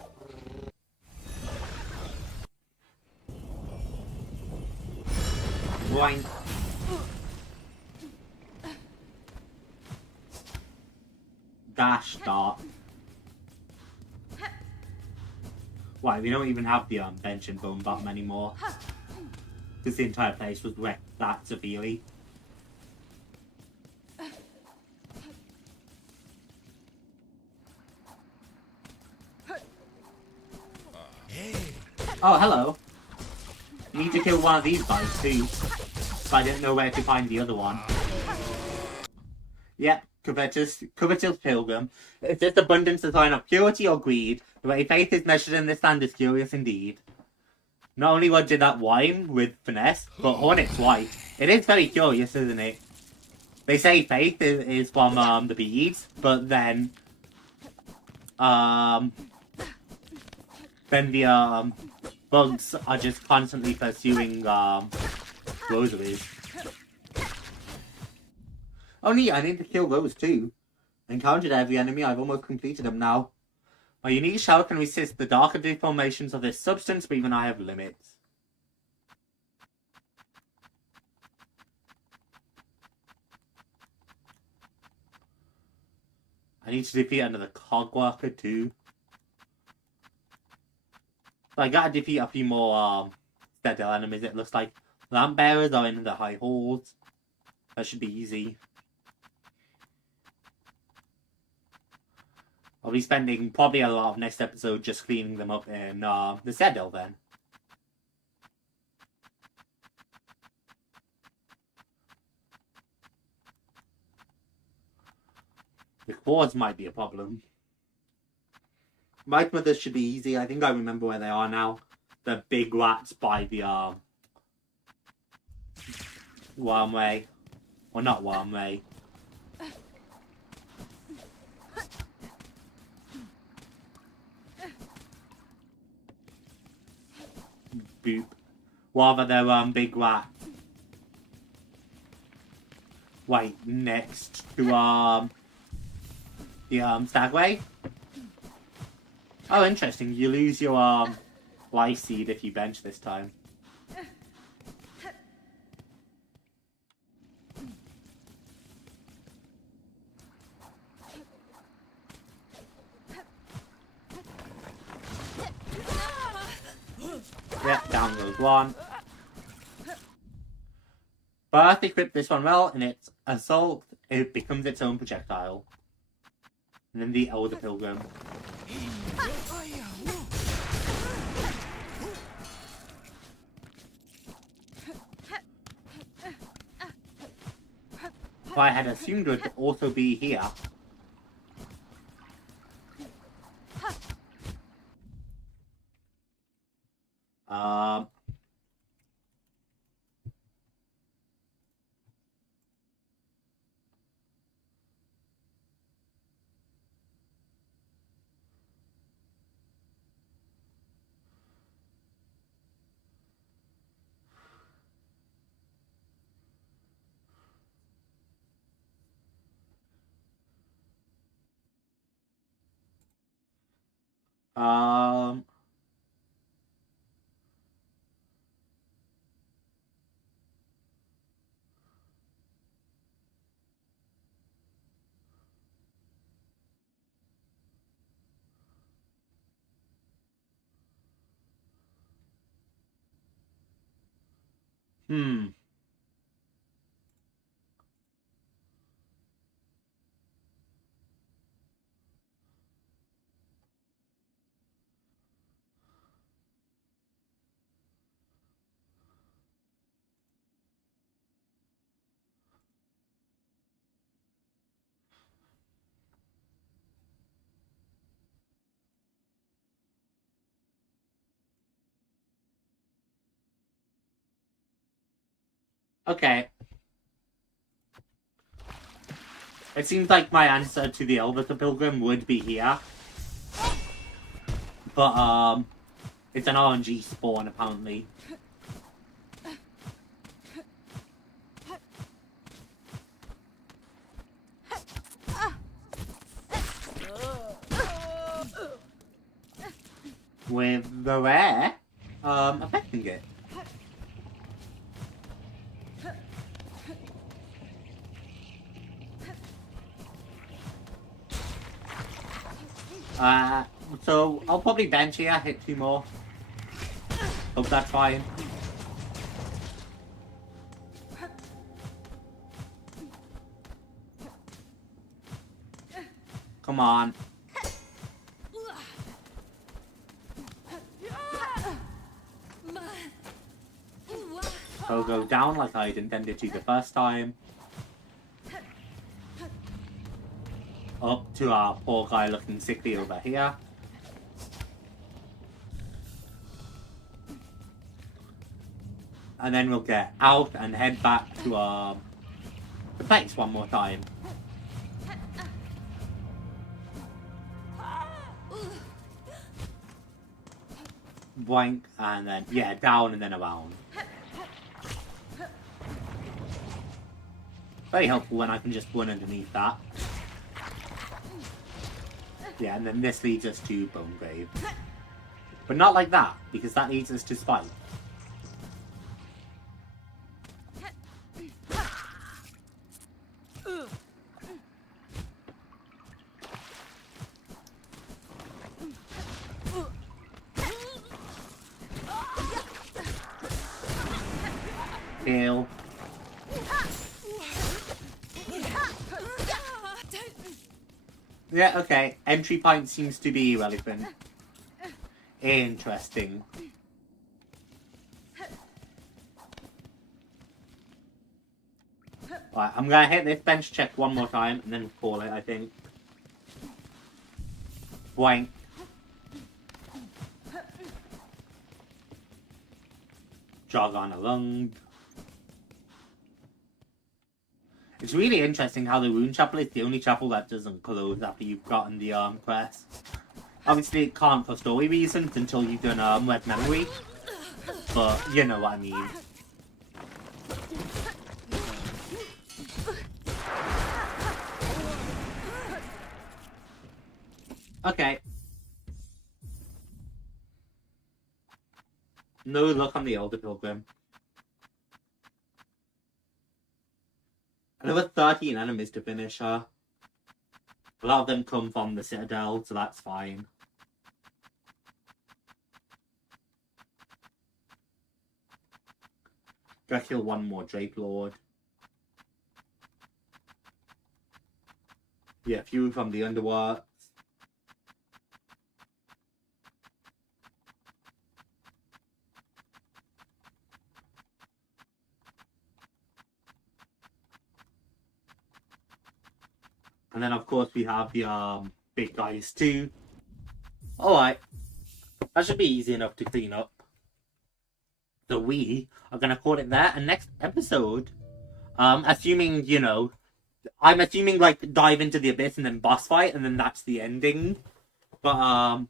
Boing. Dash start. Why, we don't even have the bench and bone bottom anymore. Because the entire place was wrecked that severely. Oh, hello. You need to kill one of these guys too. But I didn't know where to find the other one. Yep, covetous pilgrim. Is this abundance a sign of purity or greed? The way faith is measured in this land is curious indeed. Not only what did that wine with finesse, but Hornet's white. It is very curious, isn't it? They say faith is from the beads, but then the bugs are just constantly pursuing rosaries. Oh neat, I need to kill those too. Encountered every enemy, I've almost completed them now. My unique shell can resist the darker deformations of this substance, but even I have limits. I need to defeat another cog worker too. So I gotta defeat a few more Citadel enemies. It looks like lamp bearers are in the high halls. That should be easy. I'll be spending probably a lot of next episode just cleaning them up in the Citadel then. The cords might be a problem. My mothers should be easy. I think I remember where they are now. The big rats by the wormway. Or not wormway. Boop. Rather they're big rats. Wait, next to the stagway. Oh, interesting. You lose your life seed if you bench this time. goes one. First, equip this one well, and its assault, it becomes its own projectile. And then the Elder Pilgrim. But I had assumed it would also be here. Um... Um... Hmm. Okay. It seems like my answer to the Elder Pilgrim would be here. But, it's an RNG spawn, apparently. With the rare, affecting it. So I'll probably bench here, hit 2 more. Hope that's fine. Come on. I'll go down like I intended to the first time. Up to our poor guy looking sickly over here. And then we'll get out and head back to the base one more time. Boink, and then, yeah, down and then around. Very helpful when I can just run underneath that. Yeah, and then this leads us to Bone Grave. But not like that, because that leads us to Spike. Kill. Yeah, okay. Entry point seems to be irrelevant. Interesting. Right, I'm gonna hit this bench check one more time and then call it, I think. Boink. Jog on along. It's really interesting how the Rune Chapel is the only chapel that doesn't close after you've gotten the quest. Obviously it can't for story reasons until you've done Red Memory. But you know what I mean. Okay. No luck on the Elder Pilgrim. Another 13 enemies to finish her. A lot of them come from the Citadel, so that's fine. Gotta kill one more Drape Lord. Yeah, fuel from the underworks. And then, of course, we have the big guys too. Alright. That should be easy enough to clean up. So we are going to call it there. And next episode, assuming, you know, I'm assuming, like, dive into the abyss and then boss fight, and then that's the ending. But,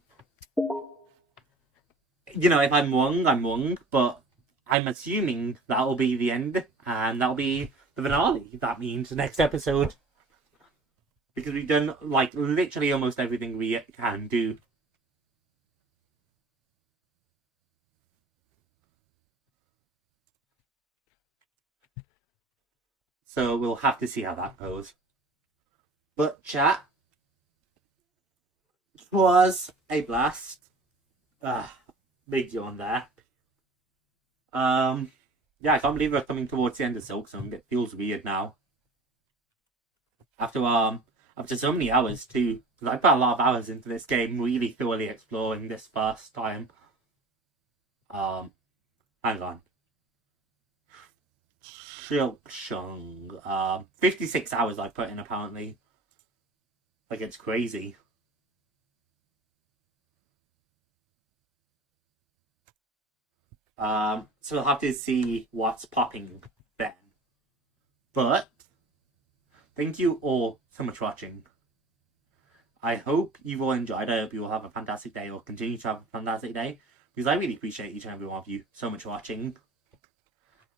you know, if I'm wrong, I'm wrong. But I'm assuming that'll be the end, and that'll be the finale. That means the next episode. Because we've done, like, literally almost everything we can do. So we'll have to see how that goes. But chat, it was a blast. Big yawn there. Yeah, I can't believe we're coming towards the end of Silksong. It feels weird now. After so many hours too. Because I put a lot of hours into this game, really thoroughly exploring this first time. Hang on. Silksong. 56 hours I put in apparently. Like, it's crazy. So we'll have to see what's popping then. But thank you all so much for watching. I hope you all enjoyed. I hope you all have a fantastic day or continue to have a fantastic day. Because I really appreciate each and every one of you so much for watching.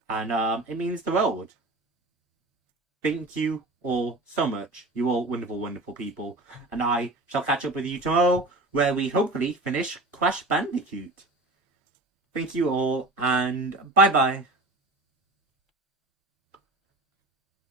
And it means the world. Thank you all so much. You all wonderful, wonderful people. And I shall catch up with you tomorrow, where we hopefully finish Crash Bandicoot. Thank you all, and bye-bye.